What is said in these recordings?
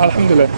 alhamdulilah.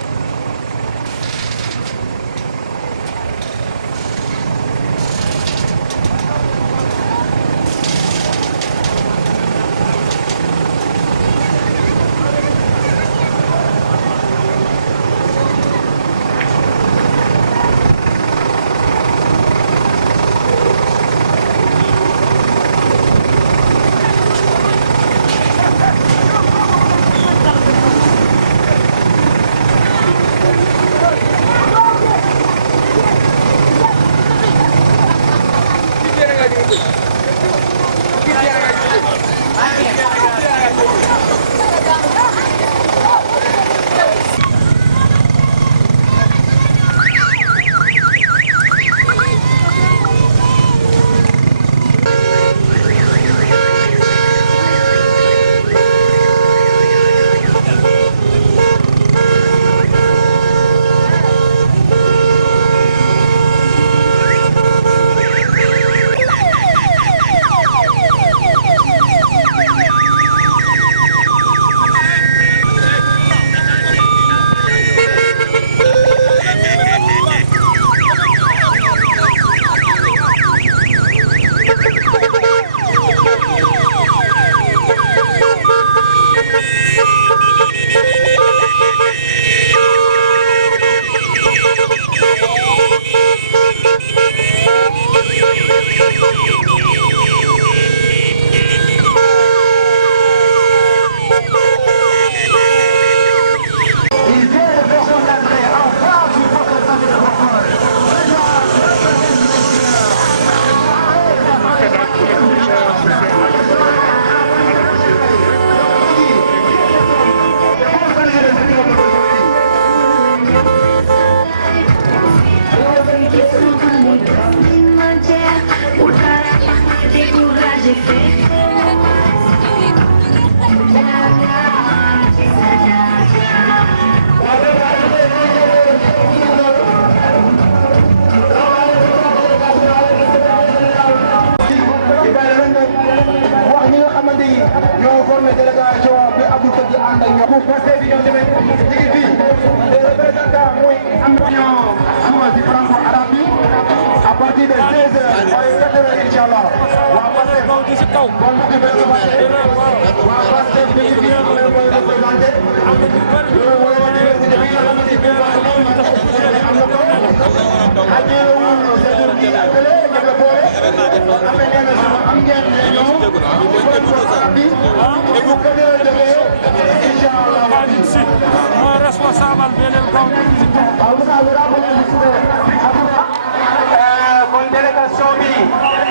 kon délégation bi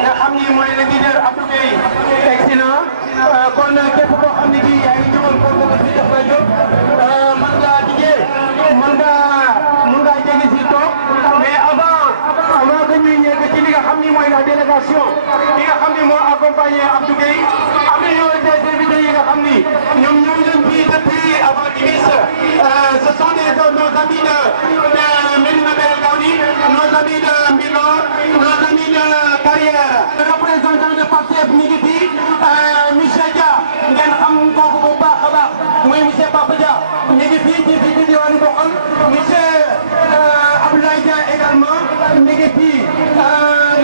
nga xam ni mooy le leader Abdou Gueye excellent kon képp koo xam ne kii yaa ngi ñëwoon kon nga fi def rajo mën ngaa jege mën ngaa jege si toog mais avant que ñuy ñëw ci li nga xam ni mooy la délégation ki nga xam ni moo accompagné Abdou Gueye am na ñoo des invités yi nga xam ni ñoom ñoo ngi leen fii depuis avant timis ce sont nos amis de Médina Baye Gaouni, nos amis de Mbinor, nos amis de Carrière. Le représentant de Pastef mi ngi fi monsieur Dia ngeen xam kooku bu baax a baax muy monsieur Papa Dia mi ngi fii ci diwaanu Bokhol monsieur Abdoulaye Dia également mi ngi fii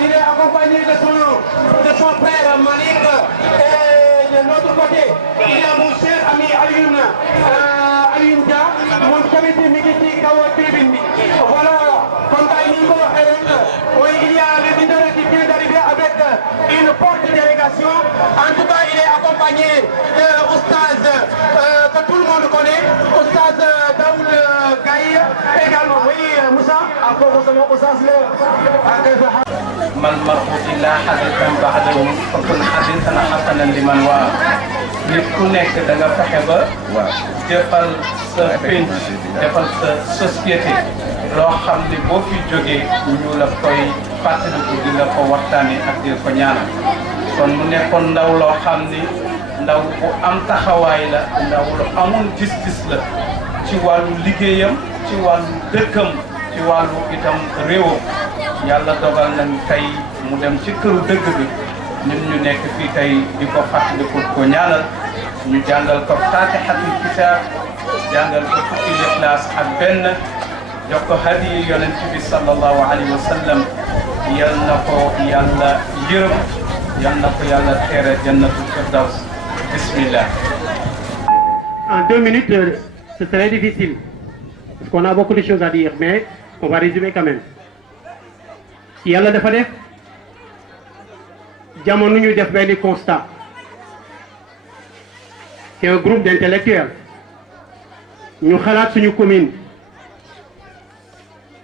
il est accompagné de son frère Malick et de l'autre côté il y a mon cher ami Alioune Dia moom tamit mi ngi ci kaw tribune bi voilà kon kay ni nga ko waxee rek mooy il y a le leader qui vient d'arriver avec une forte délégation en tout cas il est accompagné de Oustaz que tout le monde connaît Oustaz Daoud Gaye également oui Moussa kooku sama Oustaz la man marxuti laa xaditan baxdahu fa kun xaditana xasanan liman waa nit ku nekk da nga fexe ba defal sa pénc defal sa société loo xam ni boo fi jógee ñu la koy fàttaliku di la ko waxtaanee ak di ko ñaanal kon mu nekkoon ndaw loo xam ni ndaw bu am taxawaay la ndaw lu amul gis-gis la ci wàllu liggéeyam ci wàllu dëkkam ci wàllu itam réewam yàlla dogal nañ tey mu dem ci këru dëgg bi ñun ñu nekk fii tey di ko fàttaliku ko ñaanal ñu jàngal ko faatihatul kitaab jàngal ko fukki Ixlaas ak benn jox ko hadiya yonent bi sallallahu alayhi wa sallam yal na ko yàlla yërëm yal na ko yàlla teere jannatul firdaws bismillah. En 2 minutes, ce serait difficile, parce qu'on a beaucoup de choses à dire, mais on va résumer quand même. Yàlla dafa def jamono ñu def benn constat. C'est un groupe d'intellectuels. Ñu xalaat suñu commune.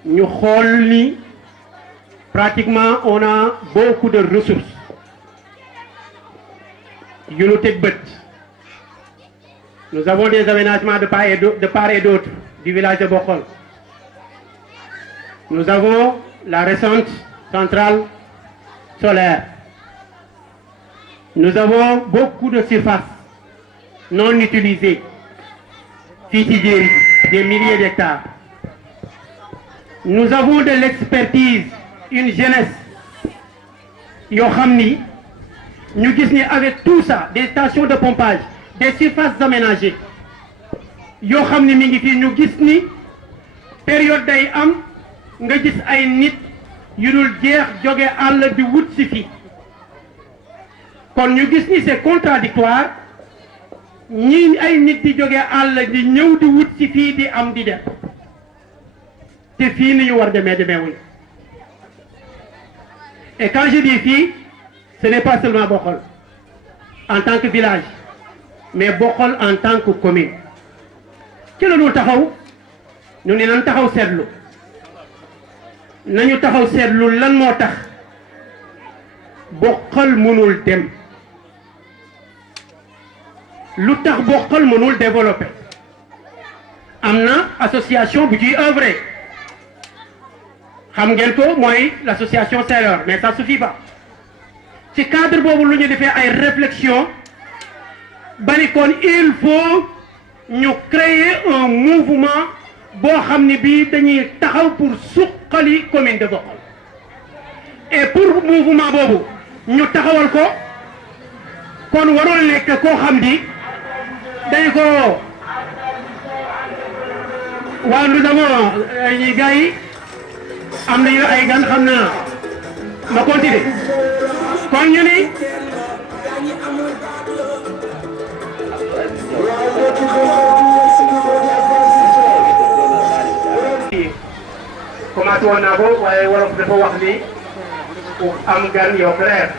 Ñu xool ni pratiquement on a beaucoup de ressources. Yu ñu teg bët. Nous avons des aménagements de part et d'autre du village de Bokhol. Nous avons la récente centrale solaire. Nous avons beaucoup de surfaces non utilisées, des milliers d'hectares. Nous avons de l'expertise, une jeunesse. Yoo xam ni ñu gis ni avec tout ça, des stations de pompage, des surfaces aménagées yoo xam ni mi ngi fi ñu gis ni période day am nga gis ay nit yu dul jeex jóge àll di wut si fi kon ñu gis ni c'est contradictoire ñi ay nit di jóge àll di ñëw di wut si fii di am di def te fii ni ñu war demee wuñ. Et quand je dis fii ce n'est pas seulement Bokhol en tant que village mais Bokhol en tant que commune ci la ñu taxaw ñu ne nan taxaw seetlu nañu taxaw seetlu lan moo tax Bokhol mënul dem lu tax Bokhol mënul développer am na association bu ciy œuvrer xam ngeen ko mooy l'association Sérère mais ça suffit pas ci cadre boobu lu ñu defee ay réflexion bari kon il faut ñu créer un mouvement boo xam ne bii dañuy taxaw pour suqali commune de Bokhol et pour mouvement boobu ñu taxawal ko kon warul nekk koo xam ni dañ ko waaw nous avons ay gars yi am nañu ay gan xam naa ma continuer kon ñu ni commencé woon naa ko waaye wolof dafa wax ni ku am gan yow frère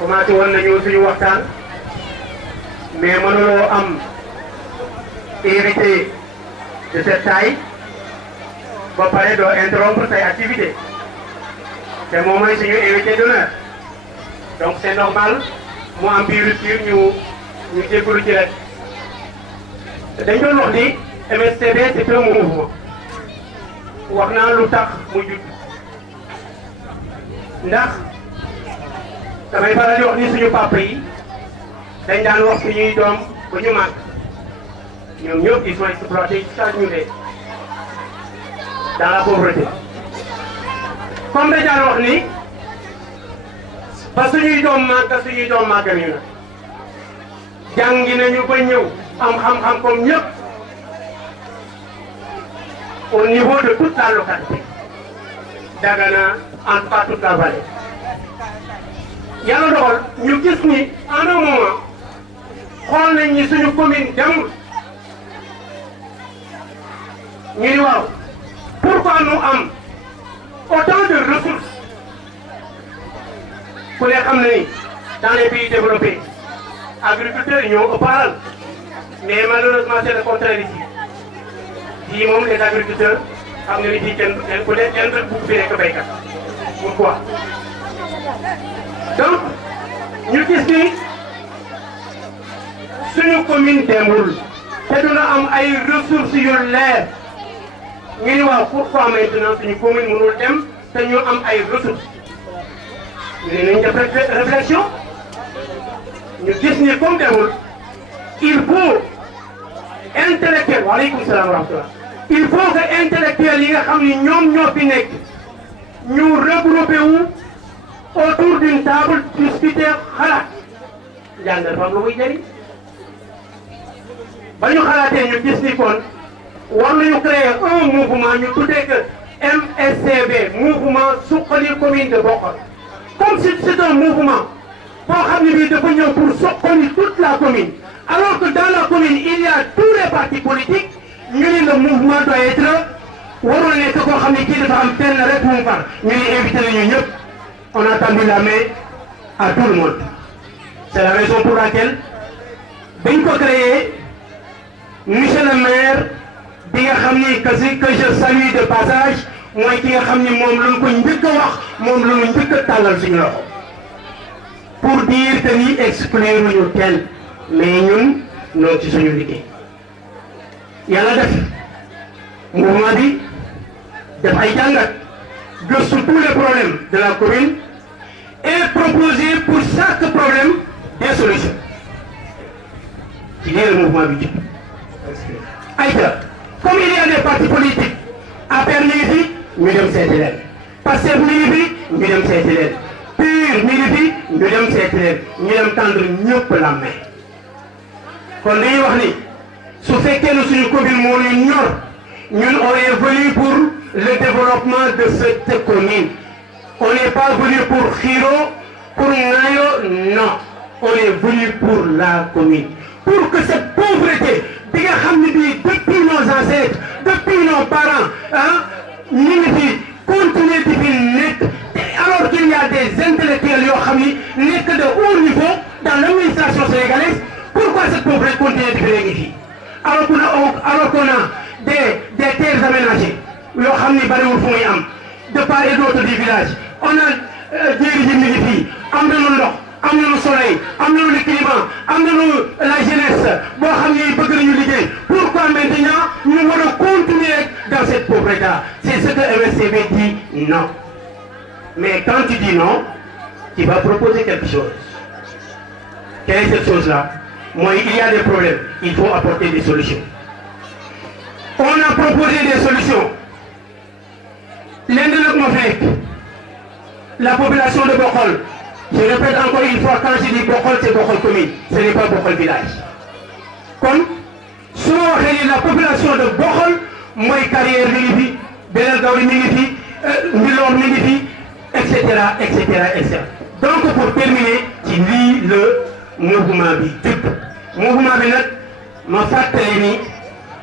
commencé woon nañu suñu waxtaan mais mënuloo am hérité de cette taille ba pare doo interrompre say activité te moom mooy suñu invité d'honneur donc c'est normal mu am biir rupture ñu jégalu ci rek dañ doon wax ni MSTB c'est un mouvement wax naa lu tax mu judd ndax damay faral di wax ni suñu papa yi dañ daan wax suñuy doom ba ñu màgg ñoom ñëpp ils sont exploités chaque journée dans la pauvreté comme dañ daan wax ni ba suñuy doom màgg ñu na jàngi nañu ba ñëw am xam-xam comme ñëpp au niveau de toute la localité Dagana en tout cas toute la vallée yàlla dogal ñu gis ni en un moment xool nañ ni suñu commune demul ñu ni waaw pourquoi nous am autant de ressources ku ne xam na ni dans les pays développés agriculteurs yi ñoo ëpp alal mais malheureusement c'est le contraire ici fii moom les agriculteurs xam nga ni fii kenn ku ne kenn bugg fi nekk béykat pourquoi donc ñu gis ni suñu commune demul te duna am ay ressources yu leer ñu ni waaw pourquoi maintenant suñu commune mënul dem te ñu am ay ressources ñu ne nañ def réflexion ñu gis ni comme demul il faut intellectuel waaleykum salaam wa rahmatullah il faut que intellectuels yi nga xam ni ñoom ñoo fi nekk ñu regroupé wu autour d'une table discuter xalaat njàng dafa am lu muy jëriñ ba ñu xalaatee ñu gis ni kon war nañu créer un mouvement ñu tuddee que MSCB mouvement suqali commune de Bokhol comme si c'est un mouvement boo xam ne bii dafa ñëw pour suqali toute la commune alors que dans la commune il y a tous les partis politiques ñu ni le mouvement doit être warul nekk koo xam ne kii dafa am benn rek mu far ñu ni invité nañu ñëpp on a tendu la main à tout le monde c'est la raison pour laquelle dañ ko créé monsieur le maire bi nga xam ni que je salue de passage mooy ki nga xam ni moom lu ñu ko njëkk a wax moom lu ñu njëkk a tàllal suñu loxo pour dire que ni exclure ñu kenn mais ñun ñoo ci suñu liggéey yàlla def mouvement bi def ay jàngat gëstu tous les problèmes de la commune et proposer pour chaque problème des solutions ci lii le mouvement bi ayca comme il y a des partis politiques APR mi ngi fi ñu dem seeti leen Pastef mi ngi fi ñu dem seeti leen PUR mi ngi fi ñu dem seeti leen ñu dem tendre ñëpp la main kon dañuy wax ni su fekkee ne suñu commune moo ñu ñor ñun on est venu pour le développement de cette commune on n'est pas venu pour xiro pour ŋaayo non on est venu pour la commune pour que cette pauvreté bi nga xam ne bii depuis nos ancêtres depuis nos parents ñu ngi fi continuer di fi nekk alors qu'il y a des intellectuels yoo xam ni nekk de haut niveau dans l'administration sénégalaise pourquoi cette pauvreté continue di fi nekk fii alors qu'on a des terres aménagées yoo xam ni bariwul fu muy am de part et d'autre du village on a jéeri ji mi ngi fii am nañu ndox am nañu soleil am nañu le climat am nañu la jeunesse boo xam ni bëgg nañu liggéey pourquoi maintenant ñu war a continuer dans cette pauvreté c'est ce que MSCB dit non mais quand tu dis non tu vas proposer quelque chose quelle est cette chose là moi il y a des problèmes il faut apporter des solutions on a proposé des solutions l'un de notre fait la population de Bokhol je répète encore une fois quand je dis Bokhol c'est Bokhol commune ce n'est pas Bokhol village kon su ma waxee ni la population de Bokhol mooy Carrière mi ngi fi Belel Gawri mi ngi fi Mbilor mi ngi fi et cetera et cetera et cetera donc pour terminer ci lii le mouvement bi jub mouvement bi nag ma fàttali ni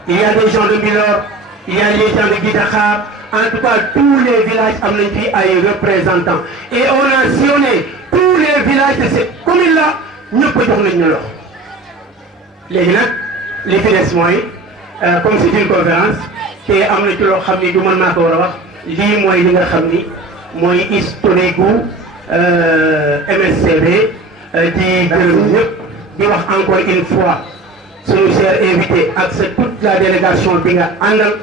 il y a des gens de Mbilor il y a des gens de Guitakhar en tout cas tous les villages am nañ fi ay représentants et on a sillonné tous les villages de cette commune là ñëpp jox nañ ñu loxo léegi nag li fi des mooy comme c'est une conférence te am na ci loo xam ni du mën naa ko war a wax lii mooy li nga xam ni mooy historique gu MSCB di gërëm ñëpp di wax encore une fois suñu cher invité ak sa toute la délégation bi nga àndal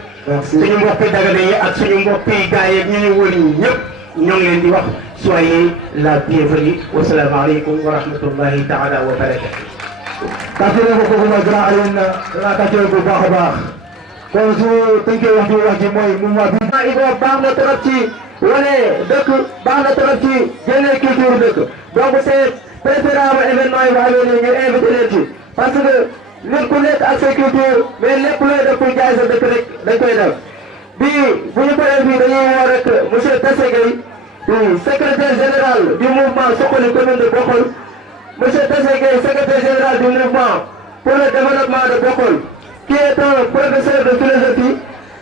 suñu mbokki Dagana yi ak suñu mbokki gaay yi ñu ñu wër ñëpp ñoo ngi leen di wax soyez la bienvenue wasalaamaaleykum wa rahmatullahi taala wa barakatuh kàttan ko kooku mooy grand Alioune danaa kàttan bu baax a baax kon su tënkee wax ji mooy mouvement bi. Ibo baax na trop ci wane dëkk baax na trop ci génne culture dëkk donc c'est préférable événement yi ba amee nii ñu invité leen ci parce que nit ku nekk ak sa culture mais lépp looy def pour jaay sa dëkk rek dañ koy def bii bu ñu paree fii dañuy woo rek monsieur Tassé Gueye secrétaire général du mouvement Suqali commune de Bokhol. Monsieur Tassé Gueye, secrétaire général du mouvement pour le développement de Bokhol, qui est un professeur de philosophie,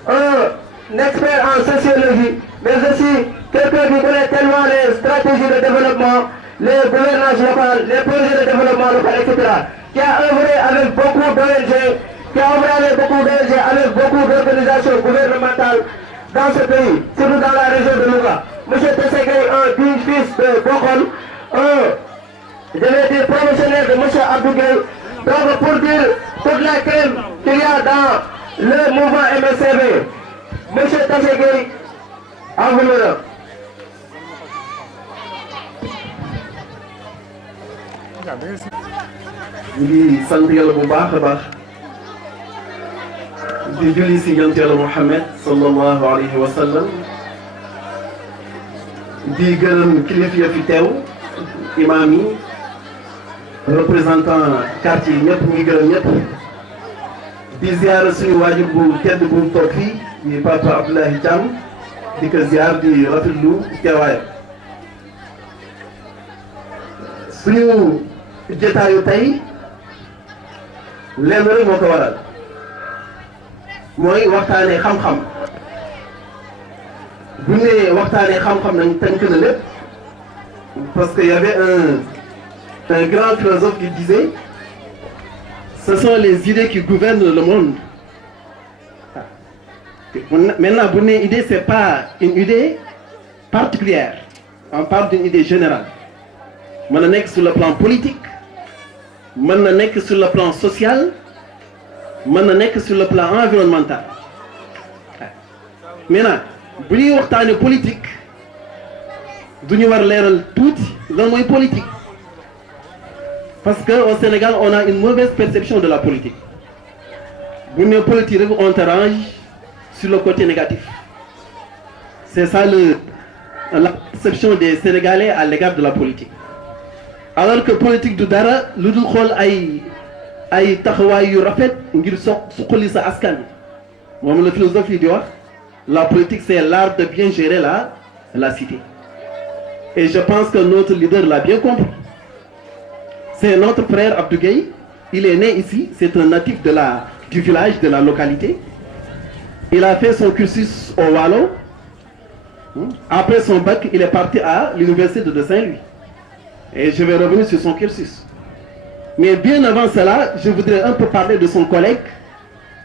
un expert en sociologie, mais aussi quelqu'un qui connaît tellement les stratégies de développement, les gouvernances locales, les projets de développement local, etc. Qui a œuvré avec beaucoup d'ONG, avec beaucoup d'organisations gouvernementales dans ce pays, surtout dans la région de Louga. Monsieur Tassé Gueye, un digne fils de Bokhol, je vais dire promotionnaire de M. Abdou Gueye, donc pour dire toute la crème qu'il y a dans le mouvement MSCB. M. Tassé Gueye, à vous l'honneur. ñu ngi sant yàlla bu baax a baax di julli si yonent yàlla Muhammad sallallahu alayhi wa sallam di gërëm kilifa yi fi teew imaam yi représentant quartier yi ñëpp ñu ngi gërëm ñëpp di ziar suñu waajur bu tedd bu toog fii di papa Abdoulaye Thiam di ko ziar di rafetlu teewaayam suñu jotaayu tey lenn rek moo ko waral mooy waxtaanee xam-xam bu ñu nee waxtaanee xam-xam nañ tënk na lépp parce que y avait un grand philosophe qui disait ce sont les idées qui gouvernent le monde. Maintenant bu nee idée c'est pas une idée particulière on parle d'une idée générale mën na nekk sur le plan politique mën na nekk sur le plan social mën na nekk sur le plan environnemental maintenant bu ñuy waxtaanee politique du ñu war leeral tuuti lan mooy politique parce que au Sénégal on a une mauvaise perception de la politique bu ñu nee politique rek on te range sur le côté négatif c'est ça la perception des Sénégalais à l'égard de la politique alors que politique du dara lu dul xool ay taxawaay yu rafet ngir suqali sa askan moom la philosophie di wax la politique c'est l'art de bien gérer la cité et je pense que notre leader l'a bien compris c'est notre frère Abdou Gueye il est né ici c'est un natif du village de la localité il a fait son cursus au Waalo après son bac il est parti à l'université de Saint-Louis et je vais revenir sur son cursus mais bien avant cela je voudrais un peu parler de son collègue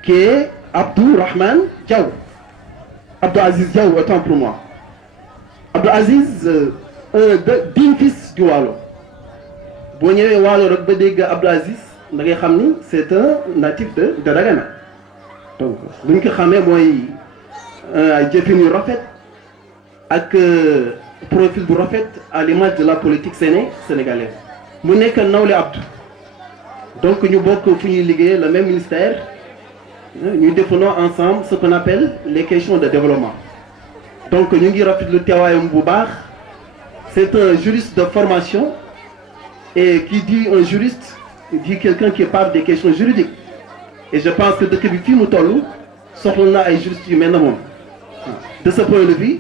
qui est Abdou Rahman Diaw Abdou Aziz Diaw autant pour moi Abdou Aziz digne fils du Waalo boo ñëwee Waalo rek ba dégg Abdou Aziz da ngay xam ni c'est un natif de Dagana donc lu ñu ko xamee mooy jëfin yu rafet ak profil bu rafet à l'image de la politique sénégalaise mu nekk nawle Abdou donc ñu bokk fu ñuy liggéey le même ministère ñuy defandoo ensemble ce qu'on appelle les questions de développement donc ñu ngi rafetlu teewaayam bu baax c'est un juriste de formation et qui dit un juriste dit quelqu'un qui parle des questions juridiques et je pense que dëkk bi fii mu toll soxla na ay juristes yu mel na moom de ce point de vue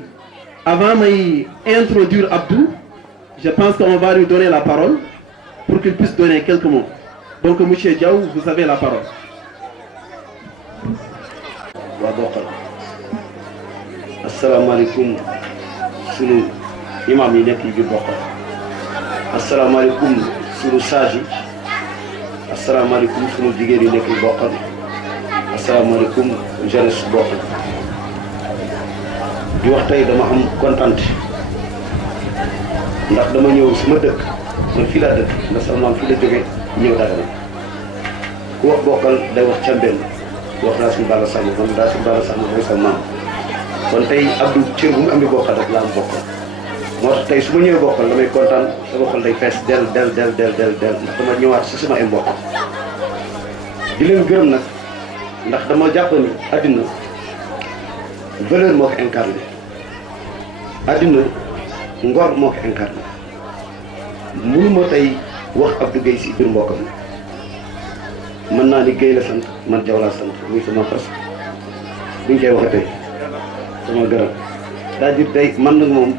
avant may introduire Abdou je pense qu'on va lui donner la parole pour qu'il puisse donner quelques mots donc monsieur Diaw vous avez la parole. waa Bokhol asalaamaaleykum sunu imam yi nekk yi biir Bokhol asalaamaaleykum sunu sage yi asalaamaaleykum sunu jigéen yi nekk yi Bokhol asalaamaaleykum jeunesse Bokhol di wax tey dama am kontaan ndax dama ñëw sama dëkk man fii laa dëkk ndax sama maam fii la jógee ñëw Dagana ku wax Bokhol day wax Cambérène wax naa suñu Balla Samb man daa suñu Balla Samb mooy sama maam kon tey Abdou cër bu mu am di Bokhol rek laa am Bokhol moo tax tey su ma ñëwee Bokhol damay kontaan sama xol day fees del ndax dama ñëwaat si sama ay mbokk di leen gërëm nag ndax dama jàpp ni àddina valeur moo ko incarné àddina ngor moo ko incarné mënuma tey wax Abdou Gueye si biir mbokkam mën naa ni Gueye la sant man Diaw laa sant muy sama xas buñ koy waxee tey sama gërëm c'est-à-dire tey man nag moom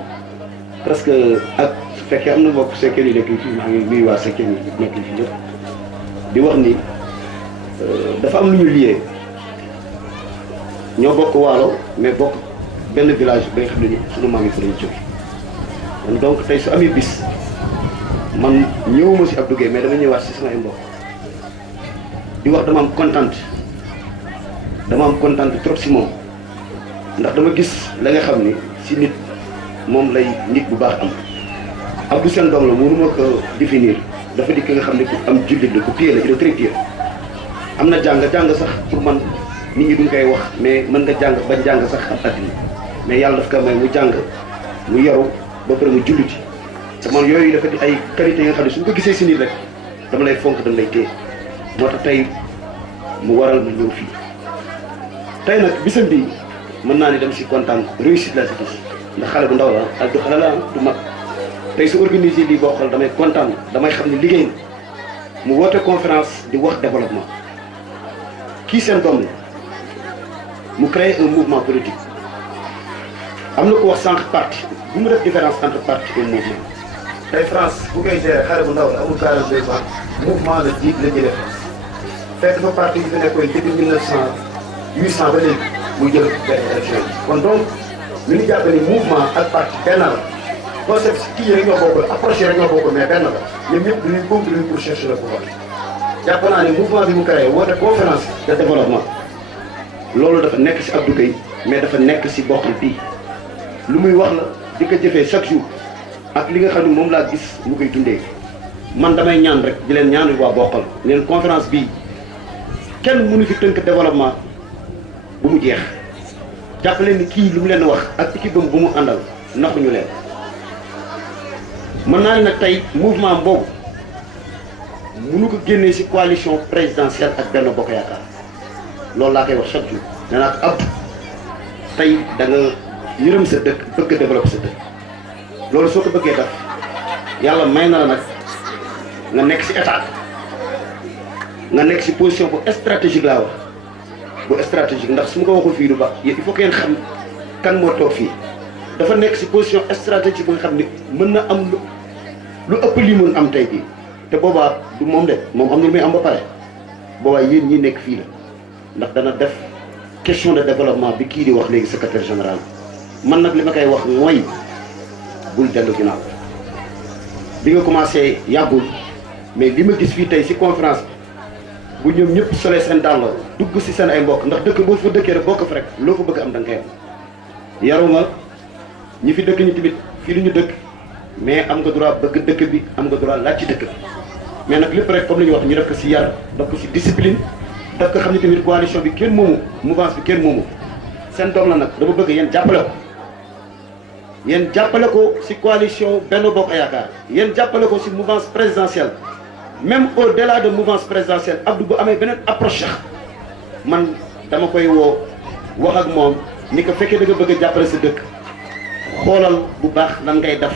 presque ak su fekkee am na mbokk sekkeen yi nekk fii maa ngi nuyu waa sekkeen yi nekk fii ñëpp di wax ni dafa am lu ñu lié ñoo bokk Waalo mais bokk benn village ba nga xam ne ni sunu maam yi fa lañu jóge kon donc tey su amee bis man ñëwuma si Abdou Gueye mais dama ñëwaat si sama ay mbokk di wax dama am kontaan trop si moom ndax dama gis la nga xam ni si nit moom lay nit bu baax am Abdou seen doom la mënuma ko définir dafa di ki nga xam ne ku am jullit la ku pied la il est très pieux am na jàng sax pour man nit ñi duñ koy wax mais mën nga jàng bañ jàng sax am addina mais yàlla daf ko may mu jàng mu yaru ba pare mu julliti te man yooyu dafa di ay qualité yi nga xam ne suñ ko gisee si nit rek dama lay fonk dama lay téye moo tax tey mu waral ma ñëw fii tey nag bisam bi mën naa ni dem si kontaan réussite la si gis ndax xale bu ndaw la ak du xale la du mag tey su organisé lii Bokhol damay kontaan damay xam ne liggéey na mu woote conférence di wax développement kii seen doom la mu créer un mouvement politique am na ko wax sànq parti bu mu def différence entre parti et mouvement tey France bu koy gérer xale bu ndaw la amul 42 ans mouvement la jiit la jëlee France fekk fa parti bi fi nekkoon depuis 800 ba léegi muy jël benn élection yi kon donc li ñu jàpp ni mouvement ak parti benn la concept kii rek ñoo bokkul approche rek ñoo bokkul mais benn la ñoom ñëpp dañuy conclure pour chercher le pouvoir jàpp naa ne mouvement bi mu créé woote conférence de développement loolu dafa nekk si Abdou Gueye mais dafa nekk si bokkal bii lu muy wax la di ko jëfee chaque jour ak li nga xam ne moom laa gis mu koy dundee man damay ñaan rek di leen ñaan waa bokkal leen conférence bii kenn mënu fi tënk développement bu mu jeex jàpp leen ni kii lu mu leen wax ak équipe bu mu àndal naxuñu leen mën naa ne nag tey mouvement boobu mënu ko génnee ci coalition présidentielle ak Benno Bokk Yaakaar loolu laa koy wax chaque jour nee naa ko Abdou tey da nga yërëm sa dëkk bëgg a développer sa dëkk loolu soo ko bëggee def yàlla may na la nag nga nekk ci état nga nekk ci position bu stratégique laa wax bu stratégique ndax su ma ko waxul fii du baax il faut que ngeen xam kan moo toog fii dafa nekk ci position stratégique bu nga xam ne mën na am lu ëpp lii mën am tey jii te boobaa du moom de moom am na lu muy am ba pare boobaa yéen ñi nekk fii la ndax dana def question de développement bi kii di wax léegi secrétaire général man nag li ma koy wax mooy bul dellu ginnaaw bi nga commencé yàggul mais li ma gis fii tey ci conférence bu ñoom ñëpp solee seen dàll dugg ci seen ay mbokk ndax dëkk boo fa dëkkee rek bokk fa rek loo fa bëgg am da nga koy am yaru nga ñi fi dëkk ñi tamit fii lu ñu dëkk mais am nga droit bëgg dëkk bi am nga droit laaj ci dëkk bi mais nag lépp rek comme li ñu wax ñu def ko ci yar def ko ci discipline def ko xam ne tamit coalition bi kenn moomu mouvance bi kenn moomu seen doom la nag dama bëgg yéen jàppale ko ci coalition Benno Bokk Yaakaar yéen jàppale ko ci mouvance présidentielle même au-delà de mouvance présidentielle Abdou bu amee beneen approche sax man dama koy woo wax ak moom ni ko fekkee da nga bëgg a jàppale sa dëkk xoolal bu baax lan ngay def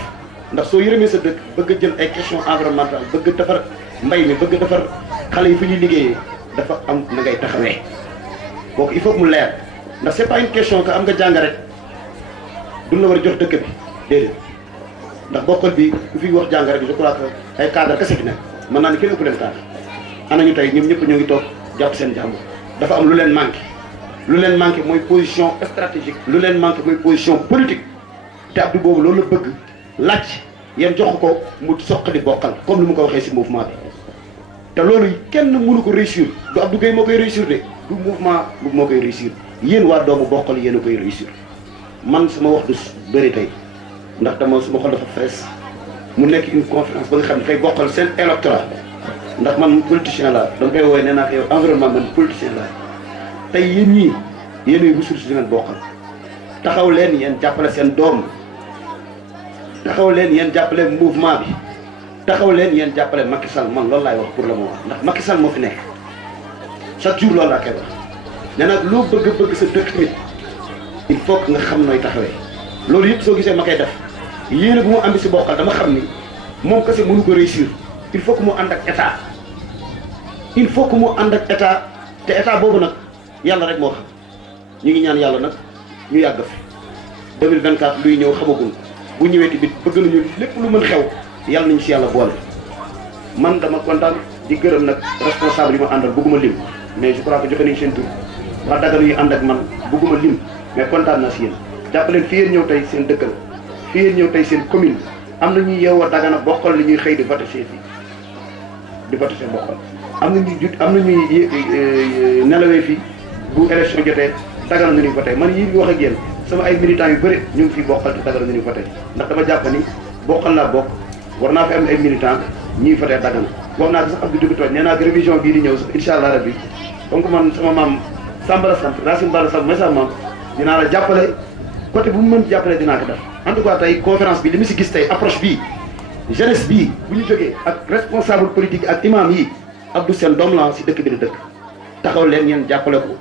ndax soo yërëmee sa dëkk bëgg a jël ay questions environnementales bëgg defar mbay mi bëgg defar xale yi fi ñuy liggéeyee dafa am na ngay taxawee kooku il faut que mu leer ndax c'est pas une question que am nga jàng rek duñ la war a jox dëkk bi déedéet ndax bokkal bi ku fi wax jàng rek je crois que ay cadre kese fi nekk mën naa ne kenn ëpp leen cadre ana ñu tey ñoom ñëpp ñoo ngi toog jàpp seen jàmm dafa am lu leen manqué mooy position stratégique lu leen manqué mooy position politique te Abdou boobu loolu la bëgg laaj yéen jox ko mu soqali bokkal comme ni mu ko waxee ci mouvement bi te loolu kenn mënu ko réussir du Abdou Gueye moo koy réussir de du mouvement bu moo koy réussir yéen waa doomu bokkal yéen a koy réussir man sama wax du bëri tey ndax dama suma xol dafa fees mu nekk une conférence ba nga xam ne dafay bokkal seen électorat ndax man politicien la dama koy woowee nee naa ko yow environnement man politicien la tey yéen ñii yéenay ressources yi ngeen bokkal taxaw leen yéen jàppale seen doom taxaw leen yéen jàppale mouvement bi taxaw leen yéen jàppale Macky Sall man loolu laay wax pour le moment ndax Macky Sall moo fi nekk chaque jour loolu laa koy wax nee nag loo bëgg sa dëkk tamit il faut que nga xam nooy taxawee loolu yëpp soo gisee ma koy def yéene bu mu am ci bokkal dama xam ni moom kese mënu ko réussir il faut que mu ànd ak état il faut que mu ànd ak état te état boobu nag yàlla rek moo xam ñu ngi ñaan yàlla nag ñu yàgg fi 2024 luy ñëw xamagul bu ñëwee tamit bëgg nañu lépp lu mën xew yàlla nañu ci yàlla boole man dama kontaan di gërëm nag responsable yi ma àndal bëgguma lim mais je crois que joxe nañu seen tur waa Dagana yu ànd ak man bëgguma lim mais kontaan naa ci yéen jàpp leen fi yéen ñëw tey seen dëkkal fi yéen ñëw tey seen commune am na ñuy yeewoo Dagana bokkal li ñuy xëy di voté fii di voté seen bokkal am na ñuy nelawee fii bu élection jotee Dagana ñu ñuy voté man yi wax ak yéen sama ay militants yu bëri ñu ngi fi bokkal te Dagana ñu ñuy voté ndax dama jàpp ni bokkal laa bokk war naa fi am ay militants ñuy voté Dagana wax naa ko sax Abdou Diouf tooñ nee naa ko révision bii di ñëw sax incha allah rabbi donc man sama maam Samba la sant Racine Ba la sant mooy sama maam dinaa la jàppale côté bu mu mën jàppale dinaa ko def en tout cas tey conférence bi li mu si gis tey approche bii jeunesse bii bu ñu jógee ak responsable politique ak imam yi Abdou seen doom la si dëkk bi la dëkk taxaw leen ngeen jàppale ko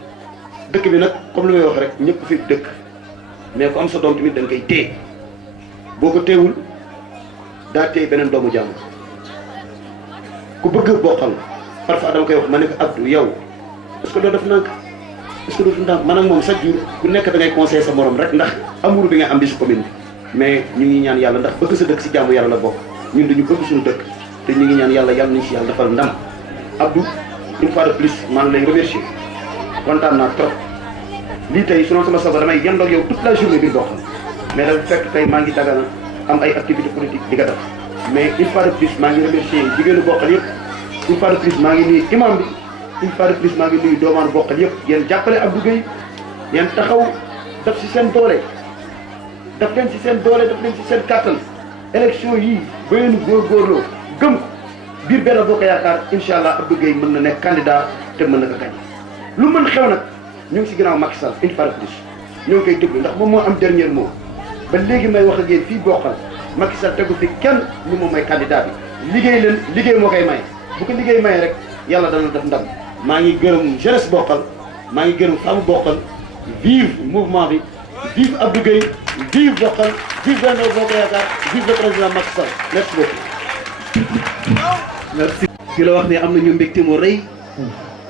dëkk bi nag comme li may wax rek ñëpp fi dëkk mais ku am sa doom tamit da nga koy téye boo ko téewul daa téye beneen doomu jàmm ku bëgg bokkal parfois dama koy wax ma ne ko Abdou yow est-ce que doo def nànk est-ce que doo def ndànk maanaam moom chaque jour ku nekk da ngay conseiller sa morom rek ndax amour bi nga am bi si commune bi mais ñu ngi ñaan yàlla ndax bëgg sa dëkk si jaamu yàlla la bokk ñun dañu bëgg suñu dëkk te ñu ngi ñaan yàlla yàlla nañu si yàlla defal ndam Abdou une fois de plus maa ngi lay remercier kontaan naa trop lii tey su doon sama sago damay yendoo ak yow toute la journée bi bokk mais dafa fekk tey maa ngi Dagana am ay activités politiques di ko def mais une fois de plus maa ngi remercier jigéenu bokkal yëpp une fois de plus maa ngi nuyu imam bi une fois de plus maa ngi nuyu doomaanu bokkal yëpp yéen jàppale Abdou Gueye yéen taxaw def si seen doole daf leen si seen doole daf leen si seen kàttan élection yii ba yéen góorgóorloo gëm ko biir benn boo ko yaakaar incha allah Abdou Gueye mën na nekk candidat te mën na ko gañ lu mën xew nag ñu ngi si ginnaaw Macky Sall une fois de plus ñoo ngi koy déglu ndax moom moo am dernier mot ba léegi may wax ak yéen fii bokkal Macky Sall tegu fi kenn ni moom mooy candidat bi liggéey leen liggéey moo koy may bu ko liggéey may rek yàlla dana def ndam maa ngi gërëm jeunesse bokkal maa ngi gërëm femme bokkal vive mouvement bi vive Abdou Gueye vive bokkal vive Benno Bokk Yaakaar vive le président Macky Sall merci beaucoup. merci. di la wax ne am nañu mbégte mu rëy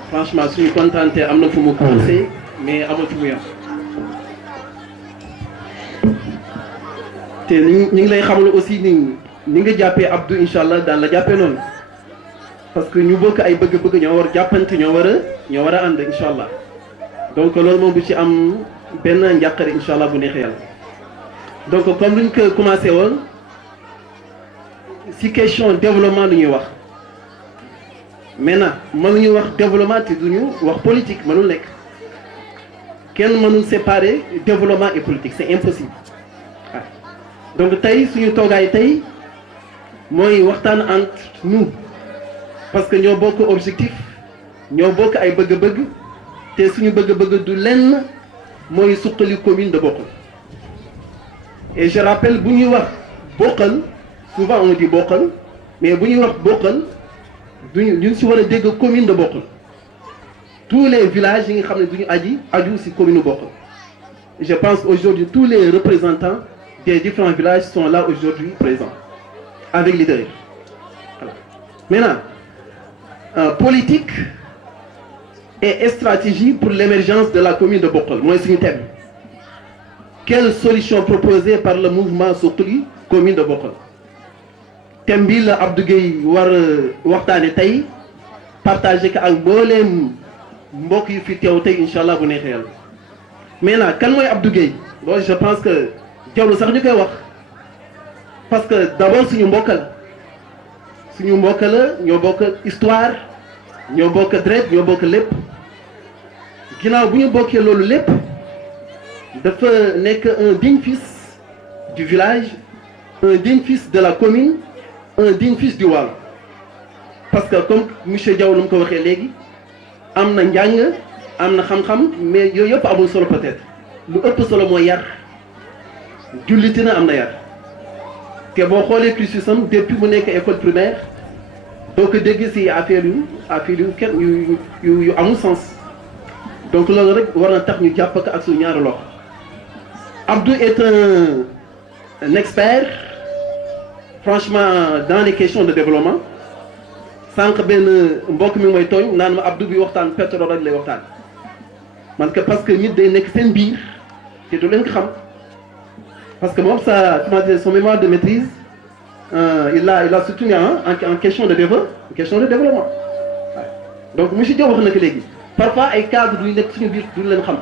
franchement suñu contenté am na fu mu commencé mais amul fu mu yem te ñu ngi lay xamal aussi ni nga jàppee Abdou incha allah daan la jàppee noonu parce que ñu bokk ay bëgg-bëgg ñoo war jàppante ñoo war a ànd incha allah donc loolu moom bu ci am benn njàqare incha allah bu neexee yàlla donc comme luñ ko commencé woon si question développement lu ñuy wax maintenant mënuñu wax développement te duñu wax politique mënul nekk kenn mënul séparer développement et politique c'est impossible waaw donc tey suñu toogaay tey mooy waxtaan entre nous parce que ñoo bokk objectif ñoo bokk ay bëgg-bëgg te suñu bëgg-bëgg du lenn mooy suqali commune de Bokkal et je rappelle bu ñuy wax Bokkal souvent on dit Bokkal mais bu ñuy wax Bokkal duñu si war a dégg commune de Bokkal tous les villages yi nga xam ne duñu aju si commune Bokkal je pense aujourd'hui tous les représentants des différents villages sont là aujourd'hui présents avec leader voilà. Maintenant politique et stratégie pour l'émergence de la commune de Bokkal mooy suñu thème quelle solution proposée par le mouvement Suqali commune de Bokkal thème bi la Abdou Gueye war waxtaane tey partagé ko ak mbooleem mbokk yu fi teew tey incha allah bu neexee yàlla maintenant kan mooy Abdou Gueye loolu je pense que jawlu sax ñu koy wax parce que d'abord suñu mbokk la ñoo bokk histoire ñoo bokk deret ñoo bokk lépp ginnaaw bu ñu bokkee loolu lépp dafa nekk un digne fils du village un digne fils de la commune un digne fils du Waalo parce que comme monsieur Diaw lu mu ko waxee léegi am na njàng am na xam-xam mais yooyu yëpp amul solo peut-être lu ëpp solo mooy yar julliti na am na yar te boo xoolee cursus am depuis mu nekk école primaire doo ko dégg si affaire yu kenn yu amul sens donc loolu rek war na tax ñu jàpp ko ak suñu ñaari loxo Abdou est un expert franchement dans les questions de développement sànq benn mbokk mi mooy tooñ naan ma Abdou bi waxtaan pétrole rek lay waxtaan man que parce que nit day nekk seen biir te du leen ko xam parce que moom ça comment dire son mémoire de maîtrise il a soutenu en question de développement donc monsieur Diop wax na ko léegi parfois ay cadre duñu nekk suñu biir duñu leen xam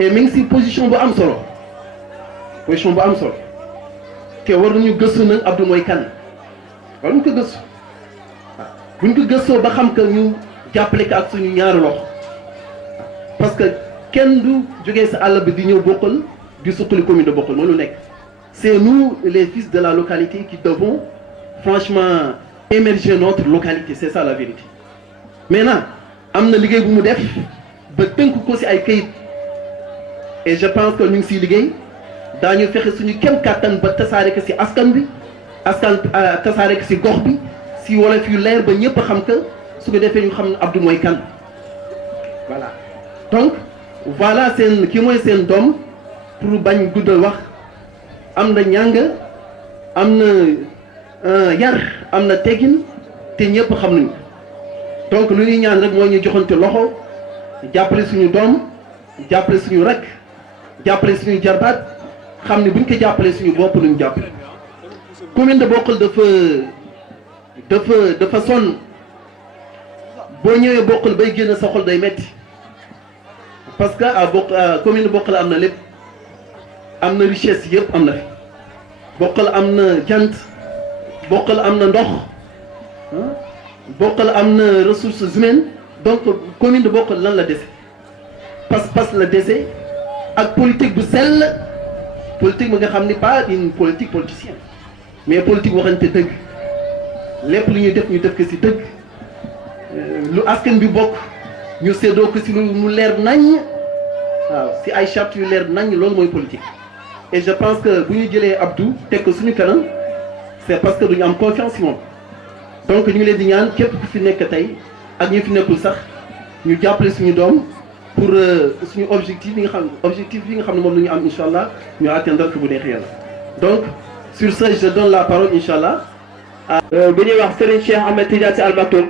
et mi ngi si position bu am solo te war nañu gëstu nag Abdou mooy kan war nañu ko gëstu waaw buñ ko gëstoo ba xam que ñu jàppale ko ak suñu ñaari loxo parce que kenn du jógee sa àll bi di ñëw Bokkal di suqali commune de Bokkal mënu nekk c'est nous les fils de la localité qui devons franchement émerger notre localité c'est ça la vérité maintenant am na liggéey bu mu def ba tënk ko si ay kayit et je pense que ñu ngi siy liggéey daañu fexe suñu kem kàttan ba tasaare ko si askan bi tasaare ko si gox bi si wolof yu leer ba ñëpp xam que su ko defee ñu xam ne Abdou mooy kan voilà donc voilà seen ki mooy seen doom pour bañ guddal wax am na ñàng am na yar am na teggin te ñëpp xam nañu donc lu ñuy ñaan rek mooy ñu joxante loxo jàppale suñu doom jàppale suñu rek jàppale suñu jarbaat xam ne bu ñu ko jàppale suñu bopp lu ñu jàppale. commune de Bokhol dafa sonn boo ñëwee Bokhol bay génn sa xol day metti parce que commune de Bokhol am na lépp am na richesse yëpp am na fi Bokhol am na jant Bokhol am na ndox Bokhol am na ressources humaines donc commune de Bokhol lan la dese pas-pas la dese ak politique bu sell politique bi nga xam ni pas une politique politicienne mais politique waxante dëgg lépp lu ñuy def ñu def ko ci dëgg lu askan bi bokk ñu séddoo ko ci lu leer nañ waaw ci ay charte yu leer nañ loolu mooy politique. et je pense que bu ñu jëlee Abdou teg ko suñu kanam c'est parce que duñu am confiance ci moom donc ñu ngi leen di ñaan képp ku fi nekk tey ak ñu fi nekkul sax ñu jàppale suñu doom pour suñu objectif yi nga xam ne moom la ñu am incha allah ñu atteindre ko bu neexee yàlla donc sur ce je donne la parole incha allah. bu ñuy wax Serigne Cheikh Ahmed Tidiane Sy Al Maktoum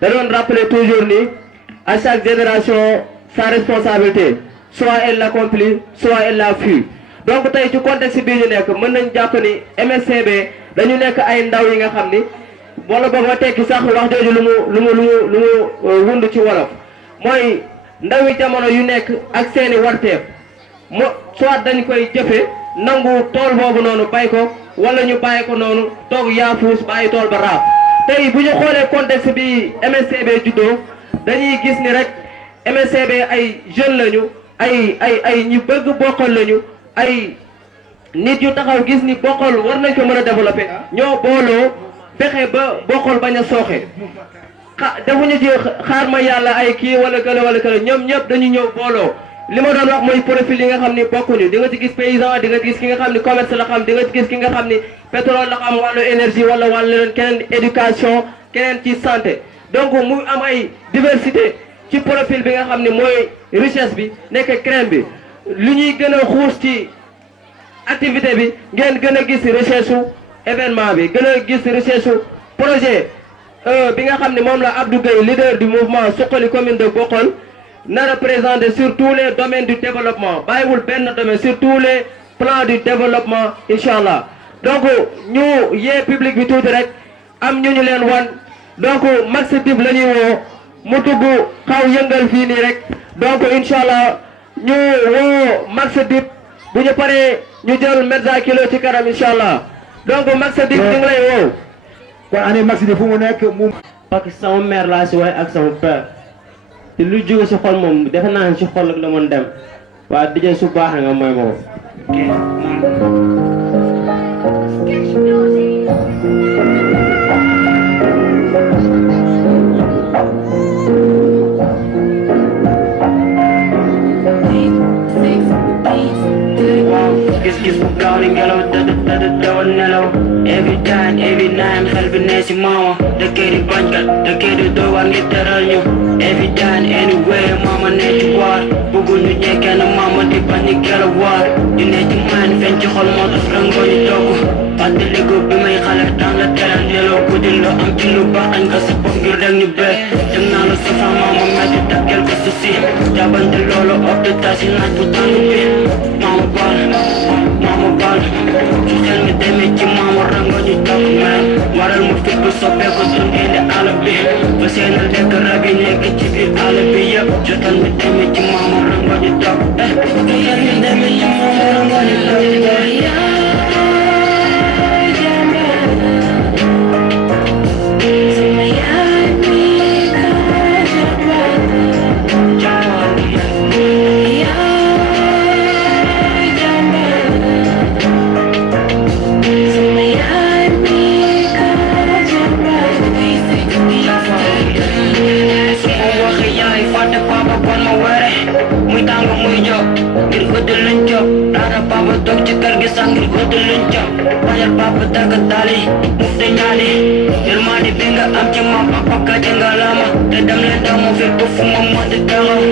da doon rappeler toujours ni à chaque génération sa responsabilité soit elle l'accomplit soit elle la fuit donc tey ci contexte bii ñu nekk mën nañ jàpp ni MSCB dañu nekk ay ndaw yi nga xam ni wala boog ma tekki sax wax jooju lu mu wund ci wolof mooy ndaw yi jamono yu nekk ak seeni warteef soit dañ koy jëfe nangu tool boobu noonu bay ko wala ñu bàyyi ko noonu toog yaafuus bàyyi tool ba raaf tey bu ñu xoolee contexte bi MSCB juddoo dañuy gis ni rek MSCB ay jeunes lañu ay ñu bëgg Bokhol lañu ay nit yu taxaw gis ni Bokhol war nañ ko mën a développer ñoo booloo fexe ba Bokhol bañ a sooxe defuñu ci xaar ma yàlla ay kii wala kële ñoom ñëpp dañu ñëw booloo. li ma doon wax mooy profil yi nga xam ni bokkuñu di nga ci gis paysan di nga gis ki nga xam ni commerce la xam di nga ci gis ki nga xam ni pétrole la xam wàllu énergie wala wàllu keneen éducation keneen ci santé donc mu am ay diversité ci profil bi nga xam ni mooy richesse bi nekk crème bi li ñuy gën a xuus ci activité bi ngeen gën a gis recherche su événement bi gën a gis recherche su projet bi nga xam ni moom la Abdou Gueye leader du mouvement Suqali commune de Bokhol na représenter sur tous les domaines du développement bàyyiwul benn domaine sur tous les plans du développement incha allah donc ñu yee public bi tuuti rek am ñu leen wan donc Max Dib la ñuy woo mu dugg xaw yëngal fii nii rek donc incha allah ñu woo Max Dib bu ñu paree ñu jël Medza Kilo ci kanam incha allah donc Max Dib ñu ngi lay woo. kon année Max Dib fu mu nekk mu. parce que sama mère laa si waay ak sama père. te lu jóge si xol moom defe naa ne si xol ak la mën dem waa DJ su baax nga mooy moom. gis-gis bu gaaw di ngelaw tëdd dawal nelaw every time every night xel bi ne si maama dëkkee di bañkat dëkkee di doowaan ngir teral ñu every time anyway maama ne ci waar bëggul ñu ñekkee na maama di bañ ñu gelaw waar di ne ci maan feeñ ci xol moo tax rangoo ñu togg fàttaliku bi may xale temps la teral nelaw guddi lu am ci lu baax añ ko sa bopp ngir rek ñu bee dem naa la safa maama metti takkeel ko su si jàppante loolu op de tasi naaj bu tàng bi maama baal su xel mi demee ci maama rango ñu topp mel waral mu fit bu soppeeku doon indi àll bi ba seen lekk rab yi nekk ci biir àll bi yëpp jotal mi demee ci maama rango ñu topp xel mi demee ci maama rango ñu topp ngir guddi luñ job daana papa toog ci kër gi sax ngir guddi luñ job bañal papa takk taali muf de ñaali yërmande bi nga am ci ma papa gàcce nga lama te dem leen daw ma fépp fu ma mënti taxaw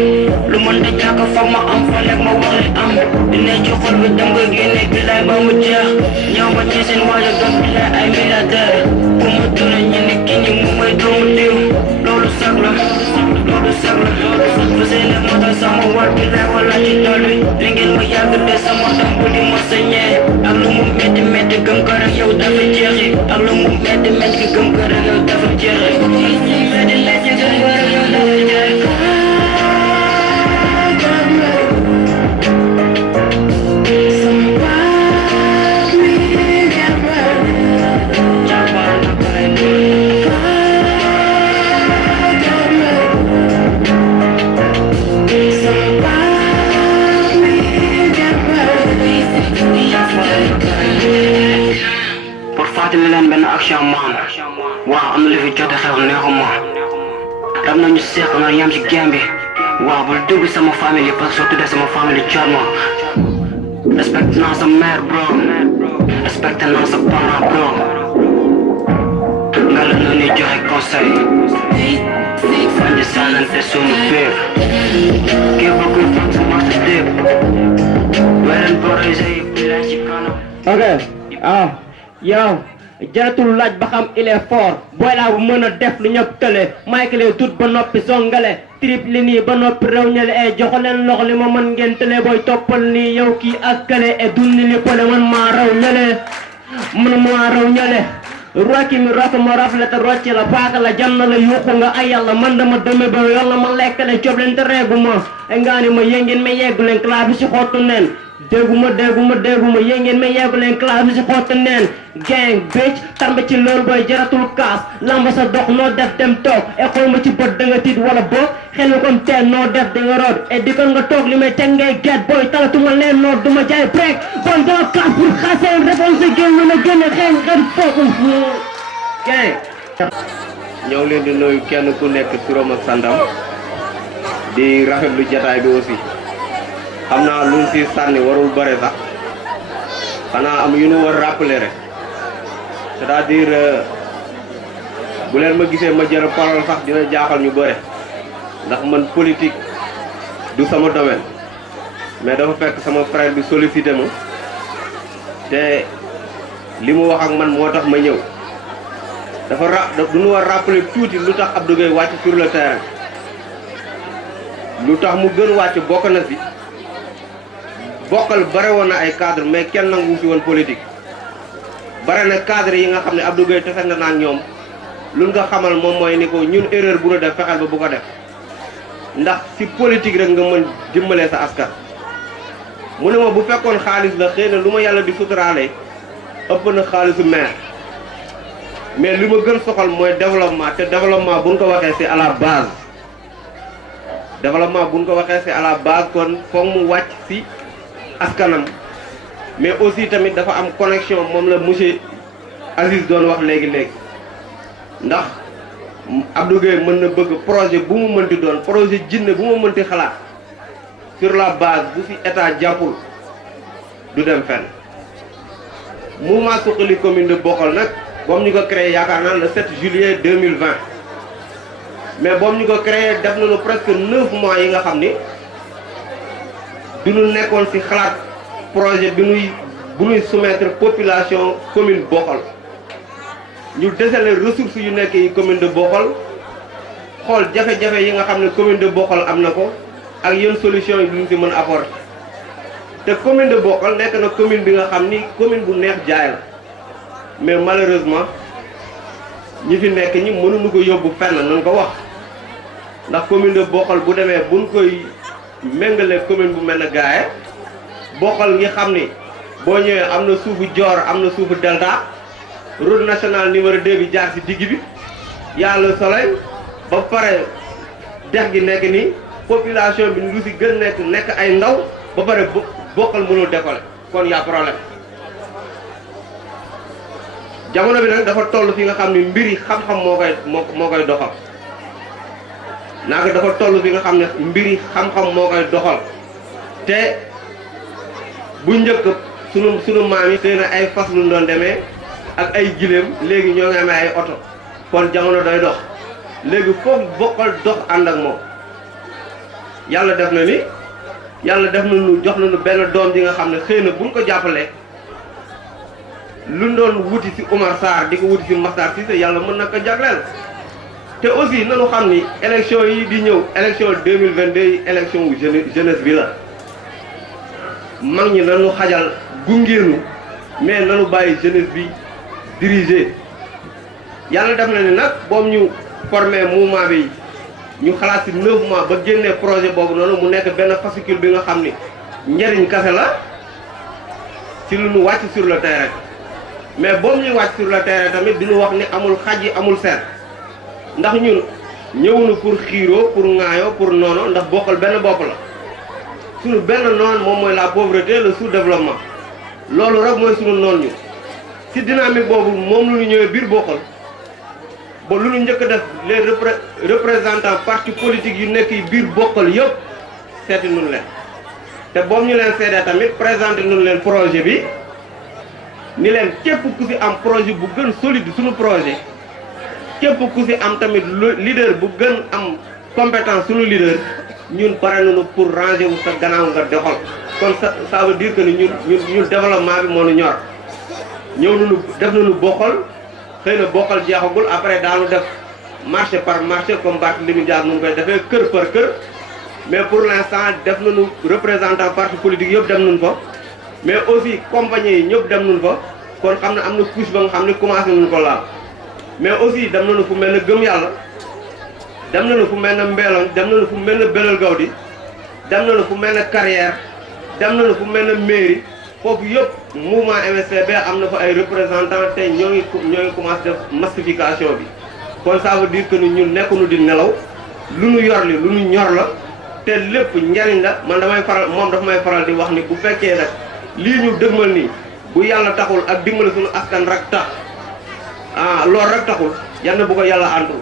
lu mën di ñàkk fa ma am fa nekk ma wax li am di ne ci xol bi dem nga génne bilaay ba mu jeex ñëw ba ci seen waajo doon bilaay ay milliardaire bu mu duna ñi ni ki ñi mu may doomu diw loolu sag la loolu sag la tool bi li ngeen ma yàgg de sama doom bu di ma sañee ak lu mu metti metti gëm ko rek yow dafa jeexi ak lu mu metti metti gëm ko rek yow dafa jeexi metti metti gëm ko rek yow dafa jeexi fàttali leen benn action maam waaw am na lu fi jot a xew neexuma dam nañu seex na yam ci game bi waaw bul dugg sama famille parce que soo tuddee sama famille jot ma respecte naa sa mère bro respecte naa sa parent bro nga la noonu joxe conseil fañ di sànnante sunu biir képp kuy foog sa marché dégg weneen projet yi bi leen ci kanam ok yow jaratul laaj ba xam il est fort booy laa bu mën a def lu ñëpp tële Michael dut ba noppi zongale triple nii ba noppi rew ñale e joxo leen loxo li ma mën ngeen tële booy toppal nii yow kii ak kële e dunni li pële man maa raw ñale rocci mi rafet ma rafet rocci la paaka la jam na la yuuxu nga ay yàlla man dama deme ba yàlla ma lekk leen cob leen te reegu ma ay ngaani ma yéngeen ma yeggu leen classe bi si xottu neen dégguma yéngeen ma yeggu leen classe bi si xottu neen gang bitch tarmba ci loolu booy jaratul kaas lamba sa dox noo def dem toog e xool ma ci bët da nga tiit wala boog xel mi comme teen noo def da nga root e di kon nga toog li may teg ngay get booy talatuma leen noo duma jaay break bon dama kaas pour xaasee réponse génn na génn xeen foofu gang ñoo leen di nuyu kenn ku nekk turam ak santam di rafetlu jataay bi aussi xam naa lu si sànni warul bëre sax xanaa am yu nu war rappeler rek c'est-à-dire bu leen ma gisee ma jël parole sax dina jaaxal ñu bëre ndax man politique du sama domaine mais dafa fekk sama frère bi sollicité ma te li mu wax ak man moo tax ma ñëw du ñu war rappeler tuuti lu tax Abdou Gueye wàcc sur le terrain lu tax mu gën wàcc bokk na si bokkal bare woon na ay cadre mais kenn nangu fi woon politique bare na cadre yi nga xam ne Abdou Gueye tase na ak ñoom lu nga xamal moom mooy ni ko ñun erreur bu nu def fexeel ba bu ko def ndax si politique rek nga mën jëmmalee sa askan mu ne ma bu fekkoon xaalis la xëy na lu ma yàlla di suturaale ëpp na xaalisu maire mais li ma gën soxal mooy développement te développement bu ñu ko waxee c'est à la base développement bu ñu ko waxee c'est à la base kon foog mu wàcc si askanam mais aussi tamit dafa am connexion moom la monsieur Aziz doon wax léegi ndax Abdou Gueye mën na bëgg projet bu mu mënti doon projet jinne bu mu mënti xalaat sur la base bu fi état jàppul du dem fenn mouvement Suxali commune de Bokhol nag boom ñu ko créé yaakaar naa le 7 juillet 2020 mais boom ñu ko créé def nañu presque 9 mois yi nga xam ni du ñu nekkoon ci xalaat projet bu ñuy soumettre population commune Bokhol ñu déceler ressources yu nekk yi commune de Bokhol xool jafe-jafe yi nga xam ne commune de Bokhol am na ko ak yenn solution yi ñu ci mën a apporter te commune de Bokhol nekk na commune bi nga xam ni commune bu neex jaay la mais malheureusement ñi fi nekk ñi mënuñu ko yóbbu fenn nañ ko wax ndax commune de Bokhol bu demee buñ koy méngale commune bu mel ne Gaaye Bokhol ngi xam ni boo ñëwee am na suufu Dior am na suufu Delta route nationale numéro 2 bi jaar ci digg bi yàlla le soleil ba pare dex gi nekk nii population bi lu ci gën nekk ay ndaw ba pare Bokhol mënul décoller kon y a problème jamono bi nag dafa toll fi nga xam ni mbiri xam-xam moo koy doxal naaka dafa toll fi nga xam ne mbiri xam-xam moo koy doxal te bu njëkk sunu maam yi xëy na ay fas lu doon demee ak ay giléem léegi ñoo ngi amee ay oto kon jamono doy dox léegi foofu Bokhol dox ànd ak moom yàlla def na ni jox nañu benn doom ji nga xam ne xëy na buñ ko jàppalee lu doon wuti ci Oumar Sarr di ko wuti ci Makhtar Cissé yàlla mën na ko jagleel te aussi nañu xam ni élection yi di ñëw élection 2022 yi élection wu jeunesse bi la mag ñi nañu xajal gungeenu mais nañu bàyyi jeunesse bi diriger yàlla def na ni nag boobu ñu formé mouvement bi ñu xalaat ci 9 mois ba génnee projet boobu noonu mu nekk benn fascicule bi nga xam ni njëriñ kase la ci lu ñu wàcc sur le terrain mais boobu ñuy wàcc sur le terrain tamit di ñu wax ni amul xaj yi amul seet ndax ñun ñëwuñu pour xiiroo pour ŋaayoo pour noono ndax bokkal benn bopp la suñu benn noon moom mooy la pauvreté le sous-développement loolu rek mooy suñu noon ñu ci dynamique boobu moom lu ñu ñëwee biir bokkal ba lu ñu njëkk def les représentants parti politique yu nekk yi biir bokkal yëpp seeti nun leen te boobu ñu leen seedee tamit présenté nun leen projet bi ni leen képp ku ci am projet bu gën solide suñu projet képp ku ci am tamit leader bu gën am compétence suñu leader ñun pare nañu pour ranger wu sa gannaaw nga doxal kon ça veut dire que ni ñun développement bi moo ñu ñor ñëw nañu def nañu bokkal xëy na bokkal jeexagul après daanu def marché par marché comme Barthélémy Dias nu mu koy defee kër par kër mais pour l'instant def nañu représentant parti politique yëpp dem nañu fa mais aussi compagnie yi ñëpp dem nañu fa kon xam ne am na couche ba nga xam ne commencé nañu ko laal mais aussi dem nañu fu mel ne gëm yàlla dem nañu fu mel ne Mbeelon dem nañu fu mel ne Belal Gawdi dem nañu fu mel ne carrière dem nañu fu mel ne mairie foofu yëpp mouvement MSCB am na fa ay représentants te ñoo ngi commencé def massification bi kon ça veut dire que ni ñun nekkuñu di nelaw lu ñu yor li lu ñu ñor la te lépp njariñ la man damay faral moom dafa may faral di wax ni bu fekkee nag lii ñu dëgmal nii bu yàlla taxul ak dimbali suñu askan rek tax loolu rek taxul yal bu ko yàlla àndul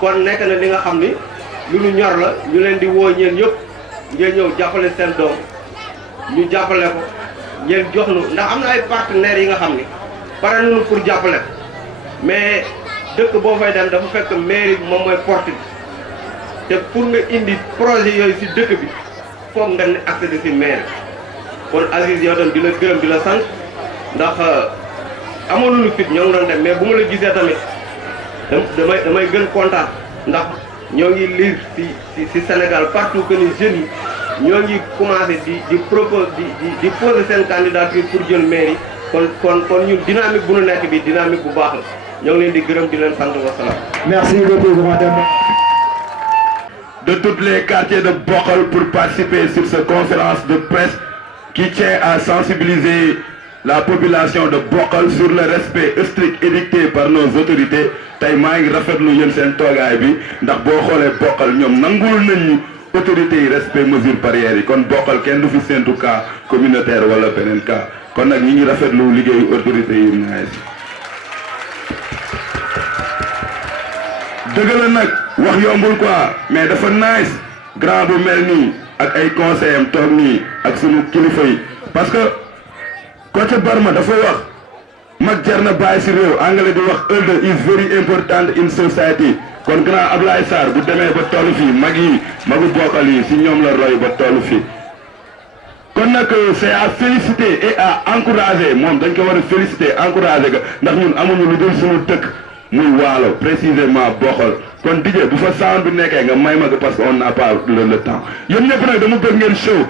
kon nekk na li nga xam ni lu ñu ñor la ñu leen di woo ñeen yëpp ngeen ñëw jàppale seen doom ñu jàppale ko ngeen jox nu ndax am na ay partenaires yi nga xam ni pare nañu pour jàppale mais dëkk boo fay dem dafa fekk mairie bi moom mooy porte bi te pour nga indi projet yooyu ci dëkk bi foog nga ne accéder ci mairie kon Aziz yow tam di la gërëm di la sant ndax amoon nañu fit ñoo ngi doon dem mais bu ma la gisee tamit damay gën kontaan ndax ñoo ngi lire ci Sénégal partout que ni jeunes yi ñoo ngi commencé di poser seen candidature pour jël mairie kon ñun dynamique bu nu nekk bi dynamique bu baax la ñoo ngi leen di gërëm di leen sant wasalaam. Merci beaucoup madame. De tous les quartiers de Bokhol pour participer sur cette conférence de presse qui tient à sensibiliser la population de Bokhol sur le respect strict édicté par nos autorités tey maa ngi rafetlu yéen seen toogaay bi ndax boo xoolee Bokhol ñoom nangul nañ ñu autorités yi respect mesures barrières yi kon Bokhol kenn du fi séntu cas communautaire wala beneen cas kon nag ñi ngi rafetlu liggéeyu autorités yi naaj. dëgg la nag wax yombul quoi mais dafa nice grand bu mel nii ak ay conseils am toog nii ak sunu kilifa yi parce que Kocc Barma dafa wax mag jar na bàyyi si réew anglais di wax elder is very important in society kon grand Ablaye Sarr bu demee ba tollu fii magu Bokhol yi si ñoom la roy ba tollu fii kon nag c'est à féliciter et à encourager moom dañ ko war a féliciter encourager ga ndax ñun amuñu lu dul suñu dëkk muy Waalo précisément Bokhol kon DJ bu fa sound bi nekkee nga may ma ko parce que on n'a pas le temps yéen ñëpp nag dama bëgg ngeen show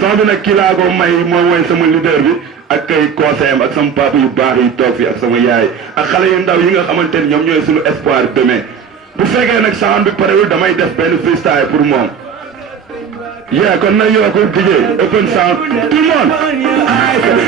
son bi nag kii laa ko may mooy woy sama leader bi ak kay conseil am ak sama papa yu baax yi toog fi ak sama yaay ak xale yu ndaw yi nga xamante ni ñoom ñooy suñu espoir demain bu fekkee nag sound bi parewul damay def benn freestyle pour moom yeah kon na yokku DJ open sound tout le monde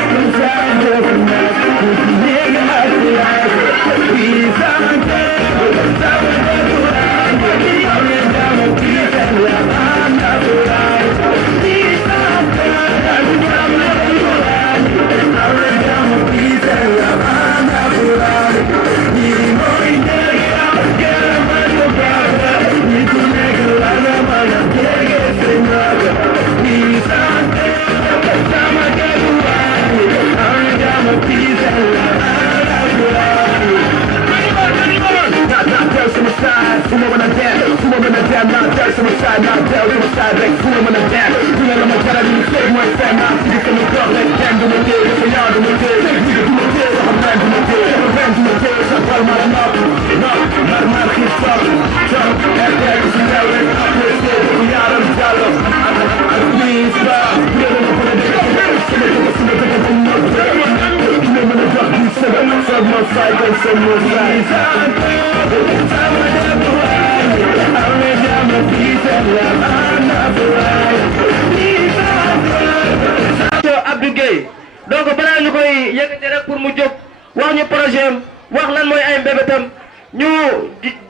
Abdou Gueye donc balaa ñu koy yëkkati rek pour mu jóg wax ñu projet am wax lan mooy ay mbébétam ñu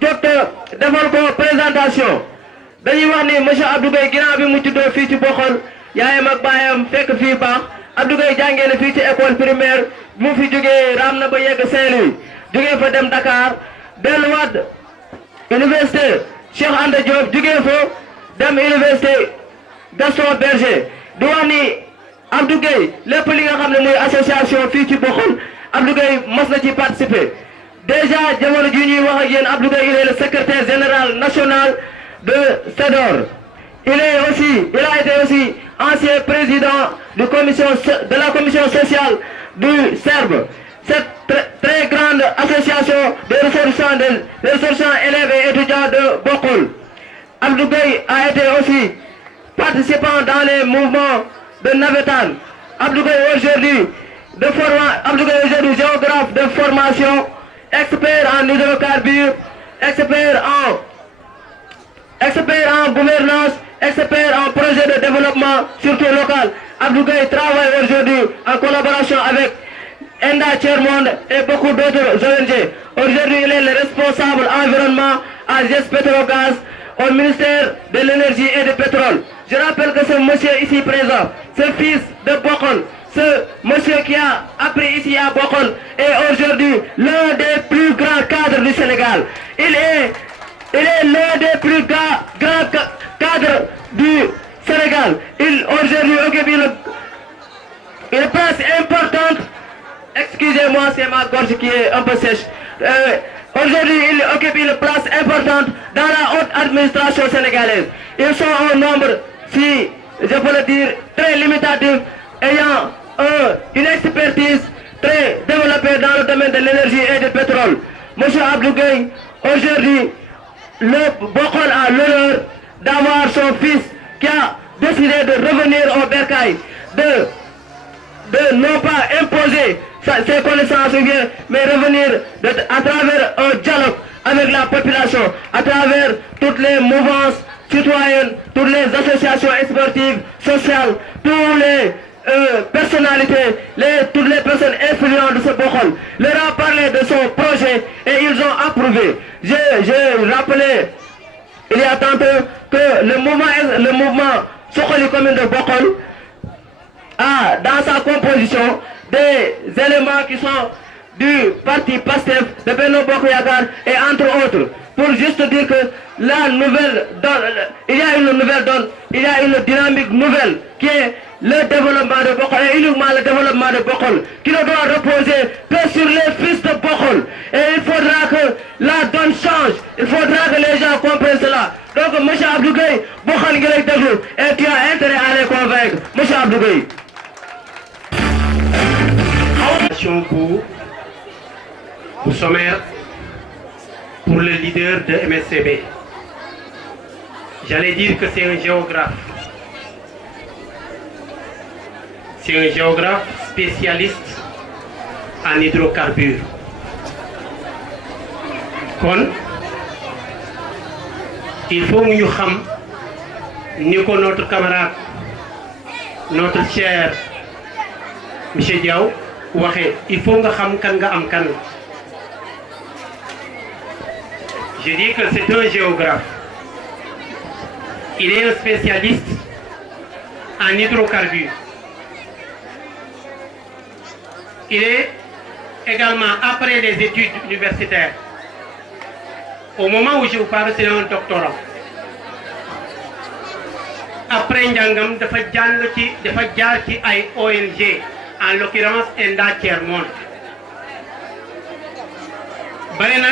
jot defal ko présentation dañuy wax ni monsieur Abdou Gueye ginnaaw bi mu juddoo fii ci Bokhol yaayam ak baayam fekk fii baax Abdou Gueye jàngee na fii ci école primaire mu fi jógee raam na ba yegg Saint-Louis jógee fa dem Dakar delluwaat université Cheikh Anta Diop jógee fa dem université Gaston Berger di wax ni Abdou Gueye lépp li nga xam ne muy association fii ci Bokhol Abdou Gueye mos na ci participer déjà jamono ji ñuy wax ak yéen Abdou Gueye il est le secrétaire général national de SEDOR. Il a été aussi ancien président de la commission sociale du SERB. Cette très grande association des ressortissants élèves et étudiants de Bokhol. Abdou Gueye a été aussi participant dans les mouvements de Navetan. Abdou Gueye aujourd'hui géographe de formation, expert en hydrocarbures, expert en gouvernance, expert en projet de développement, surtout local. Abdou Gueye travaille aujourd'hui en collaboration avec ENDA Tiers-Monde et beaucoup d'autres ONG. Aujourd'hui, il est le responsable environnement à GES Pétrogaz au ministère de l'énergie et du pétrole. Je rappelle que ce monsieur ici présent, ce fils de Bokhol, ce monsieur qui a appris ici à Bokhol est aujourd'hui l'un des plus grands cadres du Sénégal. Il est l'un des plus grands cadres du Sénégal. Il aujourd'hui occupe une place importante. Excusez-moi, c'est ma gorge qui est un peu sèche. Aujourd'hui, il occupe une place importante dans la haute administration sénégalaise. Ils sont en nombre, si je peux le dire, très limitatif, ayant une expertise très développée dans le domaine de l'énergie et du pétrole. Monsieur Abdou Gueye, aujourd'hui, le Bokhol a l'honneur d'avoir son fils qui a décidé de revenir au bercail, de non pas imposer ses connaissances, mais revenir à travers un dialogue avec la population, à travers toutes les mouvances citoyennes, toutes les associations sportives, sociales, toutes les personnalités, toutes les personnes influentes de ce Bokhol, leur a parlé de son projet et ils ont approuvé. J'ai rappelé il y a tantôt que le mouvement Sokholi commune de Bokhol a dans sa composition des éléments qui sont du parti PASTEF, de Benno Bokk Yakaar et entre autres, pour juste dire que la nouvelle donne, il y a une nouvelle donne, il y a une dynamique nouvelle qui est le développement de Bokhol et uniquement le développement de Bokhol qui ne doit reposer que sur les fils de Bokhol. Et il faudra que la donne change, il faudra que les gens comprennent cela. Donc M. Abdou Gueye, Bokhol ngi lay déglu et tu as intérêt à les convaincre. M. Abdou Gueye. Pour sommaire pour le leader de MSCB. J'allais dire que c'est un géographe. C'est un géographe spécialiste en hydrocarbures. Kon, il faut que nous sachions que notre camarade, notre cher M. Diaw, il faut que nous sachions kan. Je dis que c'est un géographe. Il est un spécialiste en hydrocarbures. Il est également, après les études universitaires, au moment où je vous parle, c'est un doctorat. Après njàngam dafa jaar ci ay ONG, en l'occurrence ENDA Tiers-Monde. Bari na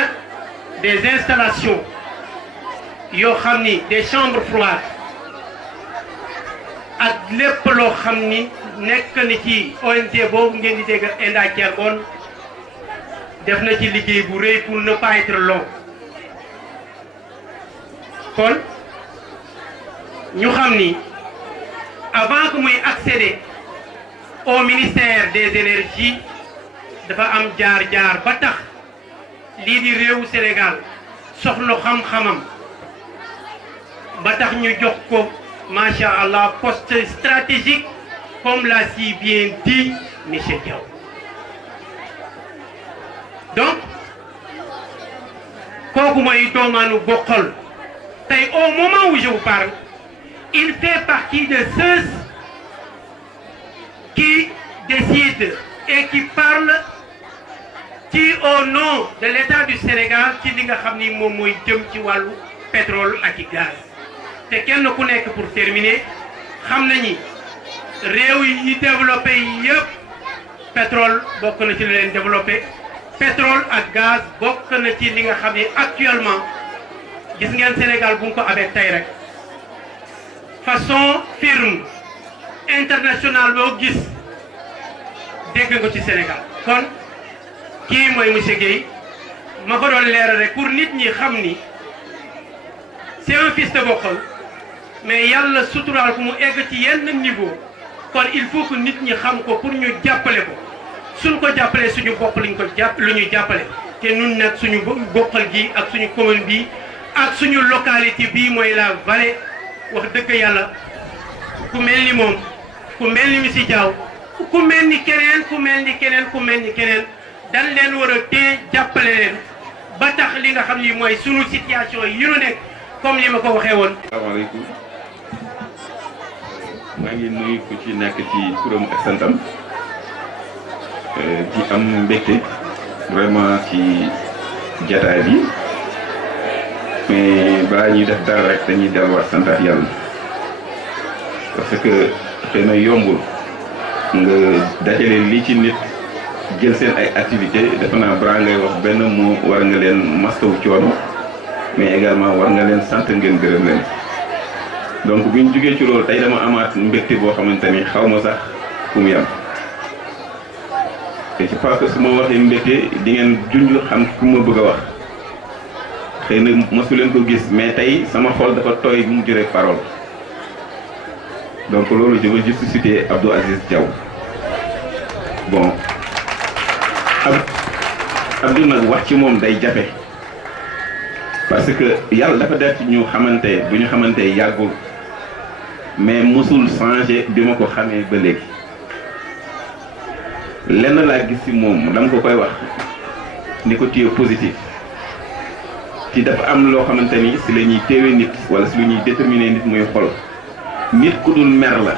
des installations yoo xam ni des chambres froides ak lépp loo xam ni nekk na ci ONG boobu ngeen di dégg ENDA Tiers-Monde def na ci liggéey bu rëy pour ne pas être long. Kon ñu xam ni avant que muy accéder au ministère des énergies dafa am jaar-jaar ba tax lii di réewu Sénégal soxla xam-xamam ba tax ñu jox ko macha allah poste stratégique comme l'a si bien dit monsieur Diaw. Donc kooku mooy doomaanu Bokhol tey au moment où je vous parle il fait partie de ceux qui décident et qui parlent ci au nom de l'État du Sénégal ci li nga xam ni moom mooy jëm ci wàllu pétrole ak i gaz te kenn ku nekk pour terminer xam nañi réew yi développé yëpp pétrole bokk na ci li leen développé pétrole ak gaz bokk na ci li nga xam ni actuellement gis ngeen Sénégal bu nga ko amee tey rek façon firme internationale boo gis dégg nga ci Sénégal kon kii mooy monsieur Guèye ma ko doon leeral rek pour nit ñi xam ni c'est un fils de Bokhol mais yàlla suturaal ko mu egg ci yenn niveau kon il faut que nit ñi xam ko pour ñu jàppale ko suñ ko jàppalee suñu bopp lañ ko lu ñuy jàppale te nun nag suñu Bokhol gi ak suñu commune bi ak suñu localité bii mooy la vallée wax dëgg yàlla ku mel ni moom ku mel ni monsieur Diaw ku mel ni keneen ku mel ni keneen dañ leen war a téye jàppale leen ba tax li nga xam ni mooy sunu situation yi ñu nekk comme li ma ko waxee woon. asalaamaaleykum maa ngi nuyu ku ci nekk ci turam ak santam di am mbégte vraiment ci jataay bi mais balaa ñuy def dara rek dañuy delluwaat santaat yàlla parce que xëy na yombul nga dajale li ci nit. jël seen ay activité defe naa balaa ngay wax benn moo war nga leen mastawu coono mais également war nga leen sant ngeen gërëm leen donc bu ñu jugee ci loolu tey dama amaat mbégte boo xamante ni xaw ma sax fu mu yam te je pense que su ma waxee mbégte di ngeen junj xam ku ma bëgg a wax xëy na mosu leen ko gis mais tey sama xol dafa tooy mu jëlee parole donc loolu je veux juste citer Abdou Aziz Diaw bon. Abdou nag wax ci moom day jafe parce que yàlla dafa def ñu xamante bu ñu xamante yàggul mais mosul changé bi ma ko xamee ba léegi lenn laa gis ci moom dama ko koy wax ni ko téye positif ci dafa am loo xamante ni si la ñuy téewee nit wala si lu ñuy déterminer nit muy xol nit ku dul mer la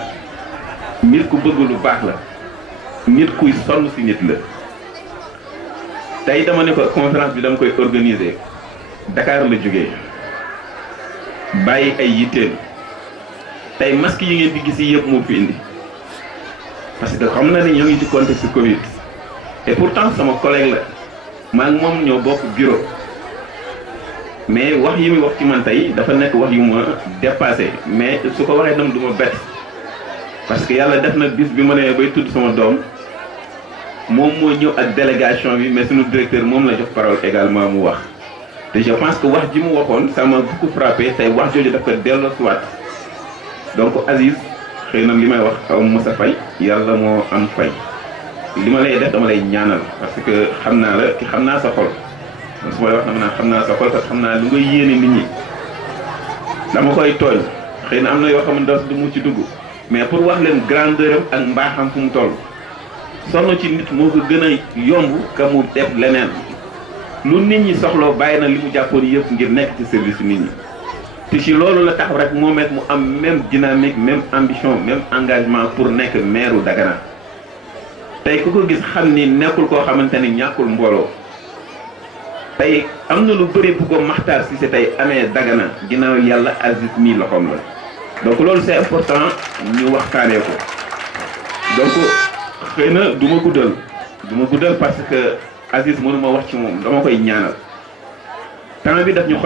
nit ku bëgg lu baax la nit kuy sonn ci nit la tey dama ne ko conférence bi dama koy organiser Dakar la jógee bàyyi ay yitteen tey masque yi ngeen di gis yëpp moo fi indi parce que xam na ni ñoo ngi ci contexte Covid et pourtant sama collègue la maa ngi moom ñoo bokk bureau mais wax yi muy wax ci man tey dafa nekk wax yu ma dépassé mais su ko waxee dam du ma bett parce que yàlla def na bis bi ma nee bay tudd sama doom moom moo ñëw ak délégation bi mais suñu directeur moom la jox parole également mu wax te je pense que wax ji mu waxoon ça m'a beaucoup frappé tey wax jooju dafa delloo si waat donc Aziz xëy na li may wax xaw ma sa fay yàlla moo am fay li ma lay def dama lay ñaanal parce que xam naa la ki xam naa sa xol su may wax dama naa xam naa sa xol parce que xam naa lu nga yéene nit ñi dama koy tooñ xëy na am na yoo xam ne daf du mu ci dugg mais pour wax leen grandeur am ak mbaaxam fu mu toll sonn ci nit moo ko gën a yomb ka mu def leneen lu nit ñi soxloo bàyyi na li mu jàppoon yëpp ngir nekk ci service nit ñi te ci loolu la tax rek moom it mu am même dynamique même ambition même engagement pour nekk maire u Dagana tey ku ko gis xam ni nekkul koo xamante ni ñàkkul mbooloo tey am na lu bëri bu ko Makhtar Cissé tey amee Dagana ginnaaw yàlla Aziz mii loxoom la donc loolu c'est important ñu waxtaanee ko donc xëy na du ma guddal parce que Aziz mënuma wax ci moom dama koy ñaanal temps bi daf ñu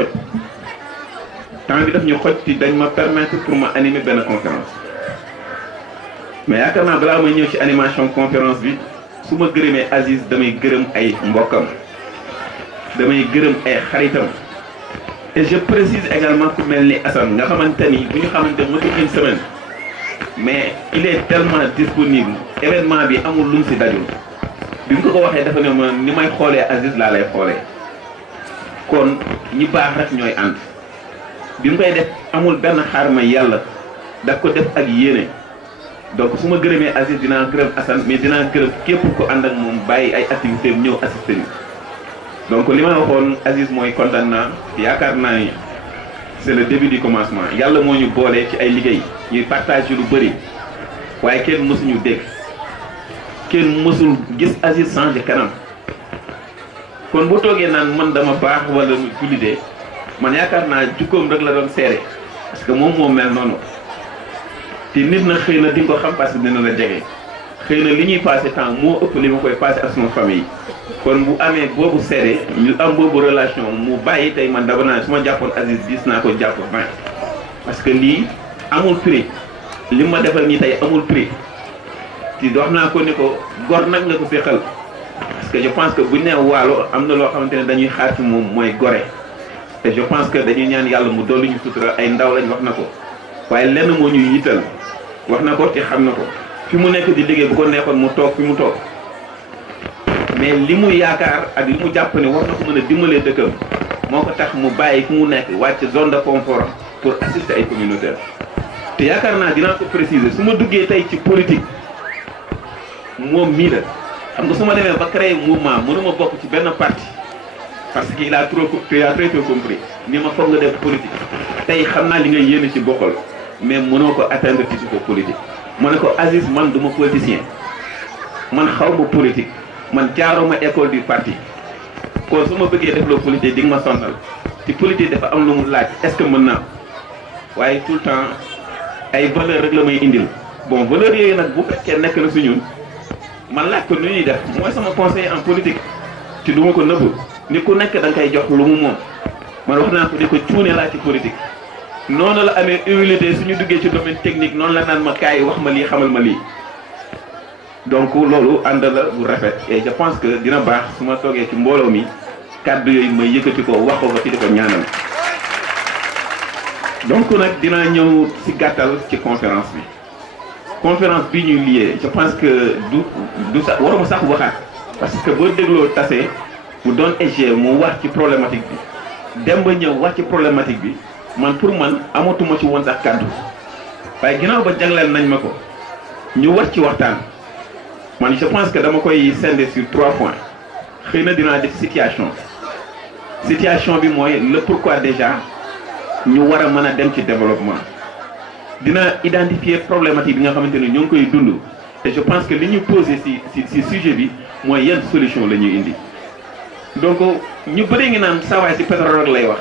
xoj ci dañ ma permettre pour ma animer benn conférence mais yaakaar naa balaa may ñëw ci animation conférence bi su ma gërëmee Aziz damay gërëm ay mbokkam damay gërëm ay xaritam et je précise également ku mel ni Assane nga xamante ni bu ñu xamante motul une semaine mais il est tellement disponible événement bi amul lu mu si dajul bi mu ko waxee dafa ne ma ni may xoolee Aziz laa lay xoolee kon ñi baax rek ñooy ànd bi mu koy def amul benn xaar ma yàlla daf ko def ak yéene donc su ma gërëmee Aziz dinaa gërëm Assane mais dinaa gërëm képp ko ànd ak moom bàyyi ay activités am ñëw assister ñu donc li ma waxoon Aziz mooy kontaan naa yaakaar naa ni c'est le début du commencement yàlla moo ñu boole ci ay liggéey ñuy partage lu bëri waaye kenn mësuñu dégg kenn mësul gis Aziz changé kanam kon bu toogee naan man dama baax wala jullit man yaakaar naa jukkoom rek la doon seere parce que moom moo mel noonu te nit na xëy na di nga ko xam parce que dina la jege xëy na li ñuy passé temps moo ëpp li ma koy passé ak suma famille kon bu amee boobu seede ñu am boobu relation mu bàyyi tey man daba naa su ma jàppoon Aziz gis naa ko jàpp 20 parce que lii amul prix li ma defal nii tey amul prix te wax naa ko ni ko gor nag nga ko féqal parce que je pense que bu nee waalo am na loo xamante ne dañuy xaar ci moom mooy gore te je pense que dañuy ñaan yàlla mu dolli ñu sutura ay ndaw lañ wax na ko waaye lenn moo ñuy yital wax na ko te xam na ko fi mu nekk di liggéey bu ko neexoon mu toog fi mu toog mais li mu yaakaar ak li mu jàpp ne war na ko mën a dimbalee dëkkam moo ko tax mu bàyyi fi mu nekk wàcc zone de confort pour assister ay communautaires te yaakaar naa dinaa ko préciser su ma duggee tey ci politique moom mii la xam nga su ma demee ba créer mouvement mënuma bokk ci benn parti parce que il a très tôt compris ni ma foog nga def politique tey xam naa li nga yéene ci bokkal mais mënoo ko atteindre ci ko politique mu ne ko Aziz man du ma politicien man xaw ma politique man jaaruma école du parti kon su ma bëggee def loo politique di nga ma sonal ci politique dafa am lu mu laaj est-ce que mën naa waaye tout le temps ay valeur rek la may indil bon valeur yooyu nag bu fekkee nekk na su ñun man laaj ko nu ñuy def mooy sama conseiller en politique ci du ma ko nëbb ni ku nekk da nga koy jox lu mu moom man wax naa ko di ko cuune laa ci politique noonu la amee humilité suñu duggee ci domaine technique noonu la naan ma kaay wax ma lii xamal ma lii donc loolu ànd la bu rafet et je pense que dina baax su ma toogee ci mbooloo mi kàddu yooyu may yëkkati ko wax ko ci di ko ñaanal donc nag dinaa ñëw ci gàttal ci conférence bi ñuy lié je pense que du sax waruma sax waxaat parce que boo dégloo tase mu doon EG mu wax ci problématique bi dem ba ñëw wax ci problématique bi man pour man amatuma ci woon sax kàddu waaye ginnaaw ba jagleel nañ ma ko ñu wax ci waxtaan man je pense que dama koy scinder sur 3 points xëy na dinaa def situation bi mooy le pourquoi déjà ñu war a mën a dem ci développement dina identifier problématique bi nga xamante ne ñoo ngi koy dund te je pense que li ñu posé ci sujet bi mooy yan solution la ñuy indi donc ñu bëri ngi naan sawaay ci pétrole rek lay wax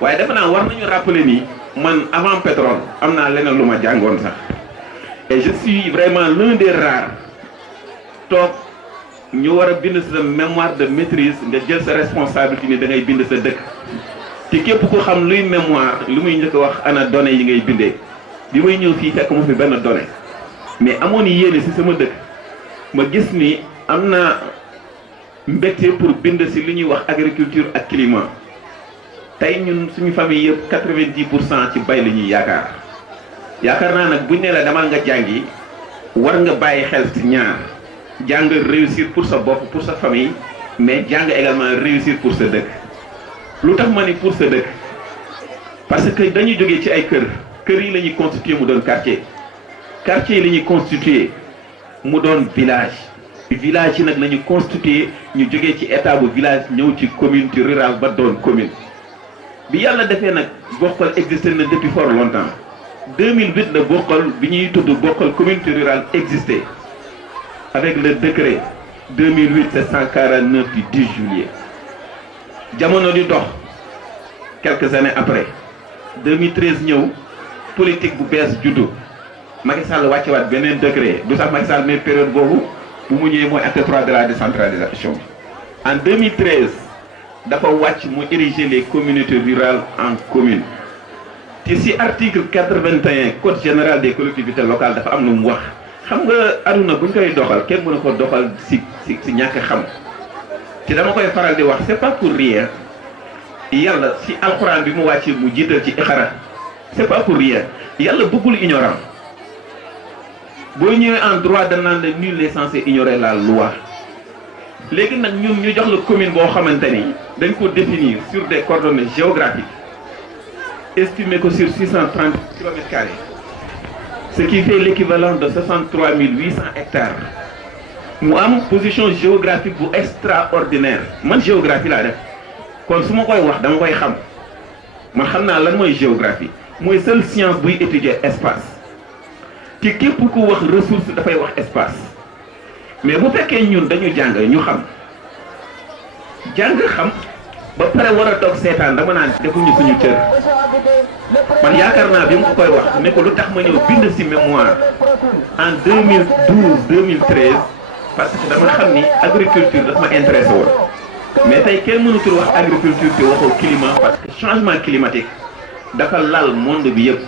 waaye defe naa war nañu rappeler ni man avant pétrole am naa leneen lu ma jàngoon sax et je suis vraiment l'un des rares toog ñu war a bind sa mémoire de maîtrise nga jël sa responsabilité ni da ngay bind sa dëkk te képp ku xam luy mémoire lu muy njëkk a wax ana données yi ngay bindee bi may ñëw fii fekk mu fi benn donnée mais amoon yéene ci sama dëkk ma gis ni am na mbégte pour bind ci li ñuy wax agriculture ak climat tey ñun suñu famille yëpp 90% ci bay la ñuy yaakaar naa nag buñ ne la demal nga jàngi war nga bàyyi xel ci ñaar jàng réussir pour sa bopp pour sa famille mais jàng également réussir pour sa dëkk lu tax ma ni pour sa dëkk parce que dañuy jógee ci ay kër yi la ñuy constituer mu doon quartier yi la ñuy constituer mu doon village yi nag la ñu constituer ñu jógee ci état bu village ñëw ci commune ci rural ba doon commune bi yàlla defee nag Bokkal existé na depuis fort longtemps 2008 la Bokkal bi ñuy tudd Bokkal communauté rurale existé avec le décret 2008-749 du 10 juillet jamono di dox quelques années après 2013 ñëw politique bu bees juddu Macky Sall wàccewaat beneen décret du sax Macky Sall mais période boobu bu mu ñëwee mooy acte 3 de la décentralisation en 2013 dafa wàcc mu ériger les communautés rurales en communes te si article 81 code général des collectivités locales dafa am lu mu wax xam nga aduna buñ koy doxal kenn mën na ko doxal si ñàkk xam te dama koy faral di wax c'est pas pour rien yàlla si alxuraan bi mu wàcc mu jiital ci Iqra c'est pas pour rien yàlla bëggul ignorant boo ñëwee en droit de naan nul n'est censé ignorer la loi léegi nag ñun ñu jox la commune boo xamante ni dañ ko définir sur des coordonnées géographiques estimé ko sur 630 km², ce qui fait l'équivalent de 63 800 hectares. mu am position géographique bu extraordinaire man géographie laa def kon su ma koy wax dama koy xam man xam naa lan mooy géographie mooy seule science buy étudier espace te képp ku wax ressource dafay wax espace mais bu fekkee ñun dañu jàng ñu xam ba pare war a toog seetaan dama naan defuñu suñu cër man yaakaar naa bi mu koy wax ne ko lu tax ma ñëw bind ci mémoire en 2012-2013 parce que dama xam ni agriculture daf ma intéressé woon mais tey kenn mënutul wax agriculture te waxoo climat parce que changement climatique dafa lal monde bi yëpp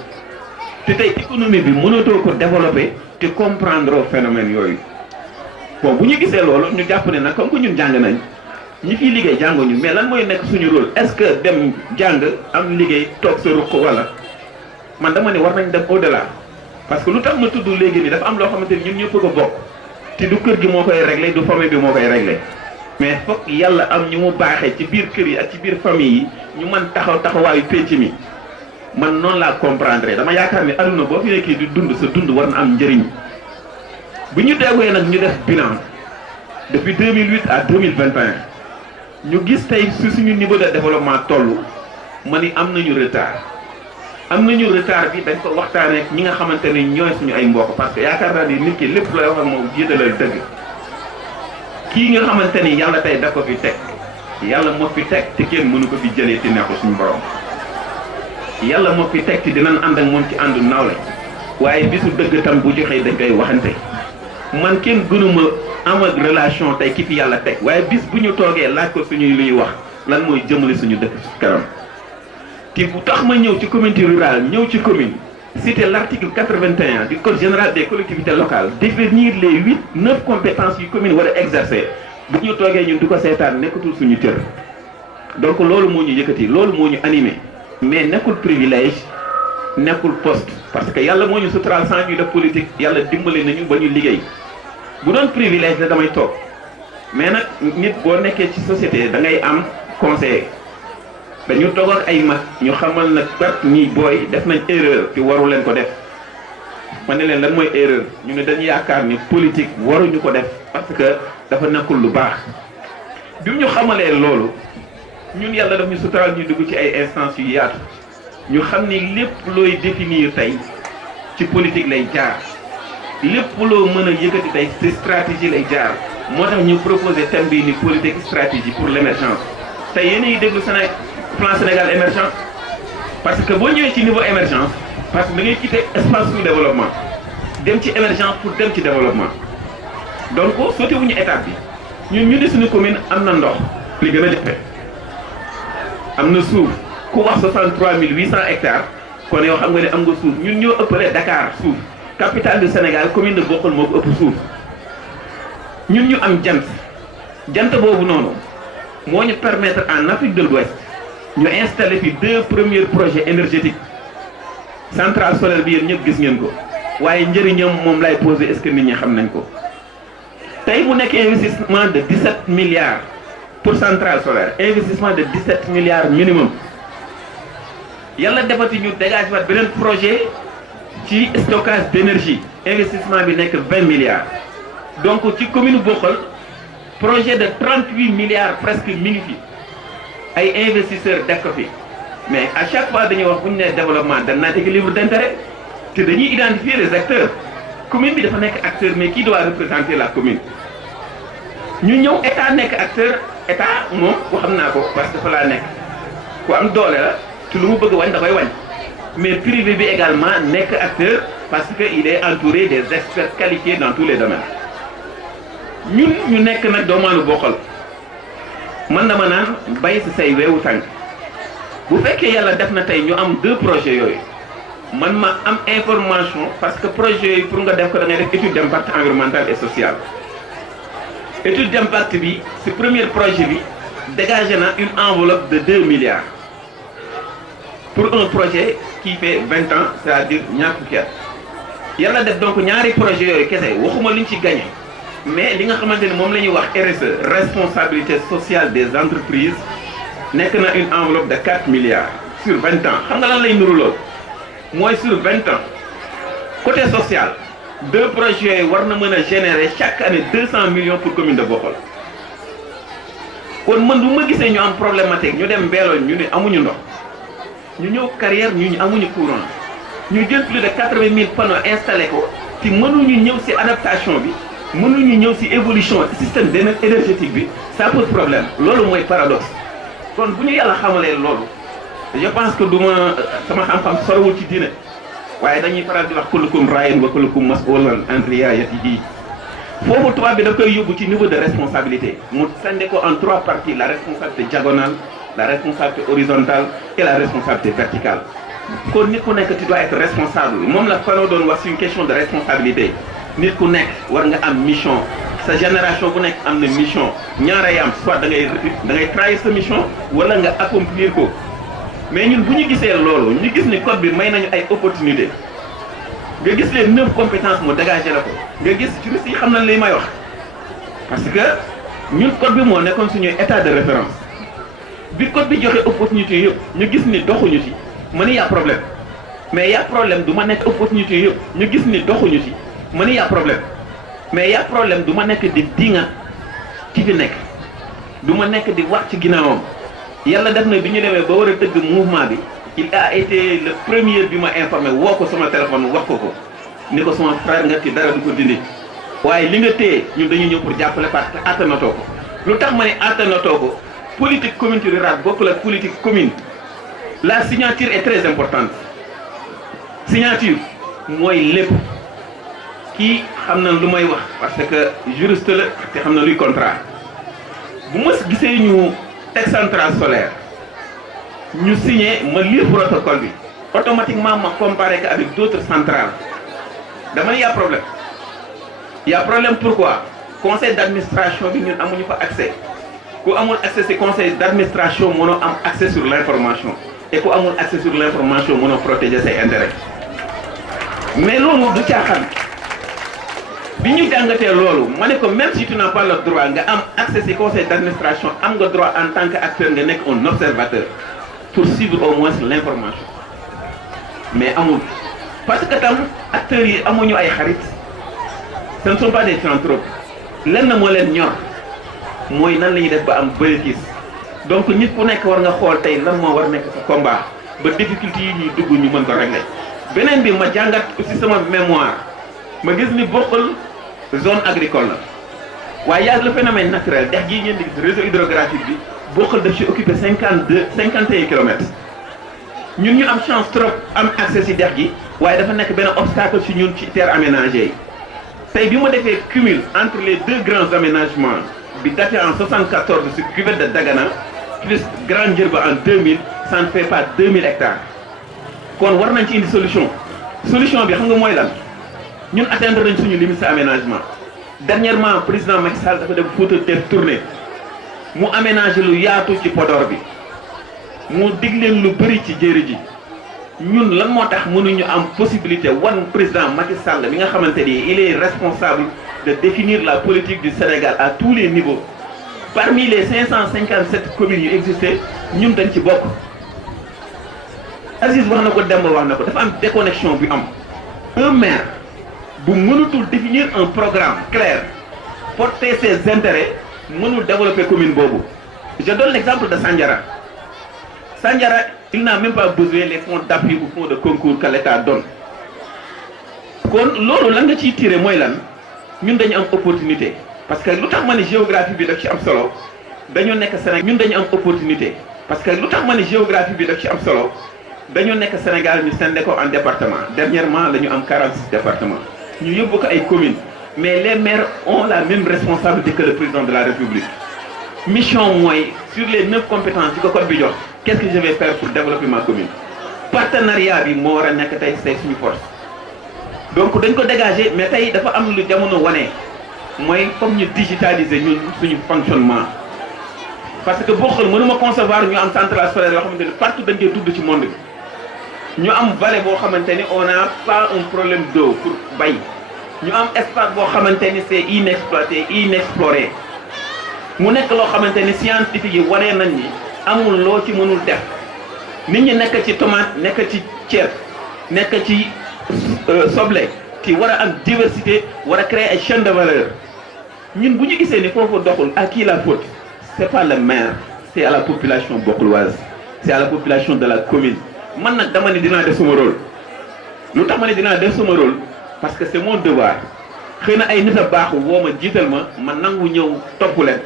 te tey économie bi mënatoo ko développer te comprendre phénomène yooyu bon bu ñu gisee loolu ñu jàpp ne nag comme que ñun jàng nañ ñi fiy liggéey jànguñu mais lan mooy nekk suñu rôle est-ce que dem jàng am liggéey toog sa ruq wala man dama ne war nañ dem au-delà parce que lu tax ma tudd léegi ni dafa am loo xamante ni ñun ñëpp ko bokk te du kër gi moo koy réglé du famille bi moo koy réglé mais fokk yàlla am ñu mu baaxee ci biir kër yi ak ci biir famille yi ñu mën taxawaayu pénc mi man noonu laa comprendre dama yaakaar ni aduna boo fi nekkee di dund sa dund war na am njëriñ bu ñu deewee nag ñu def bilan depuis 2008 à 2021 ñu gis tey su suñu niveau de développement toll ma ni am nañu retard bi dañ ko waxtaanee ak ñi nga xamante ni ñooy suñu ay mbokk parce que yaakaar naa ni nit ki lépp lay wax ak moom jiitalal dëgg kii nga xamante ni yàlla tey da ko fi teg yàlla moo fi teg te kenn mënu ko fi jëlee ti neexu suñu borom yàlla moo fi teg te dinañ ànd ak moom ci àndu nawle waaye bisu dëgg tam bu joxee dañ koy waxante man kenn gënuma am ak relation tey ki fi yàlla teg waaye bis bu ñu toogee laaj ko suñuy luy wax lan mooy jëmale suñu dëkk ci kanam te bu tax ma ñëw ci communauté rurale ñëw ci commune cité l'article 81 du code général des collectivités locales définir les 9 compétences yu commune war a exercer bu ñu toogee ñun du ko seetaan nekkatul suñu cër donc loolu moo ñu yëkkati loolu moo ñu animé mais nekkul privilège nekkul poste parce que yàlla moo ñu suturaal sans ñu def politique yàlla dimbali nañu ba ñu liggéey bu doon privilège la damay toog mais nag nit boo nekkee ci société da ngay am conseiller dañu toog ak ay mag ñu xamal nag kat ñi booy def nañ erreur te waru leen ko def ma ne leen lan mooy erreur ñu ne dañu yaakaar ni politique waruñu ko def parce que dafa nekkul lu baax bi ñu xamalee loolu ñun yàlla daf ñu suturaal ñu dugg ci ay instances yu yaatu ñu xam ni lépp looy définir tey ci politique lay jaar lépp loo mën a yëkkati tey ci stratégie lay jaar moo tax ñu proposé thème bii ni politique stratégie pour l'émergence tey yéen a ngi déglu plan Sénégal émergent parce que boo ñëwee ci niveau émergence parce que da ngay quitter espace sous développement dem ci émergence pour dem ci développement donc sauté wuñu étape bi ñun ñu ne suñu commune am na ndox li gën a jafe am na suuf ku wax 63 800 hectares kon yow xam nga ne am nga suuf ñun ñoo ëppale Dakar suuf capitale du Sénégal commune de Bokhol moo ko ëpp suuf ñun ñu am jant boobu noonu moo ñu permettre en Afrique de l'Ouest ñu installé fi 2 premiers projets énergétiques centrale solaire bi yéen ñëpp gis ngeen ko waaye njëriñam moom lay posé est-ce que nit ñi xam nañ ko tey mu nekk investissement de 17 milliards pour centrale solaire investissement de 17 milliards minimum yàlla defati ñu dégagé waat beneen projet ci stockage d'énergie investissement bi nekk 20 milliards donc ci commune Bokhol projet de 38 milliards presque mi ngi fi ay investisseurs def ko fi mais à chaque fois dañuy wax bu ñu nee développement dañ naan équilibre d'intérêt te dañuy identifier les acteurs commune bi dafa nekk acteur mais qui doit représenter la commune ñu ñëw état nekk acteur état moom xam naa ko parce que dafa laa nekk ku am doole la te lu mu bëgg wañ da koy wañ mais privé bi également nekk acteur parce que il est entouré des experts qualifiés dans tous les domaines ñun ñu nekk nag doomaanu Bokhol man dama naan bay si say weewu tànk bu fekkee yàlla def na tey ñu am 2 projets yooyu man ma am information parce que projet yooyu pour nga def ko da ngay def étude d'impact environnemental et social étude d'impact bi si premier projet bi dégagé na une enveloppe de 2 milliards pour un projet qui fait 20 ans c'est-à-dire ñaar fukki at yàlla def donc ñaari projet yooyu kese waxuma liñ ci gagné mais li nga xamante ni moom la ñuy wax RSE responsabilité sociale des entreprises nekk na une enveloppe de 4 milliards sur 20 ans xam nga lan lay nuru lool mooy sur 20 ans côté social 2 projets yooyu war na mën a générer chaque année 200 millions pour commune de Bokhol kon man bu ma gisee ñu am problématique ñu dem Mbeelooñ ñu ne amuñu ndox ñu ñëw Carrière ñu amuñu courant ñu jël plus de 80 000 panneaux installé ko ci mënuñu ñëw ci adaptation bi mënuñu ñëw ci évolution système énergétique bi ça pose problème loolu mooy paradoxe kon bu ñu yàlla xamalee loolu je pense que duma sama xam-xam sorowul ci diine waaye dañuy faral di wax kullukum raa'in wa kullukum mas'uulun an ra'iyyatihi foofu tubaab bi daf koy yóbbu ci niveau de responsabilité mu sànde ko en 3 parties la responsabilité diagonale la responsabilité horizontale et la responsabilité verticale kon nit ku nekk tu dois être responsable moom la Fano doon wax c'est une question de responsabilité nit ku nekk war nga am mission sa génération bu nekk am na mission ñaara yam soit da ngay trahir sa mission wala nga accomplir ko mais ñun bu ñu gisee loolu ñu gis ni code bi may nañu ay opportunité nga gis les 9 compétences mu dégagé la ko nga gis juristes yi xam na li may wax parce que ñun code bi moo nekkoon suñuy état de référence bi code bi joxe opportunité yëpp ñu gis ni doxuñu ci ma ni y a problème mais y a problème du ma nekk opportunité yëpp ñu gis ni doxuñu ci ma ni y a problème mais y a problème du ma nekk di dinga ci fi nekk du ma nekk di wax ci ginnaawam yàlla def na bi ñu demee ba war a tëgg mouvement bi il a été le premier bi ma informé woo ko sama téléphone wax ko ko ni ko sama frère nga ci dara du ko dindi waaye li nga téye ñun dañuy ñëw pour jàppale parce que attanatoo ko lu tax ma ne attanatoo ko politique communauté rurale bokkul ak politique commune la signature est très importante signature mooy lépp kii xam na lu may wax parce que juriste la te xam na luy contrat bu ma gisee ñu teg centrale solaire ñu signé ma lire protocole bi automatiquement ma comparé que avec d'autres centrales dama ne y a problème y a problème pourquoi conseil d'administration bi ñun amuñu fa accès ku amul accès ci conseil d'administration mënoo am accès sur l'information et ku amul accès sur l'information mënoo protéger ses intérêts mais loolu du caaxaan bi ñu jàngatee loolu ma ne ko même si tu n'as pas le droit nga am accès ci conseil d'administration am nga droit en tant qu'acteur nga nekk un observateur pour suivre au moins l'information mais amul parce que tam acteurs yi amuñu ay xarit ce ne sont pas des philanthropes lenn moo leen ñor mooy nan la ñuy def ba am bénéfice donc nit ku nekk war nga xool tey lan moo war nekk sa combat ba difficulté yi ñuy dugg ñu mën ko régler beneen bi ma jàngat aussi sama mémoire ma gis ni Bokhol zone agricole la waaye y'a le phénomène naturel dex gii ngeen di gis réseau hydrographique bi Bokhol daf ci occupé 51 kilomètres ñun ñu am chance trop am accès ci dex gi waaye dafa nekk benn obstacle ci ñun ci terre aménagée yi tey bi ma defee cumul entre les 2 grands aménagements bi daté en 74 sur cuvette de Dagana plus Grand Djerba en 2000 ça ne fait pas 2000 hectares kon war nañ ci indi solution bi xam nga mooy lan ñun atteindre nañ suñu limite aménagement dernièrement président Macky Sall dafa def Fouta def tournée mu aménager lu yaatu ci Podor bi mu dig leen lu bëri ci jéeri ji ñun lan moo tax mënuñu am possibilité wan président Macky Sall mi nga xamante ni il est responsable de définir la politique du Sénégal à tous les niveaux parmi les 557 communes yu existé ñun dañ ci bokk Aziz wax na ko Demba wax na ko dafa am déconnexion bi am un maire bu mënutul définir un programme clair porter ses intérêts mënul développer commune boobu je donne l'exemple de Sandiara il n'a même pas besoin les fonds d'appui ou fonds de concours que l'État donne kon loolu lan nga ciy tiré mooy lan ñun dañu am opportunité parce que lu tax ma ne géographie bi daf ci am solo dañoo nekk Sénégal ñun dañu am opportunité parce que lu tax ma ne géographie bi daf ci am solo dañoo nekk Sénégal ñu scindé ko en département dernièrement la ñu am 46 départements ñu yóbbu ko ay communes mais les maires ont la même responsabilité que le président de la République mission mooy sur les 9 compétences yi ko code bi jox qu'est-ce que je vais faire pour développer ma commune partenariat bi moo war a nekk tey suñu force donc dañ ko dégager mais tey dafa am lu jamono wane mooy comme ñu digitaliser ñun suñu fonctionnement parce que Bokhol mënuma concevoir ñu am centrale solaire yoo xamante ni partout dañ koy tudd ci monde bi ñu am vallée boo xamante ni on n'a pas un problème d'eau pour bay ñu am espace boo xamante ni c'est inexploité inexploré mu nekk loo xamante ni scientifique yi waree nañ ni amul loo ci mënul def nit ñi nekk ci tomate nekk ci ceeb nekk ci soble ci war a am diversité war a créer ay chaîne de valeur ñun bu ñu gisee ni foofu doxul à qui la faute c'est pas le maire c'est à la population bokluwaase c'est à la population de la commune man nag dama ne dinaa def sama rôle lu tax ma ne dinaa def sama rôle parce que c'est mon devoir xëy na ay nit a baaxu woo ma jiital ma nangu ñëw topp leen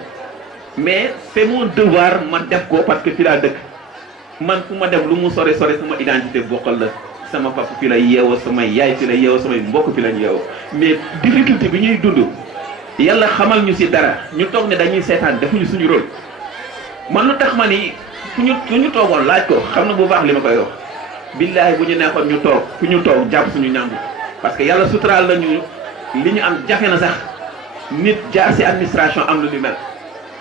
mais c'est mon devoir ma def ko parce que fi laa dëkk man fu ma dem lu mu sore sore sama identité bokkal la sama papa fi la yeewoo samay yaay fi la yeewoo samay mbokk fi lañ yeewoo mais difficulté bi ñuy dund yàlla xamal ñu ci dara ñu toog ne dañuy seetaan defuñu suñu rôle man lu tax ma ni fu ñu toogoon laaj ko xam na bu baax li ma koy wax billaahi bu ñu neexoon ñu toog fu ñu toog jàpp suñu ñàmbu parce que yàlla suturaal nañu li ñu am jafe na sax nit jaar ci administration am na lu mel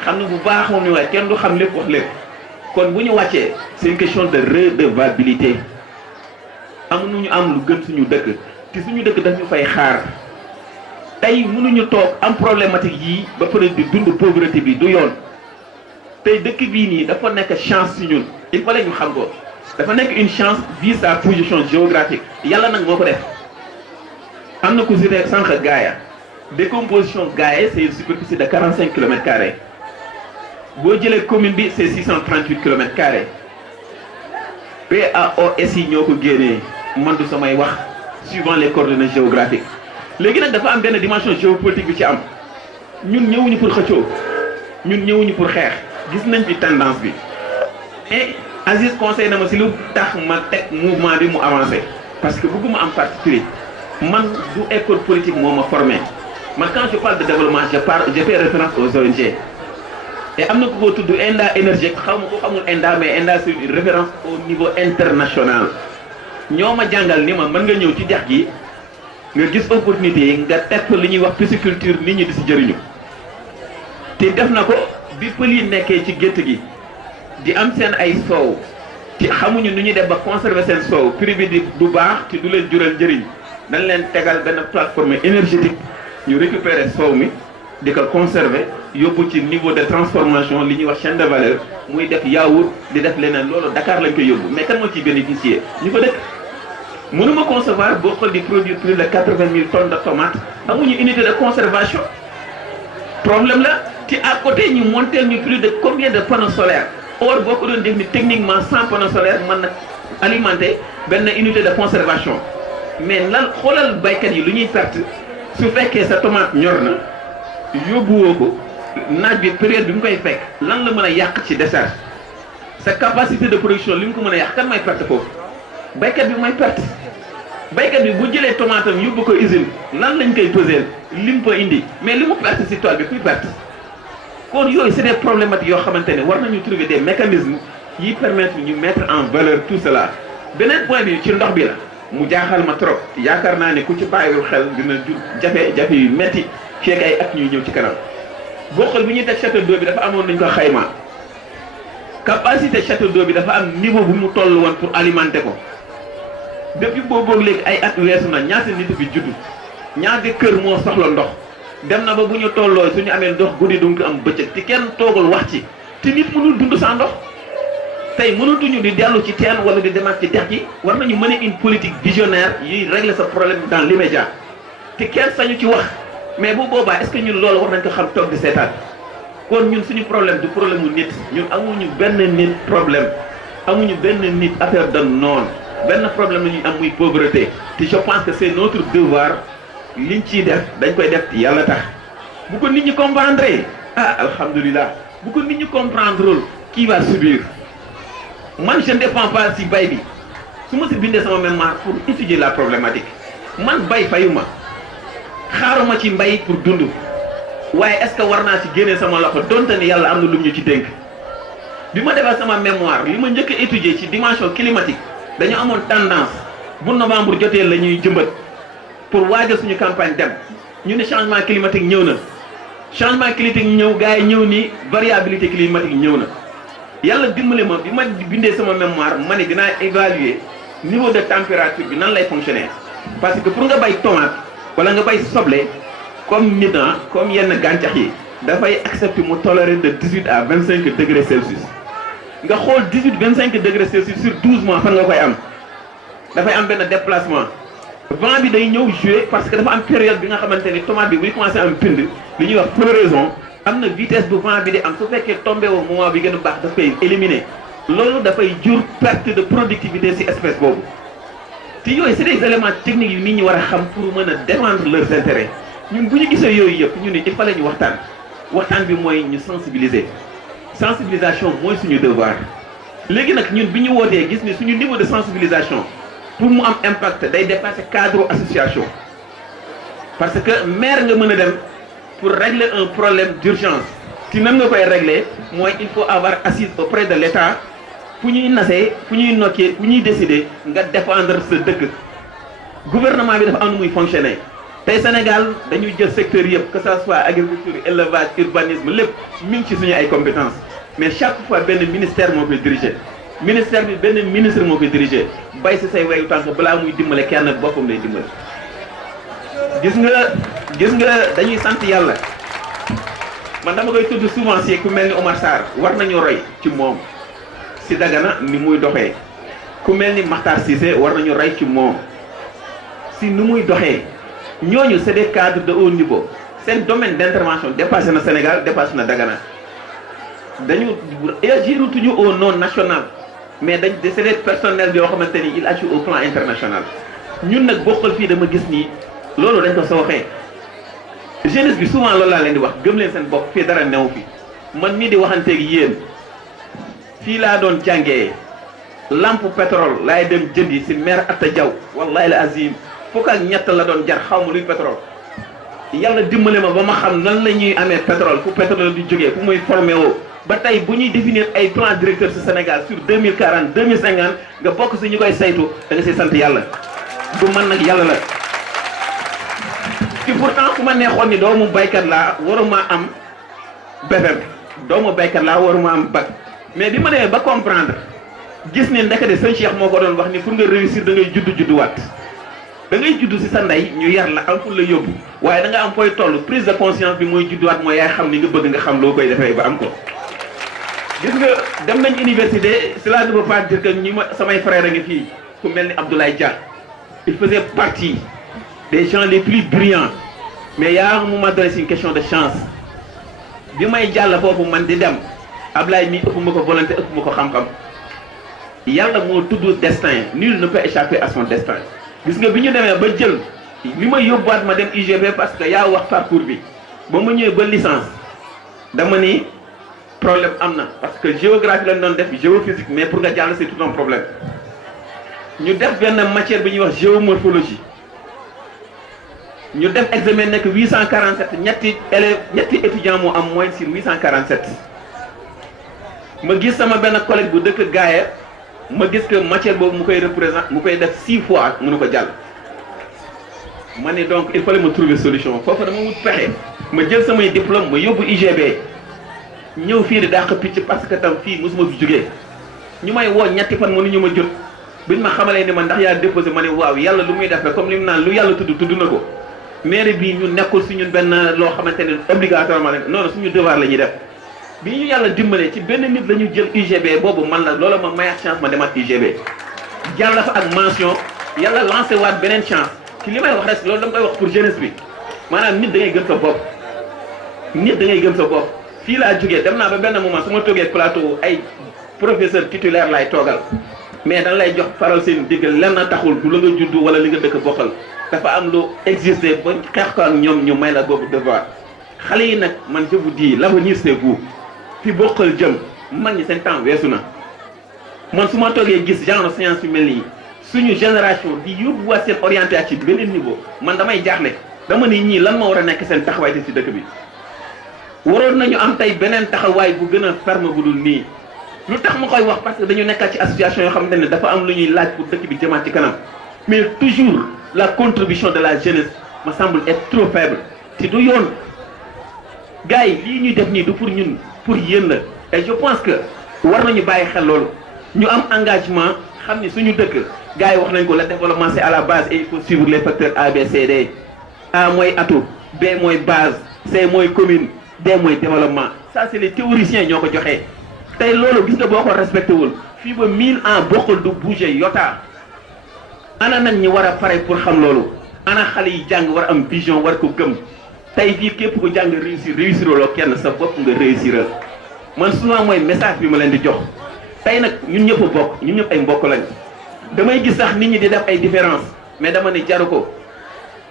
xam na bu baax moom ni waaye kenn du xam lépp wax lépp kon bu ñu wàccee c'est une question de redevabilité amuñu am lu gën suñu dëkk te suñu dëkk daf ñu fay xaar tey mënuñu toog am problématique yii ba pare di dund pauvreté bi du yoon tey dëkk bii nii dafa nekk chance ci ñun il fallait ñu xam ko dafa nekk une chance via sa position géographique yàlla nag moo ko def am na ku si ne sànq Gaaya décomposition Gaaya c'est une superficie de 45 kilomètres carrés boo jëlee commune bi c'est 638 kilomètres carrés PAOS yi ñoo ko génnee man du samay wax suivant les coordonnées géographiques léegi nag dafa am benn dimension géopolitique bi ci am ñun ñëwuñu pour xëccoo ñun ñëwuñu pour xeex gis nañ fi tendance bi et Aziz conseil na ma si lu tax ma teg mouvement bi mu avancé parce que bëgguma am particulier man du école politique moo ma formé man quand je parle de développement je fais référence aux ONG et am na ku ko tudd ENDA énergie xaw ma ko xamul ENDA mais ENDA c'est une référence au niveau international ñoo ma jàngal ni ma mën nga ñëw ci dex gi nga gis opportunité yi nga teg fa li ñuy wax pisciculture nit ñi di si jëriñu te def na ko bi pël yi nekkee ci gétt gi di am seen ay soow ci xamuñu nu ñuy def ba conserver seen soow prix bi di du baax te du leen jural njëriñ dañ leen tegal benn plateforme énergétique ñu récupérer soow mi di ko conserver yóbbu ci niveau de transformation li ñuy wax chaîne de valeur muy def yaourt di def leneen loolu Dakar lañ koy yóbbu mais kan moo ciy bénéficier ñu fa dëkk mënuma concevoir boo xool di produire plus de 80 000 tonnes de tomates amuñu unité de conservation problème la ci à côté ñu monter ñu plus de combien de panneaux solaires or boo ko doon def ni techniquement 100 panneaux solaires mën na alimenter benn unité de conservation mais lan xoolal baykat yi lu ñuy perte su fekkee sa tomate ñor na yóbbuwoo ko naaj bi période bi mu koy fekk lan la mën a yàq ci décharge sa capacité de production li mu ko mën a yàq kan may perte foofu baykat bi may perte baykat bi bu jëlee tomate am yóbbu ko usine lan lañ koy peser lim ko indi mais li mu perte ci tool bi kuy perte kon yooyu c'est des problématiques yoo xamante ne war nañu trouver des mécanismes yi permettre ñu mettre en valeur tout cela beneen point bi ci ndox bi la mu jaaxal ma trop yaakaar naa ne ku ci bàyyiwul xel dina jur jafe-jafe yu metti fekk ay at ñuy ñëw ci kanam bokkal bi ñuy teg château d'eau bi dafa amoon nañ ko xayma capacité château d'eau bi dafa am niveau bu mu toll woon pour alimenter ko depuis boobu léegi ay at weesu na ñaata nit fi juddu ñaata kër moo soxla ndox dem na ba bu ñu tolloo suñu amee ndox guddi du ko am bëccëg te kenn toogul wax ci te nit mënul dund sans ndox tey mënatuñu di dellu ci teen wala di demaat ci dex gi war nañu mener une politique visionnaire yuy régler sa problème dans l'immédiat te kenn sañu ci wax mais bu boobaa est-ce que ñun loolu war nañ ko xam toog di seetaan kon ñun suñu problème du problème mu nit ñun amuñu benn nit problème amuñu benn nit affaire de noonu benn problème la ñuy am muy pauvreté te je pense que c'est notre devoir liñ ciy def dañ koy def yàlla tax bu ko nit ñi comprendre ah alhamdulilah bu ko nit ñi comprendre qui va subir man je ne dépends pas si bay bi su ma si bindee sama mémoire pour étudier la problématique man bay fayuma xaaruma ci mbay pour dund waaye est-ce que war naa ci génnee sama loxo donte ne yàlla am na lu ñu ci dénk bi ma defee sama mémoire li ma njëkk a étudier ci dimension climatique dañu amoon tendance bu novembre jotee la ñuy jëmbat pour waajal suñu campagne dem ñu ne changement climatique ñëw na changement climatique ñëw gars yi ñëw ni variabilité climatique ñëw na yàlla dimbali ma bi ma bindee sama mémoire ma ne dinaa évaluer niveau de température bi nan lay fonctionner parce que pour nga bay tomate wala nga bay soble comme nit comme yenn gàncax yi dafay accepter mu tolérer de 18 à 25 degrés Celsius nga xool 18 25 degrés Celsius sur 12 mois fan nga koy am dafay am benn déplacement vent bi day ñëw jouer parce que dafa am période bi nga xamante ni tomate bi buy commencé am pind li ñuy wax floraison am na vitesse bu vent bi di am su fekkee tombé au moment bi gën a baax daf koy éliminer loolu dafay jur perte de productivité ci espèce boobu te yooyu c'est des éléments techniques yu nit ñi war a xam pour mën a défendre leurs intérêts ñun bu ñu gisee yooyu yëpp ñu ne il fallait ñu waxtaan bi mooy ñu sensibiliser sensibilisation mooy suñu devoir léegi nag ñun bi ñu wootee gis ni suñu niveau de sensibilisation pour mu am impact day dépasser cadre association parce que maire nga mën a dem pour régler un problème d'urgence si nan nga koy régler mooy il faut avoir assise auprès de l'État fu ñuy nasee fu ñuy nokkee fu ñuy décider nga défendre sa dëkk gouvernement bi dafa am nu muy fonctionner tey Sénégal dañuy jël secteur yëpp que ça soit agriculture élevage urbanisme lépp mi ngi ci suñu ay compétences mais chaque fois benn ministère moo koy diriger ministère bi benn ministre moo koy diriger bay si say wayu tànk balaa muy dimbale kenn boppam lay dimbale gis nga dañuy sant yàlla man dama koy tudd souvent si ku mel ni Omar Sarr war nañu roy ci moom si Dagana ni muy doxee ku mel ni Makhtar Cissé war nañu roy ci moom si ni muy doxee ñooñu c'est des cadres de haut niveau seen domaine d'intervention dépassé na Sénégal dépassé na Dagana dañu agirutuñu au nom national mais c'est des personnels yoo xamante ni il agit au plan international ñun nag bokkal fii dama gis nii loolu dañ ko sooxee jeunesse bi souvent loolu laa leen di wax gëm leen seen bopp fii dara new fi man mii di waxanteeg yéen fii laa doon jàngee lampe pétrole laay dem jëndi si maire Atta Diaw wallahi la azim fukk ak ñett la doon jar xaw ma luy pétrole yàlla dimbale ma ba ma xam nan la ñuy amee pétrole fu pétrole di jógee fu muy formé woo ba tey bu ñuy définir ay plan directeur ci Sénégal sur 2040 2050 nga bokk si ñu koy saytu da nga siy sant yàlla du man nag yàlla la ci pourtant su ma neexoon ni doomu baykat laa waruma am BFEM doomu baykat laa waruma am bac mais bi ma demee ba comprendre gis ne ndekete sëñ Cheikh moo ko doon wax ni pour nga réussir da ngay judduwaat da ngay judd ci sa ndey ñu yar la am fu la yóbbu waaye da nga am fooy toll prise de conscience bi mooy judduwaat mooy yaay xam ni nga bëgg nga xam loo koy defee ba am ko. gis nga dem nañ université cela ne veut pas dire que ñi ma samay frères a ngi fii ku mel ni Abdoulaye Dia il faisait partie des gens les plus brillants mais y a un moment donné c'est une question de chance bi may jàll foofu man di dem Ablaye mi ëpp ma ko volonté ëpp ma ko xam-xam yàlla moo tudd destin nul ne peut échapper à son destin. gis nga bi ñu demee ba jël li ma yóbbuwaat ma dem UGB parce que yaa wax parcours bi ba ma ñëwee ba licence dama ni problème am na parce que géographie lañ doon def géophysique mais pour nga jàll c'est tout un problème ñu def benn matière bi ñuy wax géomorphologie ñu def examen nekk 847 ñetti étudiants moo am moyenne sur 847 ma gis sama benn collègue bu dëkk Gaaya ma gis que matière boobu mu koy représente mu koy def 6 fois mënu ko jàll ma ne donc il fallait me trouver solution foofu dama wut pexe ma jël samay diplôme ma yóbbu UGB ñëw fii di dàq picc parce que tam fii mosuma fi jógee ñu may woo ñetti fan mënuñu ma jot biñ ma xamalee ni man ndax yaa déposé ma ne waaw yàlla lu muy def comme li mu naan lu yàlla tudd na ko mairie bii ñu nekkul si ñun benn loo xamante ne obligatoirement non suñu devoir la ñuy def bi ñu yàlla dimbalee ci benn nit la ñu jël UGB boobu man la loola ma mayaat chance ma demaat UGB jàll fa ak mention yàlla lancé waat beneen chance ci li may wax rek loolu dama koy wax pour jeunesse bi maanaam nit da ngay gëm sa bopp nit da ngay gëm sa bopp fii laa jógee dem naa ba benn moment su ma toogee plateau ay professeur titulaire laay toogal mais dañ lay jox faral seen digg lenn taxul du la nga juddu wala li nga dëkk bokkal dafa am lu existé ba xeex ko ak ñoom ñu may la boobu devoir xale yi nag man je vous dis l'avenir c'est vous fi bokkal jëm man ñi seen temps weesu na man su ma toogee gis genre science yu mel nii suñu génération di yóbbuwaat seen orientation ci beneen niveau man damay jaaxle dama ni ñii lan moo war a nekk seen taxawaay ci dëkk bi waroon nañu am tey beneen taxawaay bu gën a ferme bu dul nii lu tax ma koy wax parce que dañu nekkaat ci association yoo xamante ne dafa am lu ñuy laaj pour dëkk bi jëmaat ci kanam mais toujours la contribution de la jeunesse me semble être trop faible te du yoon gars yi lii ñuy def nii du pour ñun pour yéen la et je pense que war nañu bàyyi xel loolu ñu am engagement xam ni suñu dëkk gars yi wax nañ ko le développement c'est à la base et il faut suivre les facteurs A B C D A mooy atout B mooy base C mooy commune D mooy développement ça c'est les théoriciens ñoo ko joxee tey loolu gis nga boo ko respecté wul fii ba 1000 ans bokkul du bouger yota ana nag ñi war a pare pour xam loolu ana xale yi jàng war am vision war ko gëm tey fii képp ku jàng réussiroloo kenn sa bopp nga réussiral man souvent mooy message bi ma leen di jox tey nag ñun ñëpp a bokk ñun ñëpp ay mbokk lañ damay gis sax nit ñi di def ay différence mais dama ne jaru ko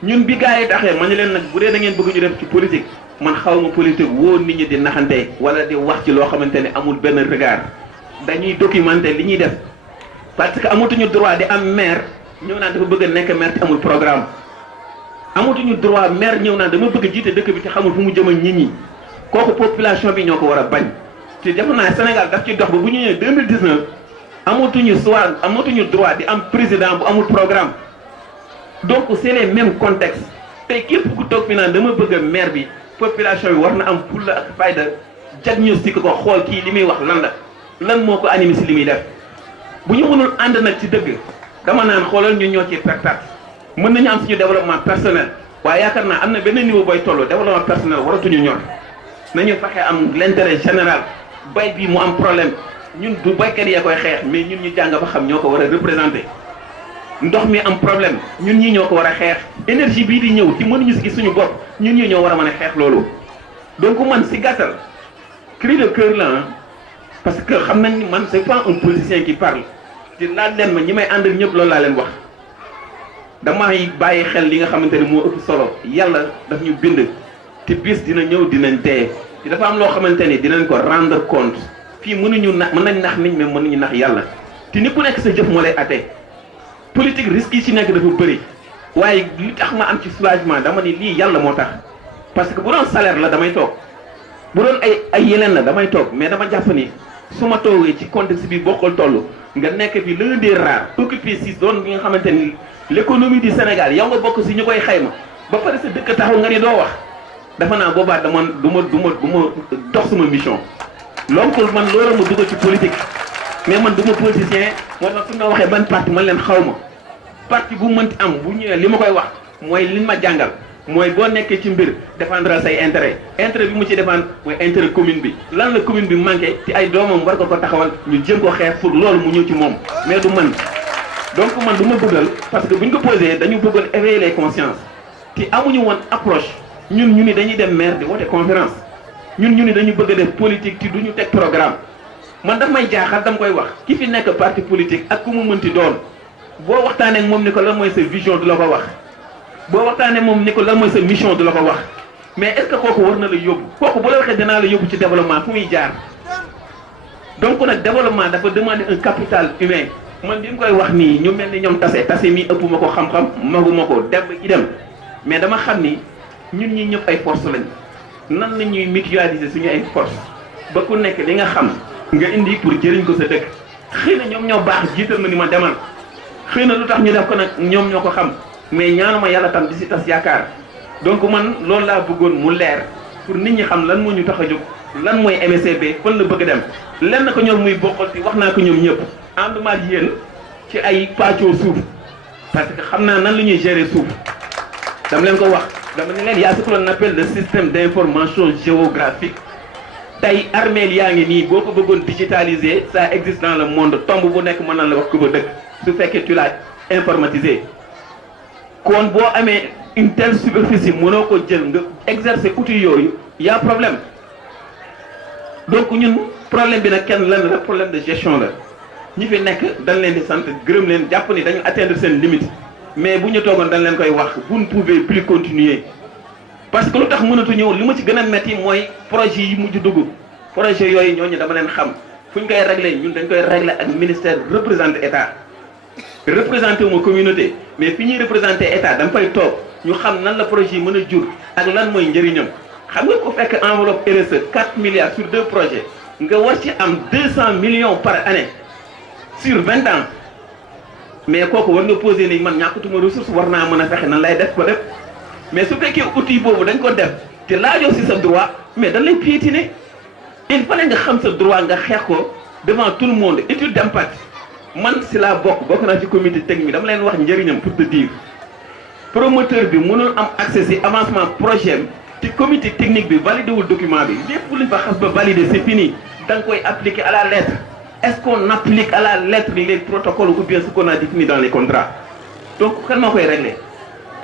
ñun bi gars yi taxee ma ne leen nag bu dee da ngeen bëgg ñu def ci politique man xaw ma politique woo nit ñi di naxante wala di wax ci loo xamante ne amul benn regard dañuy documenter li ñuy def parce que amatuñu droit di am maire ñëw naan dafa bëgg a nekk maire te amul programme amatuñu droit maire ñëw naan dama bëgg a jiite dëkk bi te xamul fu mu jëm ak nit ñi kooku population bi ñoo ko war a bañ te def naa Sénégal daf ci dox ba bu ñu ñëwee 2019 amatuñu droit di am président bu amul programme donc c'est les mêmes contextes tey képp ku toog fi naan dama bëgg a maire bi population bi war na am fulla ak fayda diagnostic ko xool kii li muy wax lan moo ko animé si li muy def bu ñu mënul ànd nag ci dëgg dama naan xoolal ñu ñoo ci pertat mën nañu am suñu développement personnel waaye yaakaar naa am na benn niveau booy toll développement personnel waratuñu ñor nañu fexe am l'intérêt général bay bi mu am problème ñun du baykat yee koy xeex mais ñun ñu jàng ba xam ñoo ko war a représenter ndox mi am problème ñun ñi ñoo ko war a xeex énergie bii di ñëw ci mënuñu si gis suñu bopp ñun ñi ñoo war a mën a xeex loolu donc man si gàttal cri de cœur la parce que xam nañ ni man c'est pas un politicien qui parle ci laaj leen ma ñi may àndal ñëpp loolu laa leen wax damay bàyyi xel li nga xamante ne moo ëpp solo yàlla daf ñu bind te bis dina ñëw dinañ dee te dafa am loo xamante ni dinañ ko rendre compte fii mënuñu nax mën nañ nax nit mais mënuñu nax yàlla te ni ku nekk sa jëf moo lay atte politique risque yi ci nekk dafa bëri waaye li tax ma am ci soulagement dama ni lii yàlla moo tax parce que bu doon salaire la damay toog bu doon ay yeneen la damay toog mais dama jàpp ni su ma toogee ci contexte bi bokkal toll nga nekk fi l'un des rares occupé si zone bi nga xamante ni l'économie du Sénégal yow nga bokk si ñu koy xayma ba pare sa dëkk taxaw nga ni doo wax dafa naa boobaa dama du ma dox sama mission donc man loolu ma dugg ci politique mais man du ma politicien moo tax su nga waxee ban parti man leen xaw ma parti bu mënti am bu ñëwee li ma koy wax mooy li ma jàngal mooy boo nekkee ci mbir défendre say intérêt bi mu ci défendre mooy intérêt commune bi lan la commune bi manqué ci ay doomam war ko taxawal ñu jëm ko xeex pour loolu mu ñëw ci moom mais du man donc man du ma bëggal parce que bu ñu ko posé dañu bëggoon éveiller les consciences te amuñu woon approche ñun ñu ni dañuy dem maire di woote conférence ñun ñu ni dañu bëgg a def politique te duñu teg programme man daf may jaaxal dama koy wax ki fi nekk parti politique ak ku mu mënti doon boo waxtaanee ak moom ni ko lan mooy sa vision du la ko wax boo waxtaanee moom ni ko lan mooy sa mission du la ko wax mais est-ce que kooku war na la yóbbu kooku bu la waxee dinaa la yóbbu ci développement fu muy jaar donc nag développement dafa demander un capital humain man bi mu koy wax nii ñu mel ni ñoom tase mi ëpp ma ko xam-xam maguma ko dem idem mais dama xam ni ñun ñi ñëpp ay force lañ nan la ñuy mutualiser suñu ay force ba ku nekk li nga xam nga indi pour jëriñ ko sa dëkk xëy na ñoom ñoo baax jiital ma ni ma demal xëy na lu tax ñu def ko nag ñoom ñoo ko xam mais ñaanuma yàlla tam di si tas yaakaar donc man loolu laa bëggoon mu leer pour nit ñi xam lan moo ñu tax a jóg lan mooy MSCB fan la bëgg a dem lenn ko ñoom muy bokkal ci wax naa ko ñoom ñëpp ànduma ak yéen ci ay pàccoo suuf parce que xam naa nan la ñuy gérer suuf dama leen ko wax dama ne leen yaa ce que l'on appelle le système d'information géographique tey armeel yaa ngi nii boo ko bëggoon digitaliser ça existe dans le monde tomb bu nekk mën na la wax ko ba dëkk su fekkee tu l'as informatisé kon boo amee une telle superficie mënoo ko jël nga exercer outil yooyu y a problème donc ñun problème bi nag kenn lan la problème de gestion la ñi fi nekk dañ leen di sant gërëm leen jàpp ni dañu atteindre seen limite mais bu ñu toogoon dañ leen koy wax vous ne pouvez plus continuer parce que lu tax mënatu ñëw li ma ci gën a metti mooy projet yi mujj dugg projet yooyu ñooñu dama leen xam fu ñu koy régler ñun dañ koy régler ak ministère représenté état représenté wu ma communauté mais fi ñuy représenté état dama fay toog ñu xam nan la projet yi mën a jur ak lan mooy njëriñam xam nga ko fekk enveloppe RSE 4 milliards sur 2 projets nga war ci am 200 millions par année sur 20 ans mais kooku war nga posé ni man ñàkkutuma ressource war naa mën a fexe nan lay def ko def mais su fekkee outil boobu dañ ko def te laajoo si sa droit mais dañ lay piétiner il fallait nga xam sa droit nga xeex ko devant tout le monde étude d'impact man si laa bokk naa ci comité technique dama leen wax njëriñam pour te dire promoteur bi mënul am accès ci avancement projet am ci comité technique bi validé wul document bi lépp lu ñu fa xas ba validé c'est fini da nga koy appliquer à la lettre. Est-ce qu'on applique à la lettre les protocoles ou bien ce qu'on a défini dans les contrats? Donc comment on peut régler?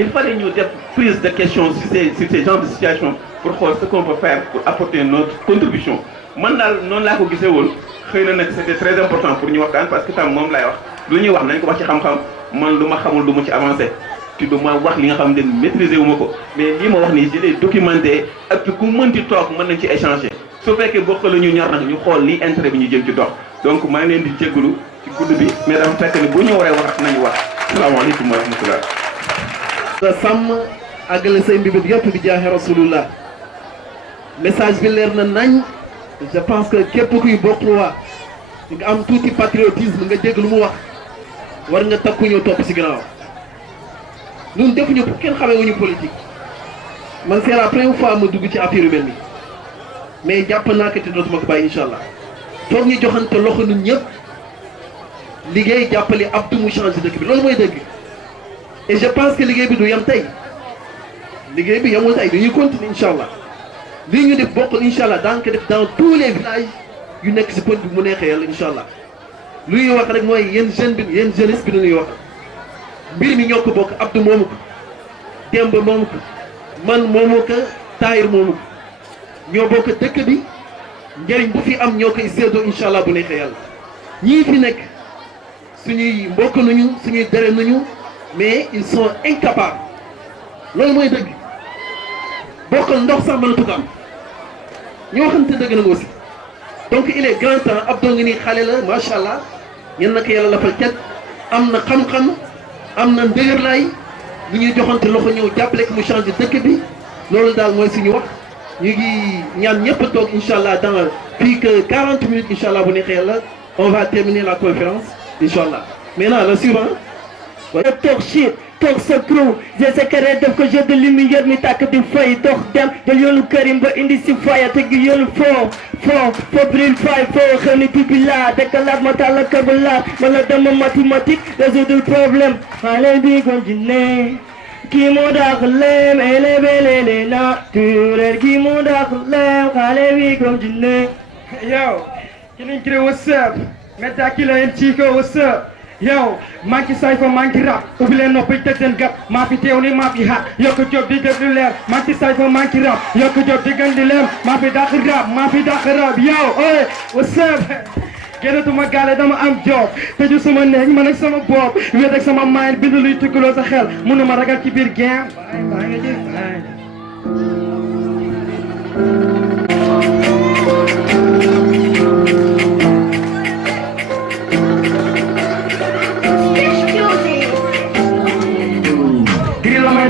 Il fallait nous faire prise de questions sur ces genres de situations pour voir ce qu'on peut faire pour apporter notre contribution. Moi, non là que c'était très important pour nous parce que tam mom lay wax lu ñuy wax nañ ko wax ci xam-xam man luma xamul duma ci avancer tu duma wax li nga xam ne maîtriser wu mako mais li ma wax ni je l'ai documenté ak ku mënti tok mën nañ ci échanger su fekkee bokk la ñu ñor nak ñu xool li intérêt bi ñu jëm ci dox donc maa ngi leen di jégalu ci gudd bi mais dafa fekk ni bu ñu waree wax nañu wax salaamaaleykum wa rahmatullah nga sàmm àggale say mbibit yëpp bi jaaxe rasulullah message bi leer na nañ je pense que képp kuy bokk waa nga am tuuti patriotisme nga dégg lu mu wax war nga takku ñëw topp si gannaaw ñun defuñu kenn xamee wuñu politique man c'est la première fois ma dugg ci affaire yu mel nii mais jàpp naa ko te dootuma ko bàyyi incha allah foog ñu joxante loxo ñun ñëpp liggéey jàppale Abdou mu changé dëkk bi loolu mooy dëgg et je pense que liggéey bi du yem tey liggéey bi yemul tey dañuy continuer incha allah lii ñu def bokkul incha allah daan ko def dans tous les villages yu nekk si point bi mu neexee yàlla incha allah lu ñuy wax rek mooy yéen jeune bi yéen jeunesse bi dañuy wax mbir mi ñoo ko bokk Abdou moomu ko Demb moomu ko man moomu ko Tahir moomu ko ñoo bokk dëkk bi njëriñ bu fi am ñoo koy séddoo incha allah bu neexee yàlla ñii fi nekk suñuy mbokk nañu suñuy dere nañu mais ils sont incapables loolu mooy dëgg bokkal ndox sax mënatu ko am ñoo xamante dëgg na aussi donc il est grand temps Abdou ngi nii xale la macha allah ñen na ko yàlla lafal cat am na xam-xam am na ndëgërlaay lu ñuy joxante loxo ñëw jàppale ko mu changé dëkk bi loolu daal mooy suñu wax ñu ngi ñaan ñëpp toog incha allah dans plus que 40 minutes incha allah bu neexee yàlla on va terminer la conférence incha allah maintenant le suivant. toog shit toog sa crew j'ai sa carré def ko jeu de lumière mi tàkk di fay dox dem jël yoonu Karim ba indi si faya teg yoonu foo bril fay foo xew ni pipi la décalage ma tàlla kabala ma la dama mathématique résoudre le problème xale bi continuer kii moo dàq lem élevé les naturel kii moo dàq lem xale bi continuer Yo, killing crew, what's up? Meta killer and Chico, what's up? Yo, monkey cypher, monkey rap. Ubile no pay ten gap. Mafi teoni, mafi hat. Yoko job digger the lem. Monkey cypher, monkey rap. Yoko job digger the lem. Mafi dark rap. Mafi dark rap. Yo, hey, what's up? Get it to my gala, I'm job. Tell you some name, man, some bob. We had some mind, build to close a hell. Munamaraga keep it game.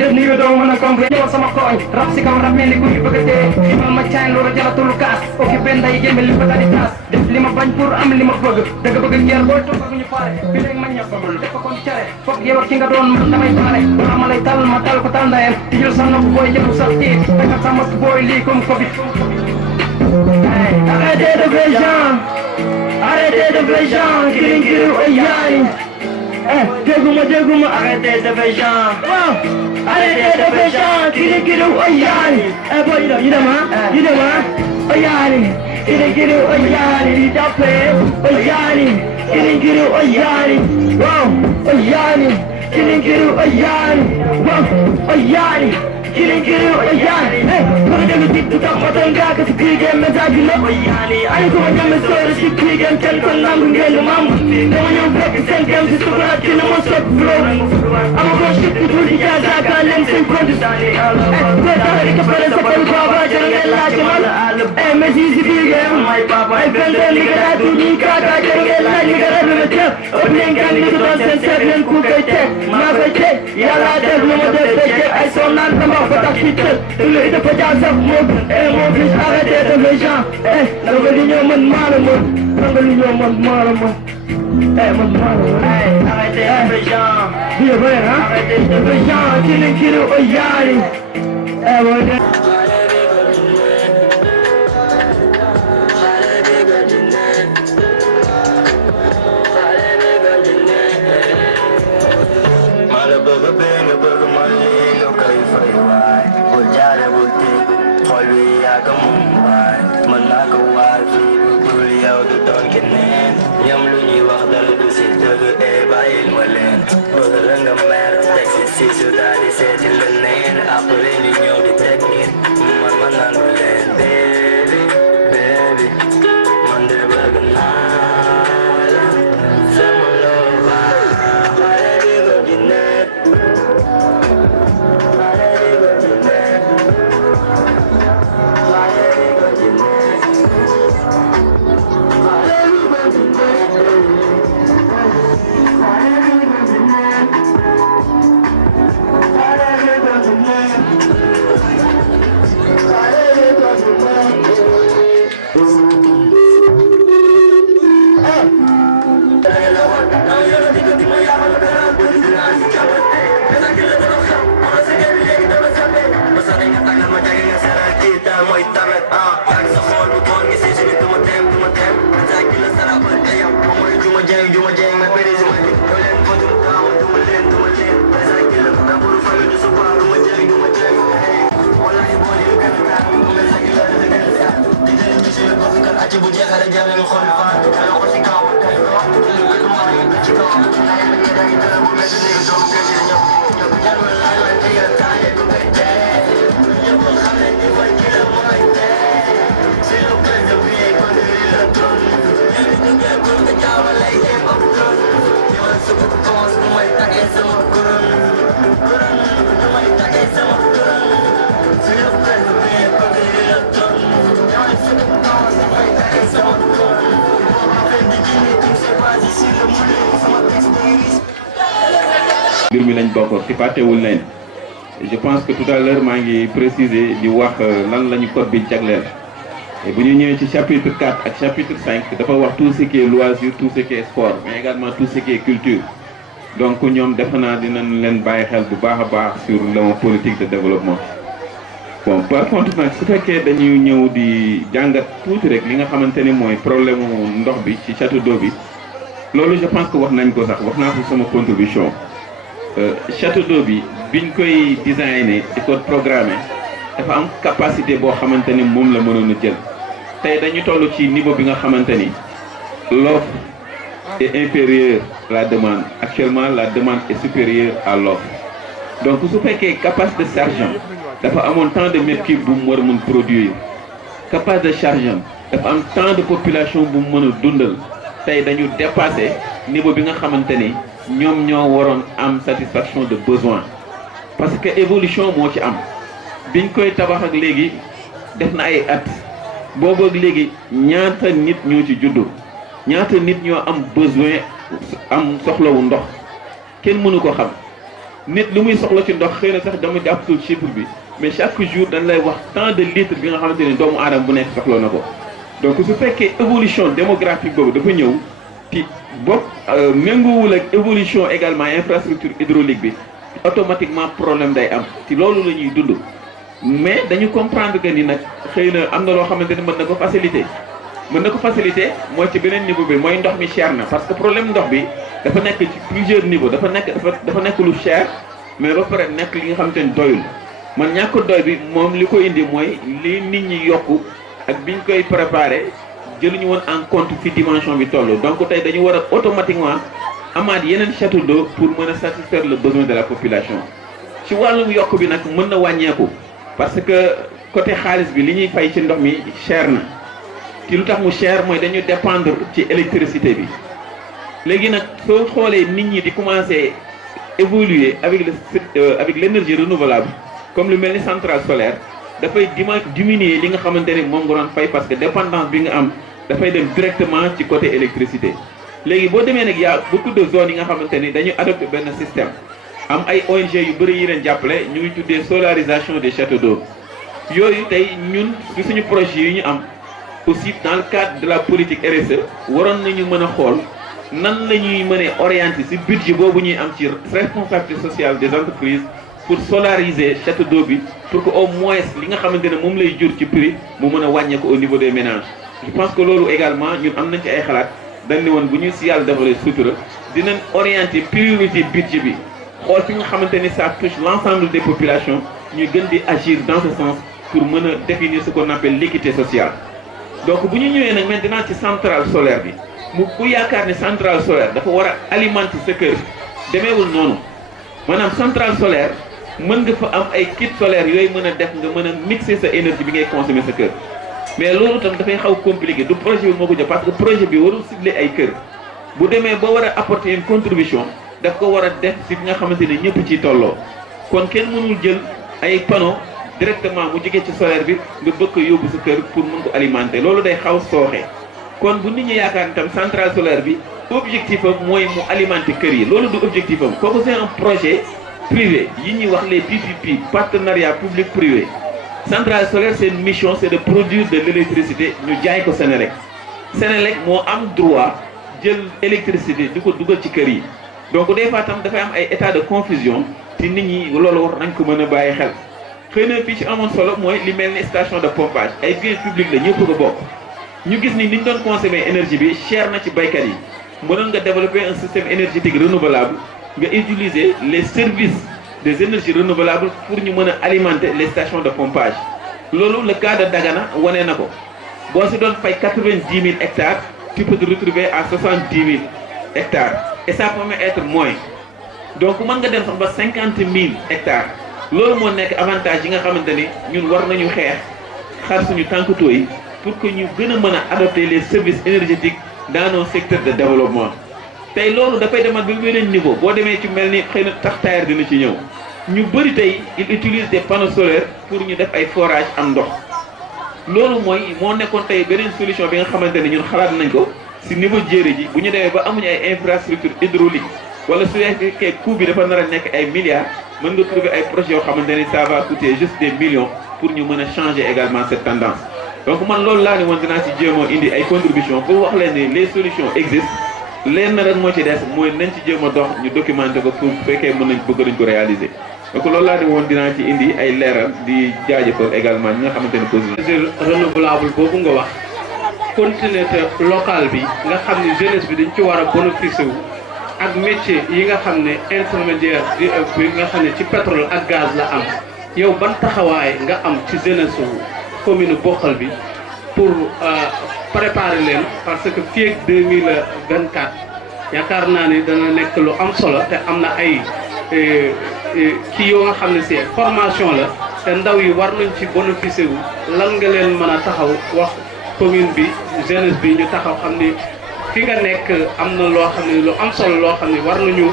Nigga don't wanna come with you sama koñ rap si kaw rap mel ni ku ñu bëgg a dee imal ma caay loolu jaratul kaas ok benn day gémbe li bëgg a di taas def li ma bañ pour am li ma bëgg dëgg bëgg ngeer booy toog ak ñu pare bi léegi ma ñàppamul def ko kon care foog yow ak ki nga doon man damay pare wala ma lay tal ma tal ko tal ndayam tijjul sa nopp booy yëpp sax tiit takkal sa masque booy lii comme Covid arrêtez de vrai gens arrêtez de vrai gens kiring kiring ay yaay dégguma arrêtez de vrai gens arrêtez de faire chant, kiri oyani. Boy, you know, oyani, kiri oyani, dape, oyani, kiri oyani, wow, oyani, kiri oyani, wow, oyani. Killing oyani, hey, put it in the deep to talk about the guy, cause the pig and Mazagila oyani. I ain't going to come and say that she pig and tell her I'm going to mama. Then when you're back, send them to the right, kill them on top floor. I'm gonna ship you to the guys, I got them same Kurdistan. Hey, but I think about it, I'm Baba, you're get like a man. Hey, Miss Easy Big M, my papa, I felt that nigga that do me, God, I get like nigga that will tell. Opening gun, nigga, don't send seven, cook, I take, my I take, yalla, there's no more death, I saw none from off. Le de Pajasa Mob, et mon fils arrêtez de mes gens. Eh, l'organisation mon malamo, l'organisation mon malamo. Eh, mon malamo. Eh, arrêtez de mes gens. Bien vrai, hein? Arrêtez de mes gens, qui ne oyani. Eh, voilà. Mala burger, bang, a burger, money. si su daal di seeti leneen après ñu ñëw di teg in man ma nangu leen baby baby man de bëgg naa la sama lova xale di ko di nekk xale di ko di nekk xale di ko di nekk xale di ko di mbir mi lañ bokk ci fàttewul leen je pense que tout à l'heure maa ngi préciser di wax lan lañu code bi jagleel et bu ñu ñëwee ci chapitre 4 ak chapitre 5 dafa wax tout ce qui est loisir tout ce qui est sport mais également tout ce qui est culture donc ñoom defe naa dinañ leen bàyyi xel bu baax a baax sur le politique de développement. Bon par contre nag su fekkee dañuy ñëw di jàngat tuuti rek li nga xamante ni mooy problème ndox bi ci château d'eau bi loolu je pense que wax nañ ko sax wax naa ko sama contribution. Château d'eau bi biñ koy designé di ko programmé dafa am capacité boo xamante ni moom la mënoon a jël tey dañu toll ci niveau bi nga xamante ni l'offre est inférieure à la demande actuellement la demande est supérieure à l'offre donc su fekkee capacité de charge dafa amoon tant de mètres cubes bu mu war a mën produire capacité de charge dafa am tant de population bu mu mën a dundal tey dañu dépassé niveau bi nga xamante ni ñoom ñoo waroon am satisfaction de besoin parce que évolution moo ci am biñ koy tabax ak léegi def na ay at boobu ak léegi ñaata nit ñoo ci juddu ñaata nit ñoo am besoin am soxlawu ndox kenn mënu ko xam nit lu muy soxla ci ndox xëy na sax dama jàppatul chiffre bi mais chaque jour dañ lay wax tant de litres bi nga xamante ni doomu aadama bu nekk soxla na ko donc su fekkee évolution démographique boobu dafa ñëw ci bopp méngoowul ak évolution également infrastructure hydraulique bi automatiquement problème day am ci loolu la ñuy dund mais dañu comprendre que ni nag xëy na am na loo xamante ni mën na ko faciliter mooy ci beneen niveau bi mooy ndox mi cher na parce que problème ndox bi dafa nekk ci plusieurs niveaux dafa nekk lu cher mais ba pare nekk li nga xamante ni doyul man ñàkk doy bi moom li ko indi mooy li nit ñi yokku ak biñ koy préparer jëluñu woon en compte fi dimension bi toll donc tey dañu war a automatiquement amaat yeneen château d'eau pour mën a satisfaire le besoin de la population ci wàllum yokk bi nag mën na wàññeeku parce que côté xaalis bi li ñuy fay ci ndox mi cher na ci lu tax mu cher mooy dañu dépendre ci électricité bi léegi nag soo xoolee nit ñi di commencer évoluer avec l'énergie renouvelable comme lu mel ni centrale solaire dafay diminuer li nga xamante ne moom nga doon fay parce que dépendance bi nga am dafay dem directement ci côté électricité léegi boo demee nag y a beaucoup de zones yi nga xamante ni dañu adopté benn système am ay ONG yu bëri yi leen jàppale ñu ngi tuddee solarisation des châteaux d'eau yooyu tey ñun ci suñu projet yi ñu am aussi dans le cadre de la politique RSE waroon nañu mën a xool nan la ñuy mën a orienter ci budget boobu ñuy am ci responsabilité sociale des entreprises pour solariser château d'eau bi pour que au moins li nga xamante ne moom lay jur ci prix mu mën a wàññeeku au niveau des ménages je pense que loolu également ñun am nañ ci ay xalaat dañ ne woon bu ñu si yàlla defalee sutura dinañ orienter priorité budget bi xool fi nga xamante ni ça touche l'ensemble des populations ñuy gën di agir dans ce sens pour mën a définir ce qu'on appelle l'équité sociale donc bu ñu ñëwee nag maintenant ci centrale solaire bi mu ku yaakaar ne centrale solaire dafa war a alimenter sa kër demeewul noonu maanaam centrale solaire mën nga fa am ay kit solaire yooyu mën a def nga mën a mixer sa énergie bi ngay consommer sa kër mais loolu tam dafay xaw compliqué du projet bi moo ko jox parce que projet bi warul cibler ay kër bu demee ba war a apporter une contribution daf ko war a def si nga xamante ne ñëpp ciy tolloo kon kenn mënul jël ay panneaux directement mu jógee ci solaire bi nga bëgg ko yóbbu sa kër pour mën ko alimenter loolu day xaw sooxe kon bu nit ñi yaakaar itam centrale solaire bi objectif am mooy mu alimenter kër yi loolu du objectif am kooku c'est un projet privé yi ñuy wax les PPP partenariat public privé centrale solaire c'est une mission c'est de produire de l'électricité ñu jaay ko Sénélec Sénélec moo am droit jël électricité di ko dugal ci kër yi donc des fois tam dafay am ay état de confusion te nit ñi loolu war nañ ko mën a bàyyi xel xëy na fii ci amoon solo mooy li mel ni station de pompage ay bien public la ñëpp ko bokk ñu gis ni ñu doon consommer énergie bi cher na ci baykat yi mënoon nga développer un système énergétique renouvelable nga utiliser les services des énergies renouvelables pour ñu mën a alimenter les stations de pompage loolu le cas de Dagana wane na ko boo si doon fay 90 000 hectares tu peux te retrouver à 70 000 hectares et ça peut même être moins donc mën nga dem sax ba 50 000 hectares loolu moo nekk avantage yi nga xamante ni ñun war nañu xeex xar suñu tànkatoo yi pour que ñu gën a mën a adopter les services énergétiques dans nos secteurs de développement tey loolu dafay demal ba beneen niveau boo demee ci mel ni xëy na tax tailleur dina ci ñëw ñu bëri tey ils utilisent des panneaux solaires pour ñu def ay forage am ndox loolu mooy moo nekkoon tey beneen solution bi nga xamante ne ñun xalaat nañ ko si niveau jéere ji bu ñu demee ba amuñu ay infrastructure hydraulique wala su fekkee coût bi dafa nar a nekk ay milliards mën nga trouver ay projets yoo xamante ne ça va coûter juste des millions pour ñu mën a changer également cette tendance donc man loolu laa ne woon dinaa ci jéem a indi ay contributions pour wax leen ne les solutions existent leen na rek moo ci des mooy nañ ci jéem a dox ñu documenter ko pour fekkee mën nañ bëgg nañ ko réaliser donc loolu laa ne woon dinaa ci indi ay leeral di jaajëfal également ñi nga xamante ne position renouvelable boobu nga wax continuité locale bi nga xam ne jeunesse bi dañ ci war a bénéficier wu ak métier yi nga xam ne intermédiaire bi nga xam ne ci pétrole ak gaz la am yow ban taxawaay nga am ci jeunesse commune Bokhol bi pour préparer leen parce que fii ak 2024 yaakaar naa ni dana nekk lu am solo te am na ay kii yoo nga xam ne si formation la te ndaw yi war nañ ci bénéficier wu lan nga leen mën a taxaw wax commune bi jeunesse bi ñu taxaw xam ni fi nga nekk am na loo xam ne lu am solo loo xam ne war nañu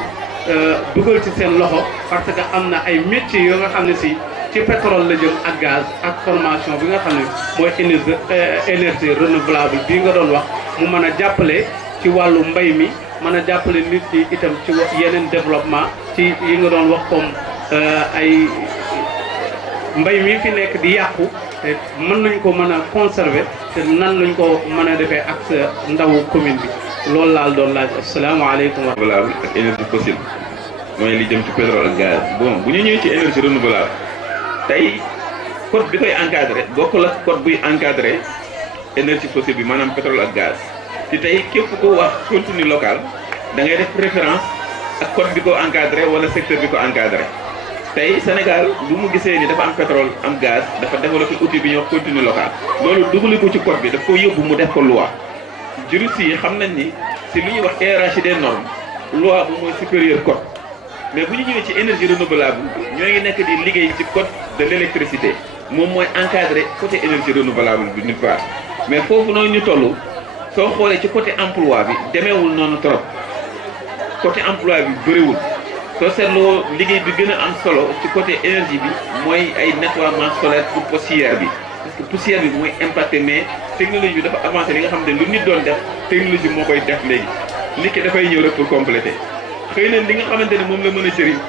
dugal ci seen loxo parce que am na ay métiers yoo nga xam ne si ci pétrole la jëm ak gaz ak formation bi nga xam ne mooy énergie renouvelable bii nga doon wax mu mën a jàppale ci wàllu mbay mi mën a jàppale nit ñi itam ci yeneen développement ci yi nga doon wax comme ay mbay mi fi nekk di yàqu te mën nañ ko mën a conserver te nan lañ ko mën a defee ak sa ndawu commune bi loolu laal doon laaj asalaamaaleykum wa renouvelable ak énergie fossile mooy li jëm ci pétrole ak gaz bon bu ñu ñëwee ci énergie renouvelable tey code bi koy encadré bokkul ak code buy encadré énergie fossile bi maanaam pétrole ak gaz ci tey képp ko wax contenu local da ngay def référence ak code bi ko encadré wala secteur bi ko encadré tey Sénégal bu mu gisee ni dafa am pétrole am gaz dafa développé outil bi ñuy wax contenu local loolu dugali ko ci code bi daf ko yóbbu mu def ko loi juristes yi xam nañ ni si lu ñuy wax hiérarchie des normes loi bu mooy supérieur code mais bu ñu ñëwee ci énergie renouvelable ñoo ngi nekk di liggéey ci code de l'électricité moom mooy encadré côté énergie renouvelable bi d'une part mais foofu noonu ñu toll soo xoolee ci côté emploi bi demeewul noonu trop côté emploi bi bëriwul soo seetloo liggéey bi gën a am solo ci côté énergie bi mooy ay nettoiement solaire pour poussière bi parce que poussière bi mooy impacté mais technologie bi dafa avancé li nga xam ne lu nit doon def technologie moo koy def léegi nit ki dafay ñëw rek pour compléter xëy na li nga xamante ne moom la mën a jëriñ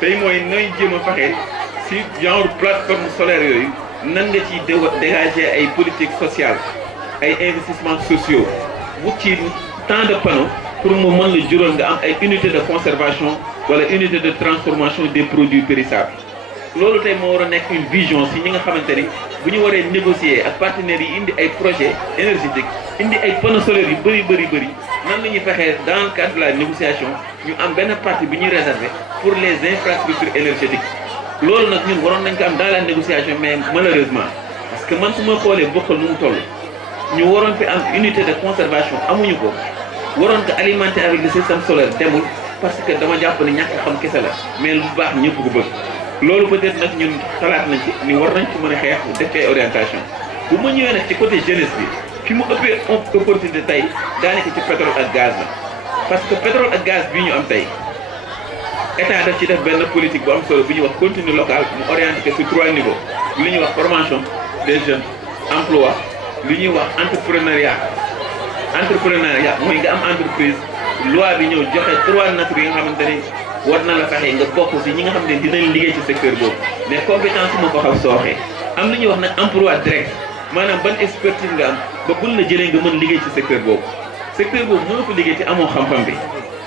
tey mooy nooy jéem a fexe si genre plateforme solaire yooyu nan nga ciy dégager ay politique sociale ay investissements sociaux bu ci tant de panneaux pour mu mën la jural nga am ay unité de conservation wala unité de transformation des produits périssables loolu tey moo war a nekk une vision si ñi nga xamante ni bu ñu waree négocier ak partenaires yi indi ay projets énergétiques indi ay panneaux solaires yu bëri nan la ñuy fexee dans le cadre de la négociation ñu am benn partie bi ñuy réserver pour les infrastructures énergétiques loolu nag ñun waroon nañ ko am dans la négociation mais malheureusement parce que man su ma xoolee Bokhol nu mu toll ñu waroon fi am unité de conservation amuñu ko waroon ko alimenter avec le système solaire demul parce que dama jàpp ne ñàkk xam kese la mais lu baax ñëpp ko bëgg loolu peut-être nag ñun xalaat nañ ci ni war nañ ci mën a xeex def ci ay orientation bu ma ñëwee nag ci côté jeunesse bi fi mu ëppee opportunité tey daanaka ci pétrole ak gaz la parce que pétrole ak gaz bii ñu am tey état daf ci def benn politique bu am solo bu ñuy wax contenu local mu orienté que sur 3 niveaux li ñuy wax formation des jeunes emploi li ñuy wax entrepreneuriat mooy nga am entreprise loi bi ñëw joxe 3 natures yi nga xamante ni war na la fexe nga bokk si ñi nga xam ne dinañ liggéey ci secteur boobu mais compétence moo ko xaw sooxee am na ñuy wax nag emploi direct maanaam ban expertise nga am ba buñ la jëlee nga mën liggéey ci secteur boobu mënoo ko liggéey ci amoo xam-xam bi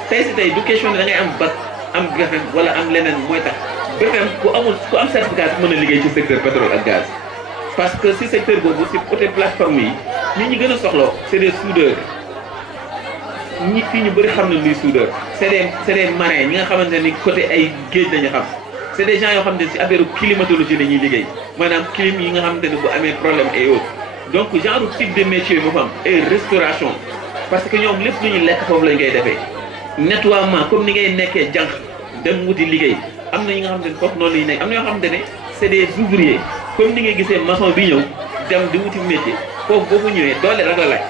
tey si tey du question ne da ngay am bac am BFEM wala am leneen mooy tax BFEM ku am certificat mën a liggéey ci secteur pétrole ak gaz parce que si secteur boobu si côté plateforme yi nit ñi gën a soxla c'est des soudeurs ñi fii ñu bëri xam na luy soudeur c'est des marins ñi nga xamante ni côté ay géej lañu xam c'est des gens yoo xam ne si affaire climatologie la ñuy liggéey maanaam clim yi nga xamante ne bu amee problème et autres donc genre type de métier moo fa am et restauration parce que ñoom lépp lu ñu lekk foofu lañ koy defee nettoiement comme ni ngay nekkee jànq dem wuti liggéey am na ñi nga xamante ne foofu noonu la ñu nekk am na ñoo xamante ne c'est des ouvriers comme ni ngay gisee maçon bi ñëw dem di wuti métier foofu boo ko ñëwee doole rek la laaj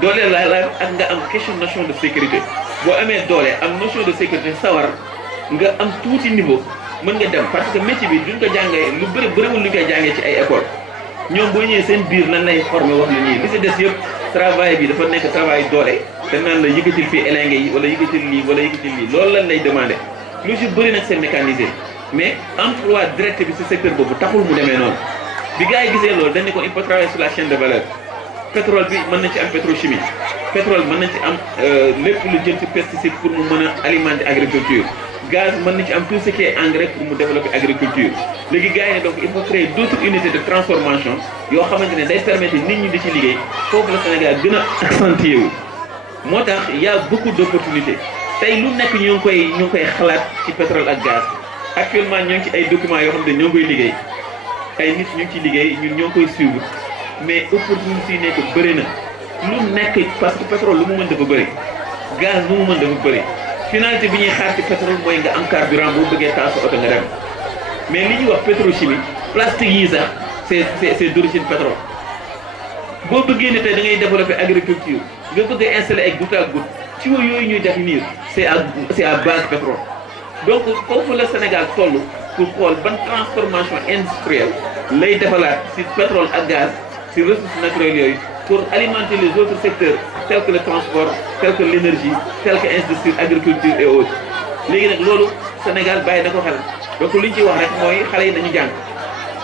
doole la laaj ak nga am question notion de sécurité boo amee doole am notion de sécurité sawar nga am tuuti niveau mën nga dem parce que métier bi duñ ko jàngee lu bëriwul lu ñu koy jàngee ci ay école ñoom boo ñëwee seen biir lan lay former wax la nii li si des yëpp travail bi dafa nekk travail doole te naan la yëkkatil fii élingué yi wala yëkkatil lii wala yëkkatil lii loolu lan lay demandé lu si bëri nag c'est mécanisé mais emploi direct bi si secteur boobu taxul mu demee noonu bi gars yi gisee loolu dañ ne ko il faut travailler sur la chaîne de valeur pétrole bi mën nañ ci am pétrochimie pétrole mën nañ ci am lépp lu jëm ci pesticide pour mu mën a alimenter agriculture gaz mën nañ ci am tout ce qui est engrais pour mu développer agriculture léegi gars yi ne donc il faut créer d'autres unités de transformation yoo xamante ne day permettre nit ñi di ci liggéey foofu la Sénégal gën a accentué wu moo tax y a beaucoup d'opportunités tey lu nekk ñu ngi koy xalaat ci pétrole ak gaz actuellement ñoo ngi ci ay documents yoo xam ne ñoo ngi koy liggéey ay nit ñu ngi ciy liggéey ñun ñoo ngi koy suivre mais opportunité yi nekk bëri na lu nekk parce que pétrole lu mu mën dafa bëri gaz lu mu mën dafa bëri finalité bi ñuy xaar ci pétrole mooy nga am carburant boo bëggee taal sa oto nga dem mais li ñuy wax pétrochimie plastique yi sax c'est d'origine pétrole boo bëggee ne tey da ngay développer agriculture nga bëgg a installer ay goutte à goutte ci yooyu ñuy définir c'est à base pétrole donc foofu la Sénégal toll pour xool ban transformation industrielle lay defalaat ci pétrole ak gaz ci ressources naturelles yooyu pour alimenter les autres secteurs tels que le transport tels que l'énergie tels que industrie agriculture et autres léegi nag loolu Sénégal bàyyi na ko xel donc li ñu ci wax rek mooy xale yi nañu jàng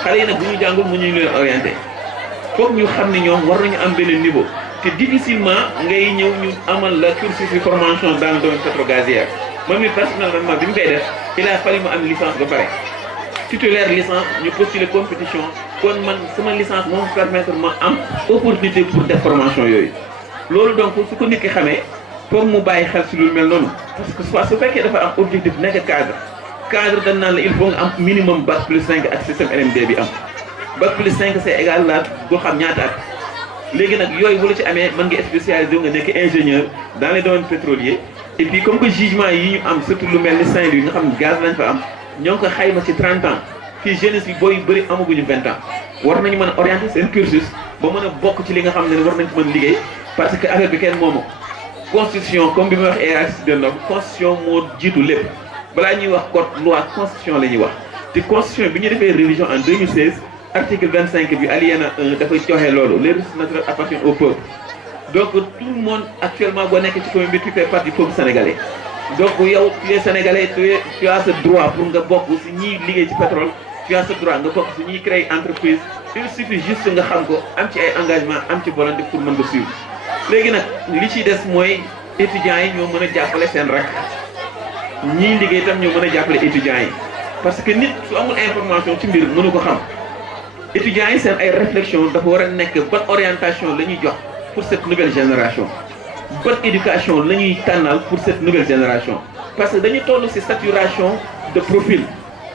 xale yi nag bu ñu jàngul mu ñu leen orienté foog ñu xam ne ñoom war nañu am benn niveau te difficilement ngay ñëw ñu amal la cursus de formation dans le domaine pétrogazière man mi personnellement bi mu koy def il a fallu ma am licence ba pare titulaire licence ñu postuler compétition kon man sama licence moo permettre ma am opportunité pour def formation yooyu loolu donc su ko nit ki xamee foog mu bàyyi xel si lu mel noonu parce que soit su fekkee dafa am objectif nekk cadre dañ naan la il faut nga am minimum bac plus 5 ak système LMD bi am bac plus 5 c'est égal la boo xam ñaata at léegi nag yooyu bu la ci amee mën nga spécialisé nga nekk ingénieur dans les domaines pétroliers et puis comme que jugement yi ñu am surtout lu mel ni Saint-Louis nga xam ne gaz lañ fa am ñoo ngi ko xayma ci 30 ans fii jeunesse yi booy bëri amaguñu 20 ans war nañu mën a orienter seen cursus ba mën a bokk ci li nga xam ne war nañ ko mën liggéey parce que affaire bi kenn moomu constitution comme bi ma wax hiérarchie de normes constitution moo jiitu lépp balaa ñuy wax code loi constitution la ñuy wax te constitution bi ñu defee révision en 2016 article 25 bi alinéa 1 dafay joxe loolu les ressources naturelles appartiennent au peuple donc tout le monde actuellement boo nekk ci commune bi tu fais partie du peuple sénégalais donc yow tu es sénégalais tu as ce droit pour nga bokk si ñiy liggéey ci pétrole tu as ce droit nga bokk si ñiy créer entreprise il suffit juste nga xam ko am ci ay engagement am ci volonté pour mën nga suivre léegi nag li ci des mooy étudiants yi ñoo mën a jàppale seen rek ñiy liggéey tam ñoo mën a jàppale étudiants yi parce que nit su amul information ci mbir mënu ko xam étudiants yi seen ay réflexion dafa war a nekk ban orientation la ñuy jox pour cette nouvelle génération bonne éducation la ñuy tànnal pour cette nouvelle génération parce que dañu toll ci saturation de profil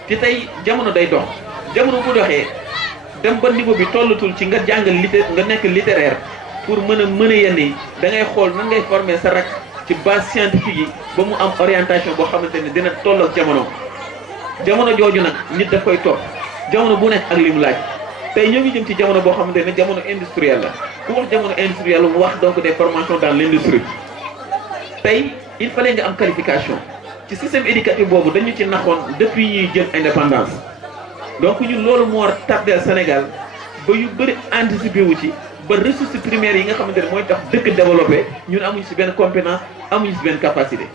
te tey jamono day dox jamono bu doxee dem ba niveau bi tollatul ci nga jàng nga nekk littéraire pour mën a yenn yi da ngay xool nan ngay former sa rak ci base scientifique yi ba mu am orientation boo xamante ne dina toll ak jamono jooju nag nit daf koy topp jamono bu nekk ak li mu laaj tey ñoo ngi jëm ci jamono boo xamante ne jamono industrielle la ku wax jamono industrielle mu wax donc des formations dans l'industrie tey il fallait nga am qualification ci système éducatif boobu dañu ci naxoon depuis ñuy jël indépendance donc ñun loolu moo tardé Sénégal ba yu bëri anticipé wu ci ba ressources primaires yi nga xamante ne mooy tax dëkk développé ñun amuñu si benn compétence amuñu si benn capacité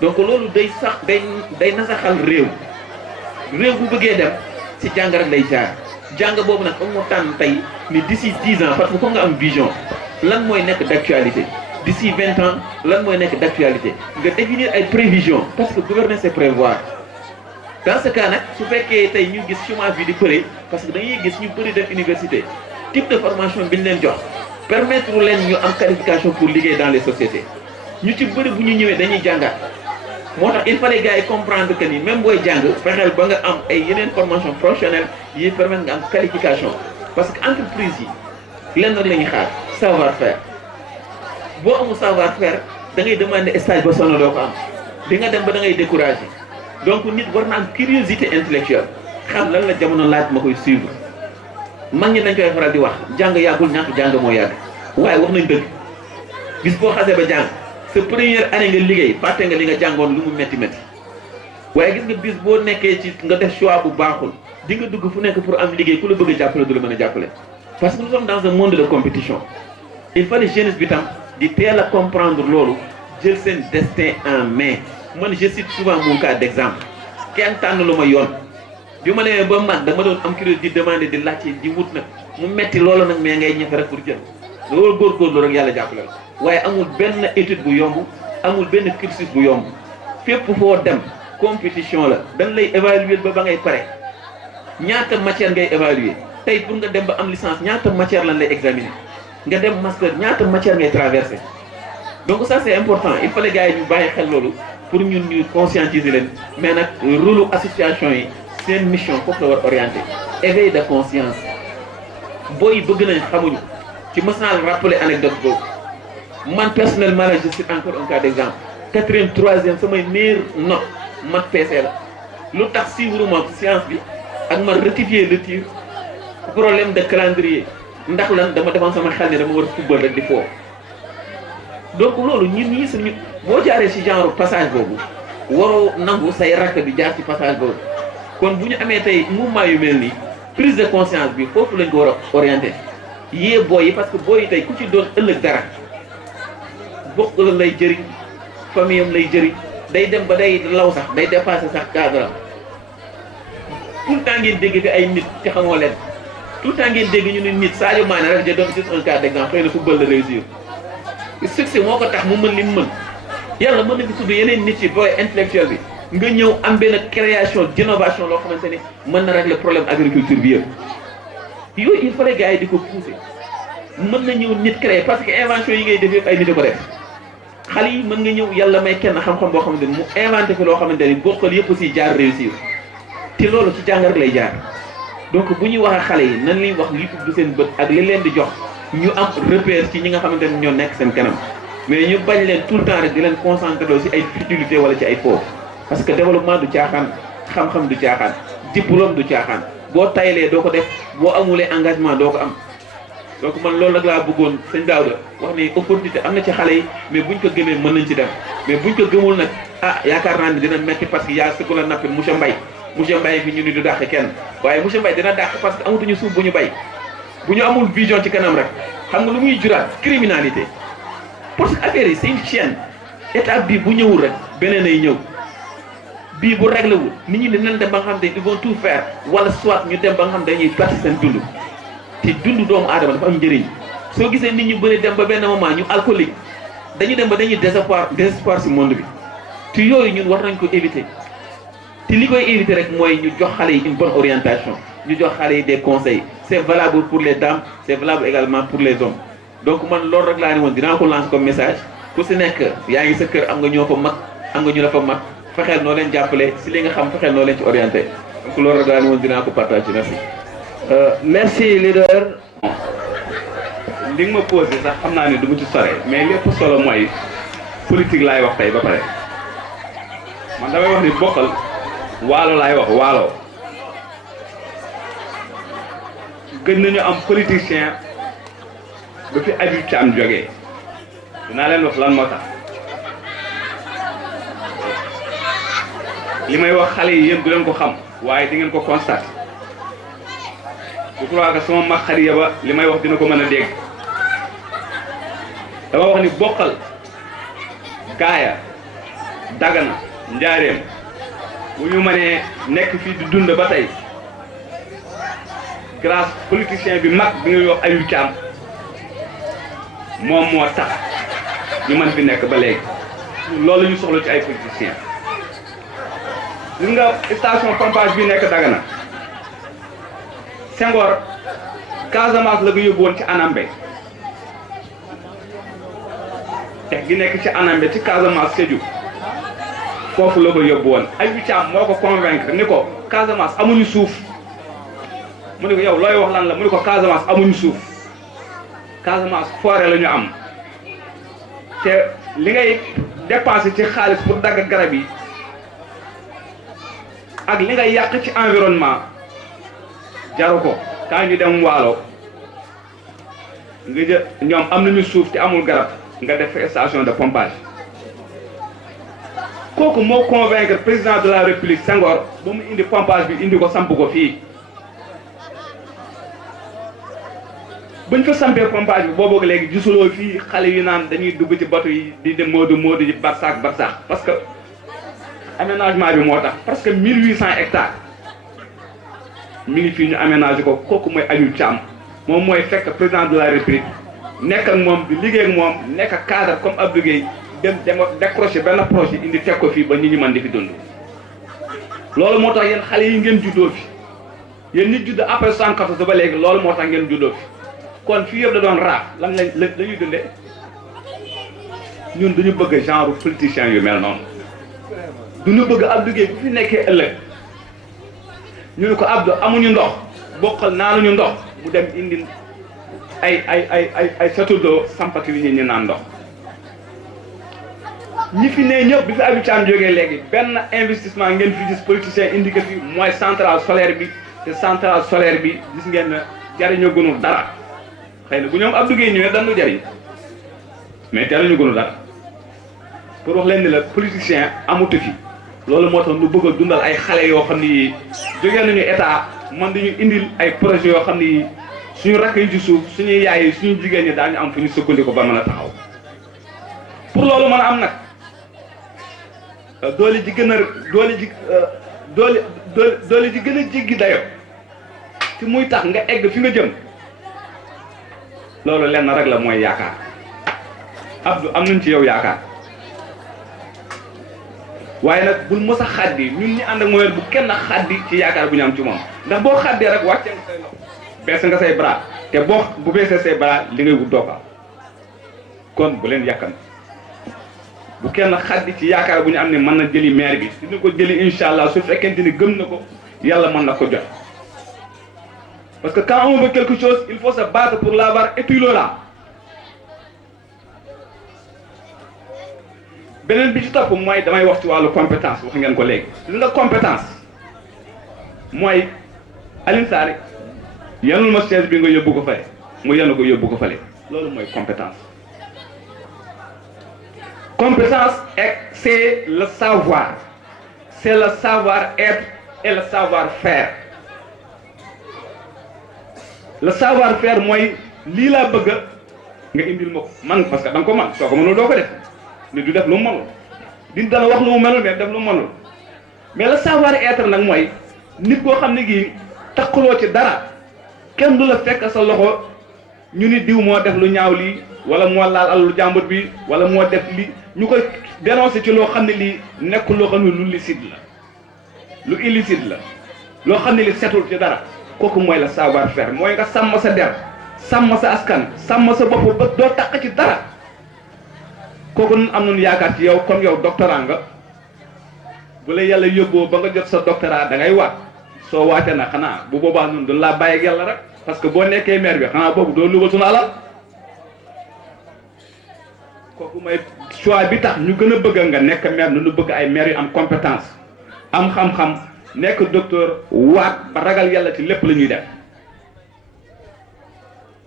donc loolu day sax day nasaxal réew bu bëggee dem si jàng rek lay jaar jàng boobu nag foog mu tànn tey ni d'ici 10 ans parce que foog nga am vision lan mooy nekk d'actualité d'ici 20 ans lan mooy nekk d'actualité nga définir ay prévisions parce que gouverner c'est prévoir dans ce cas nag su fekkee tey ñu gis chômage bi di bëri parce que dañuy gis ñu bëri def université type de formation bi ñu leen jox permettre leen ñu am qualification pour liggéey dans les sociétés ñu ci bëri bu ñu ñëwee dañuy jàngaat moo tax il fallait gars yi comprendre que ni même booy jàng fexeel ba nga am ay yeneen formation professionnelle yi permettre nga am qualification parce que entreprise yi lenn rek la ñuy xaar savoir faire boo amul savoir faire da ngay demander stage ba sonn doo ko am di nga dem ba da ngay découragé donc nit war na am curiosité intellectuelle xam lan la jamono laaj ma koy suivre mag ñi dañ koy faral di wax jàng yàggul ñàkk jàng moo yàgg waaye wax nañ dëgg bis boo xasee ba jàng sa première année nga liggéey fàtte nga li nga jàngoon lu mu métti waaye gis nga bis boo nekkee ci nga def choix bu baaxul di nga dugg fu nekk pour am liggéey ku la bëgg a jàppale du la mën a jàppale parce que nous sommes dans un monde de compétition il fallait jeunesse bi tam di teel a comprendre loolu jël seen destin en main man je cite souvent mon cas d'exemple kenn tànn lu ma yoon bi ma demee ba mag dama doon am curiosité di demander di laajte di wut nag mu metti loolu nag mais ngay ñefe rek pour jël loolu góorgóorlu rek yàlla jàppale la waaye amul benn étude bu yomb amul benn cursus bu yomb fépp foo dem compétition la dañ lay évaluer ba ngay pare ñaata matière ngay évaluer tey pour nga dem ba am licence ñaata matière lañ lay examiner nga dem master ñaata matière ngay traverser donc ça c'est important il fallait gars yi ñu bàyyi xel loolu pour ñun ñu conscientiser leen mais nag rôle association yi seen mission foofu la war orienté éveil de conscience booy bëgg nañ xamuñu ci mës naa la rappeler anecdote boobu man personnellement je cite encore un cas d'exemple 4e 3e samay meilleure note mat PC la lu tax suivre ma science bi ak ma rectifier le tir problème de calendrier ndax lan dama defoon sama xel ne dama war a football rek di foofu donc loolu ñun ñii suñu boo jaaree ci genre passage boobu waroo nangu say rakk bi jaar ci passage boobu kon bu ñu amee tey mouvement yu mel nii prise de conscience bi foofu lañ ko war a orienté yee booy yi parce que booy yi tey ku ci doon ëllëg dara bokk lay jëriñ famille am lay jëriñ day dem ba day law sax day dépassé sax cadre tout le temps ngeen dégg fi ay nit ci xamoo leen tout le temps ngeen dégg ñu ne nit Sadio Mané rek je donne juste un cas d'exemple xëy na football la réussir succès moo ko tax mu mën li mu mën yàlla mën na fi tudd yeneen nit yi booy intellectuel bi nga ñëw am benn création d'innovation loo xamante ni mën na régler problème agriculture bi yëpp yooyu il fallait gars yi di ko pousser mën na ñëw nit créer parce que invention yi ngay def yëpp ay nit a ko def xale yi mën nga ñëw yàlla may kenn xam-xam boo xamante ni mu inventé fi loo xamante ni bokkal yëpp aussi jaar réussir te loolu ci jàng rek lay jaar donc bu ñuy wax a xale yi nan liy wax li ubbi seen bët ak li leen di jox ñu am repère ci ñi nga xamante ni ñoo nekk seen kanam mais ñu bañ leen tout le temps rek di leen concentré ci ay futilité wala ci ay faux parce que développement du caaxaan xam-xam du caaxaan diplôme du caaxaan boo taylee doo ko def boo amulee engagement doo ko am donc man loolu nag laa bëggoon sëñ Daouda wax ni opportunité am na ci xale yi mais buñ ko gëmee mën nañ ci dem mais buñ ko gëmul nag ah yaakaar naa ne dina metti parce que yaa sëkku la nappel monsieur Mbaye fi ñu ni du dàq kenn waaye monsieur Mbaye dina dàq parce que amatuñu suuf bu ñu bay bu ñu amul vision ci kanam rek xam nga lu muy juraat criminalité parce que affaire yi c'est une chaîne étape bii bu ñëwul rek beneen ay ñëw bii bu réglé wul nit ñi dinañ dem ba nga xam ne ils vont tout faire wala soit ñu dem ba nga xam ne dañuy perte seen dund te dund doomu aadama dafa am njëriñ soo gisee nit ñu bëri dem ba benn moment ñu alcoolique dañu dem ba dañuy désespoir ci monde bi te yooyu ñun war nañ ko éviter te li koy éviter rek mooy ñu jox xale yi une bonne orientation ñu jox xale yi des conseils c'est valable pour les dames c'est valable également pour les hommes donc man loolu rek laa ne woon dinaa ko lancer comme message ku si nekk yaa ngi sa kër am nga ñoo fa mag am nga ñu la fa mag fexeel noo leen jàppale si li nga xam fexeel noo leen ci orienté donc loolu rek laa ne woon dinaa ko partager merci. merci leader. li nga ma posé sax xam naa ne du ma ci sore mais lépp solo mooy politique laay wax tey ba pare man damay wax ni bokkal waalo laay wax waalo gën nañu am politicien ba fi Habib Thiam jógee dinaa leen wax lan moo tax li may wax xale yi yéen du leen ko xam waaye di ngeen ko constaté je crois que sama mag xarit ba li may wax dina ko mën a dégg dama wax ni bokkal gaaya dagana njaareem bu ñu mënee nekk fii di dund ba tey grâce politicien bi mag bi nga wax Habib Thiam moom moo tax ñu mën fi nekk ba léegi loolu ñu soxla ci ay politiciens gis nga station pompage bi nekk Dagana Senghor Casamance la ko yóbbu woon ci Anambé te gi nekk ci Anambé ci Casamance Sédhiou foofu la ko yóbbu woon Habib Thiam moo ko convaincre ni ko Casamance amuñu suuf mu ne ko yow looy wax lan la mu ne ko Casamance amuñu suuf Casamance forêt la ñu am te li ngay dépenser ci xaalis pour dagg garab yi ak li ngay yàq ci environnement jaru ko kaa ñu dem waalo nga jël ñoom am nañu suuf te amul garab nga def station de pompage kooku moo convaincre président de la république Senghor ba mu indi pompage bi indi ko samp ko fii buñ fa sampee pompage bi boobu léegi gisuloo fii xale yu naan dañuy dugg ci bateau yi di dem moodu ji barsaak parce que aménagement bi moo tax parce que 1800 hectares mi ngi fii ñu aménagé ko kooku mooy Habib Thiam moom mooy fekk président de la république nekk ak moom di liggéey ak moom nekk cadre comme Abdou Gueye dem décroché benn projet indi teg ko fii ba nit ñi mën di fi dund. loolu moo tax yéen xale yi ngeen juddoo fi yéen nit judd après 114 ba léegi loolu moo tax ngeen juddoo fi kon fii yëpp da doon raaf lan la ñuy dundee ñun duñu bëgg genre politicien yu mel noonu. duñu bëgg Abdou Gueye bu fi nekkee ëllëg ñu ne ko Abdou amuñu ndox bokkal naanuñu ndox mu dem indi ay château d'eau sampati yi ñu naan ndox ñi fi ne ñëpp bi fi Habib Thiam jógee léegi benn investissement ngeen fi gis politicien indi ko fi mooy centrale solaire bi te centrale solaire bi gis ngeen ne jariñoo gënul dara xëy na bu ñoom Abdou Gueye ñëwee dañu jariñ mais jariñu gënul dara pour wax leen ni la politicien amutu fi loolu moo tax ñu bëgg a dundal ay xale yoo xam ni jógee nañu état man dañu indil ay projet yoo xam ni suñu rakk yi ci suuf suñuy yaay yi suñu jigéen ñi daañu am fu ñu sukkandiku ba mën a taxaw pour loolu mën a am nag doole ji gën a doole ji gën a jéggi dayo ci muy tax nga egg fi nga jëm loolu lenn rek la mooy yaakaar Abdou am nañ ci yow yaakaar waaye nag bul mës a xaddi ñun ñi ànd ak mooy bu kenn xaddi ci yaakaar bu ñu am ci moom ndax boo xaddee rek wàcce nga say loxo bees nga say bras te bu beesee say bras li ngay wut doo ko am kon bu leen yàkkam bu kenn xaddi ci yaakaar bu ñu am ne mën na jëli maire bi dina ko jëli incha allah su fekkente ni gëm na ko yàlla mën na ko jot parce que quand on veut quelque chose il faut se battre pour l'avoir et puis là beneen bi ci topp mooy damay wax ci wàllu compétence wax ngeen ko léegi li nga compétence mooy Alioune Sarr yanul ma chaise bi nga yóbbu ko fale mu yanu ko yóbbu ko fale loolu mooy compétence c'est le savoir c'est le savoir-être et le savoir-faire le savoir-faire mooy lii laa bëgg nga indil ma ko man parce que da nga ko man soo ko mënul doo ko def nit du def lu mu mënul di dana wax lu mu mënul mais def lu mu mënul mais le savoir-être nag mooy nit koo xam ne gii takkuloo ci dara kenn du la fekk sa loxo ñu ni diw moo def lu ñaaw lii wala moo laal alalu jàmbur bi wala moo def li ñu koy dénoncer ci loo xam ne lii nekk loo xam ne lu licite la lu illicite la loo xam ne li setul ci dara kooku mooy la savoir-faire mooy nga sàmm sa der sàmm sa askan sàmm sa bopp ba doo taq ci dara kooku nun am nañu yaakaar ci yow comme yow doctorat nga bu la yàlla yóbboo ba nga jot sa doctorat da ngay waat soo waatee na xanaa bu boobaa nun duñ laa bàyyi ak yàlla rek parce que boo nekkee maire bi xanaa boobu doo lugal suñu alal kooku mooy choix bi tax ñu gën a bëgg nga nekk maire nu ñu bëgg ay maire yu am compétence am xam-xam nekk docteur waat ba ragal yàlla ci lépp la ñuy def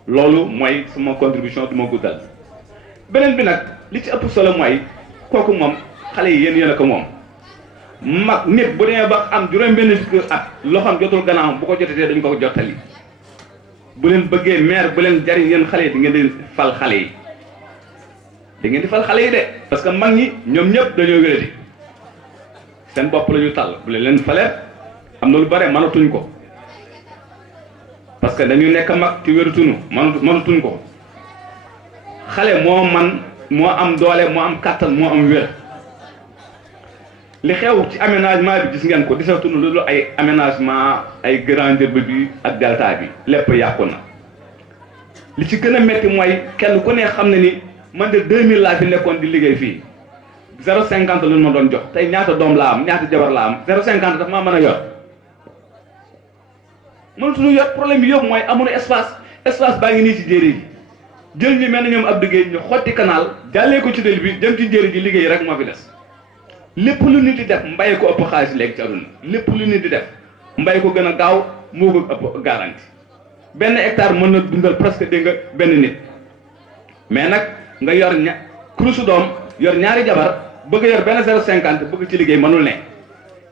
loolu mooy sama contribution du ma guddal beneen bi nag li ci ëpp solo mooy kooku moom xale yi yéen a ko moom mag nit bu demee ba am juróom-benn fukki at loxoom jotul gannaaw bu ko jotatee dañu ko jottali bu leen bëggee maire bu leen jariñ yéen xale yi di ngeen di fal xale yi da ngeen di fal xale yi de parce que mag ñi ñoom ñëpp dañoo wéradi seen bopp la ñu tàll bu leen falee am na lu bare mënatuñ ko parce que dañu nekk mag ci wératuñu mënatuñ ko xale moo man moo am doole moo am kàttan moo am wér li xew ci aménagement bi gis ngeen ko disatuñu loolu ay aménagement ay Grand Diourbel bi ak Delta bi lépp yàqu na li ci gën a métti mooy kenn ku ne xam ne ni man de 2000 laa fi nekkoon di liggéey fii 0,50 lu ma doon jox tey ñaata doom laa am ñaata jabar laa am 0,50 dafa maa mën a yor mënatuñu yor problème bi yëpp mooy amuñu espace baa ngi nii ci jéeri yi jël ñu mel ne ñoom Abdou Guèye ñu xotti canal jàllee ko ci dël bi dem ci jéeri ji liggéey rek moo fi des lépp lu nit di def mbay ko ëpp xaalis léegi ci aduna lépp lu nit di def mbay ko gën a gaaw moo ko ëpp garanti benn hectare mën na dundal presque dégg nga benn nit mais nag nga yor kurusu doom yor ñaari jabar bëgg yor benn 0,50 bëgg ci liggéey mënul ne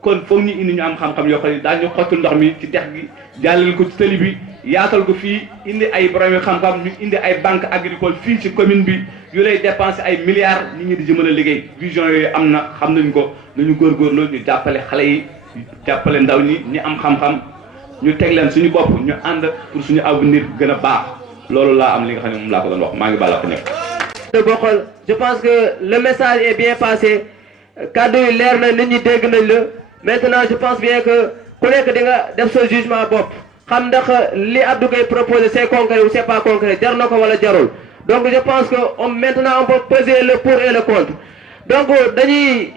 kon foog ñu indi ñu am xam-xam yoo xam ne daañu xottu ndox mi ci dex gi jàllale ko ci tëli bi yaatal ko fii indi ay borom yu xam-xam ñu indi ay banque agricole fii ci commune bi yu lay dépenser ay milliards nit ñi di ci mën a liggéey vision yooyu am na xam nañ ko nañu góorgóorlu ñu jàppale xale yi jàppale ndaw ñi ñi am xam-xam ñu teg leen suñu bopp ñu ànd pour suñu avenir gën a baax loolu laa am li nga xam ne moom laa ko doon wax maa ngi baal ak ñëpp. de Bokhol je pense que le message est bien passé kaddu yi leer na nit ñi dégg nañ la maintenant je pense bien que ku nekk di nga def sa jugement bopp xam ndax li Abdou Guèye proposé c'est concret ou c'est pas concret jar na ko wala jarul donc je pense que maintenant on peut peser le pour et le contre donc dañuy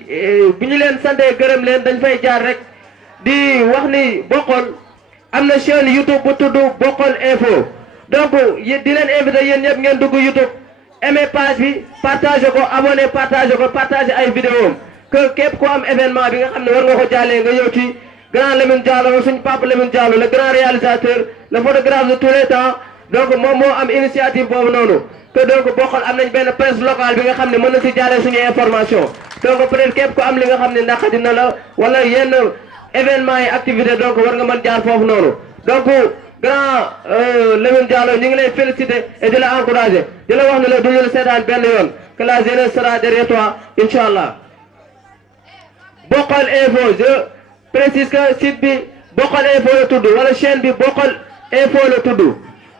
bu ñu leen santee gërëm leen dañ fay jaar rek di wax ni Bokhol am na chaîne YouTube bu tudd Bokhol Info donc di leen invité yéen ñëpp ngeen dugg YouTube aimé page bi partagé ko abonné partagé ay vidéo que képp ko am événement bi nga xam ne war nga ko jàllee nga ñëw ci grand Lamine Diallo suñu papa Lamine Diallo le grand réalisateur le photographe de tous les temps donc moom moo am initiative boobu noonu que donc Bokhol am nañ benn presse locale bi nga xam ne mën na si jàllee suñu information donc peut-être képp ko am li nga xam ne ndax dina la wala yenn événement yi activité donc war nga mën jaar foofu noonu donc grand Lamine Diallo ñu ngi lay féliciter et di la encourager di la wax ne la duñu la seetaan benn yoon que la jeunesse sera derrière toi inchallah Bokhol Info je précise que site bi Bokhol Info la tudd wala chaîne bi Bokhol Info la tudd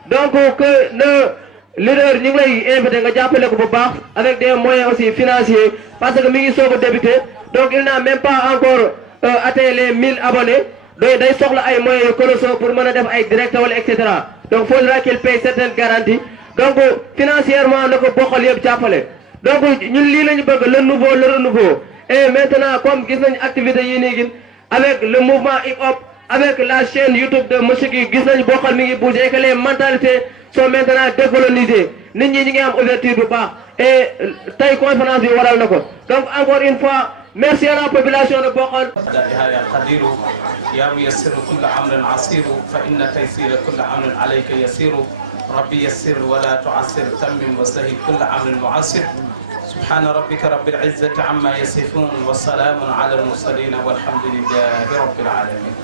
donc que le leader ñu ngi lay invité nga jàppale ko bu baax avec des moyens aussi financiers parce que mi ngi soog a débuté donc il n'a même pas encore atteint les 1000 abonnés donc day soxla ay moyens yu colossaux pour mën a def ay direct wala et cetera donc faudra qu'il paye certaines garanties donc financièrement na ko Bokhol yëpp jàppale donc ñun lii la ñu bëgg le nouveau le renouveau et maintenant comme gis nañu activité yi nii gin avec le mouvement hip-hop avec la chaîne YouTube de Monsieur Guy gis nañu Bokhol mi ngi bouger et que les mentalités sont maintenant décolonisées nit ñi ngi am ouverture bu baax et tey conférence bi waral na ko donc encore une fois merci à la population de Bokhol. يا قدير يا ميسر كل أمر عسير فإن تيسير كل أمر عليك يسير ربي يسر ولا تعسر تمم وسهل كل أمر معسر سبحان ربك رب العزة عما يصفون والسلام على المرسلين والحمد لله رب العالمين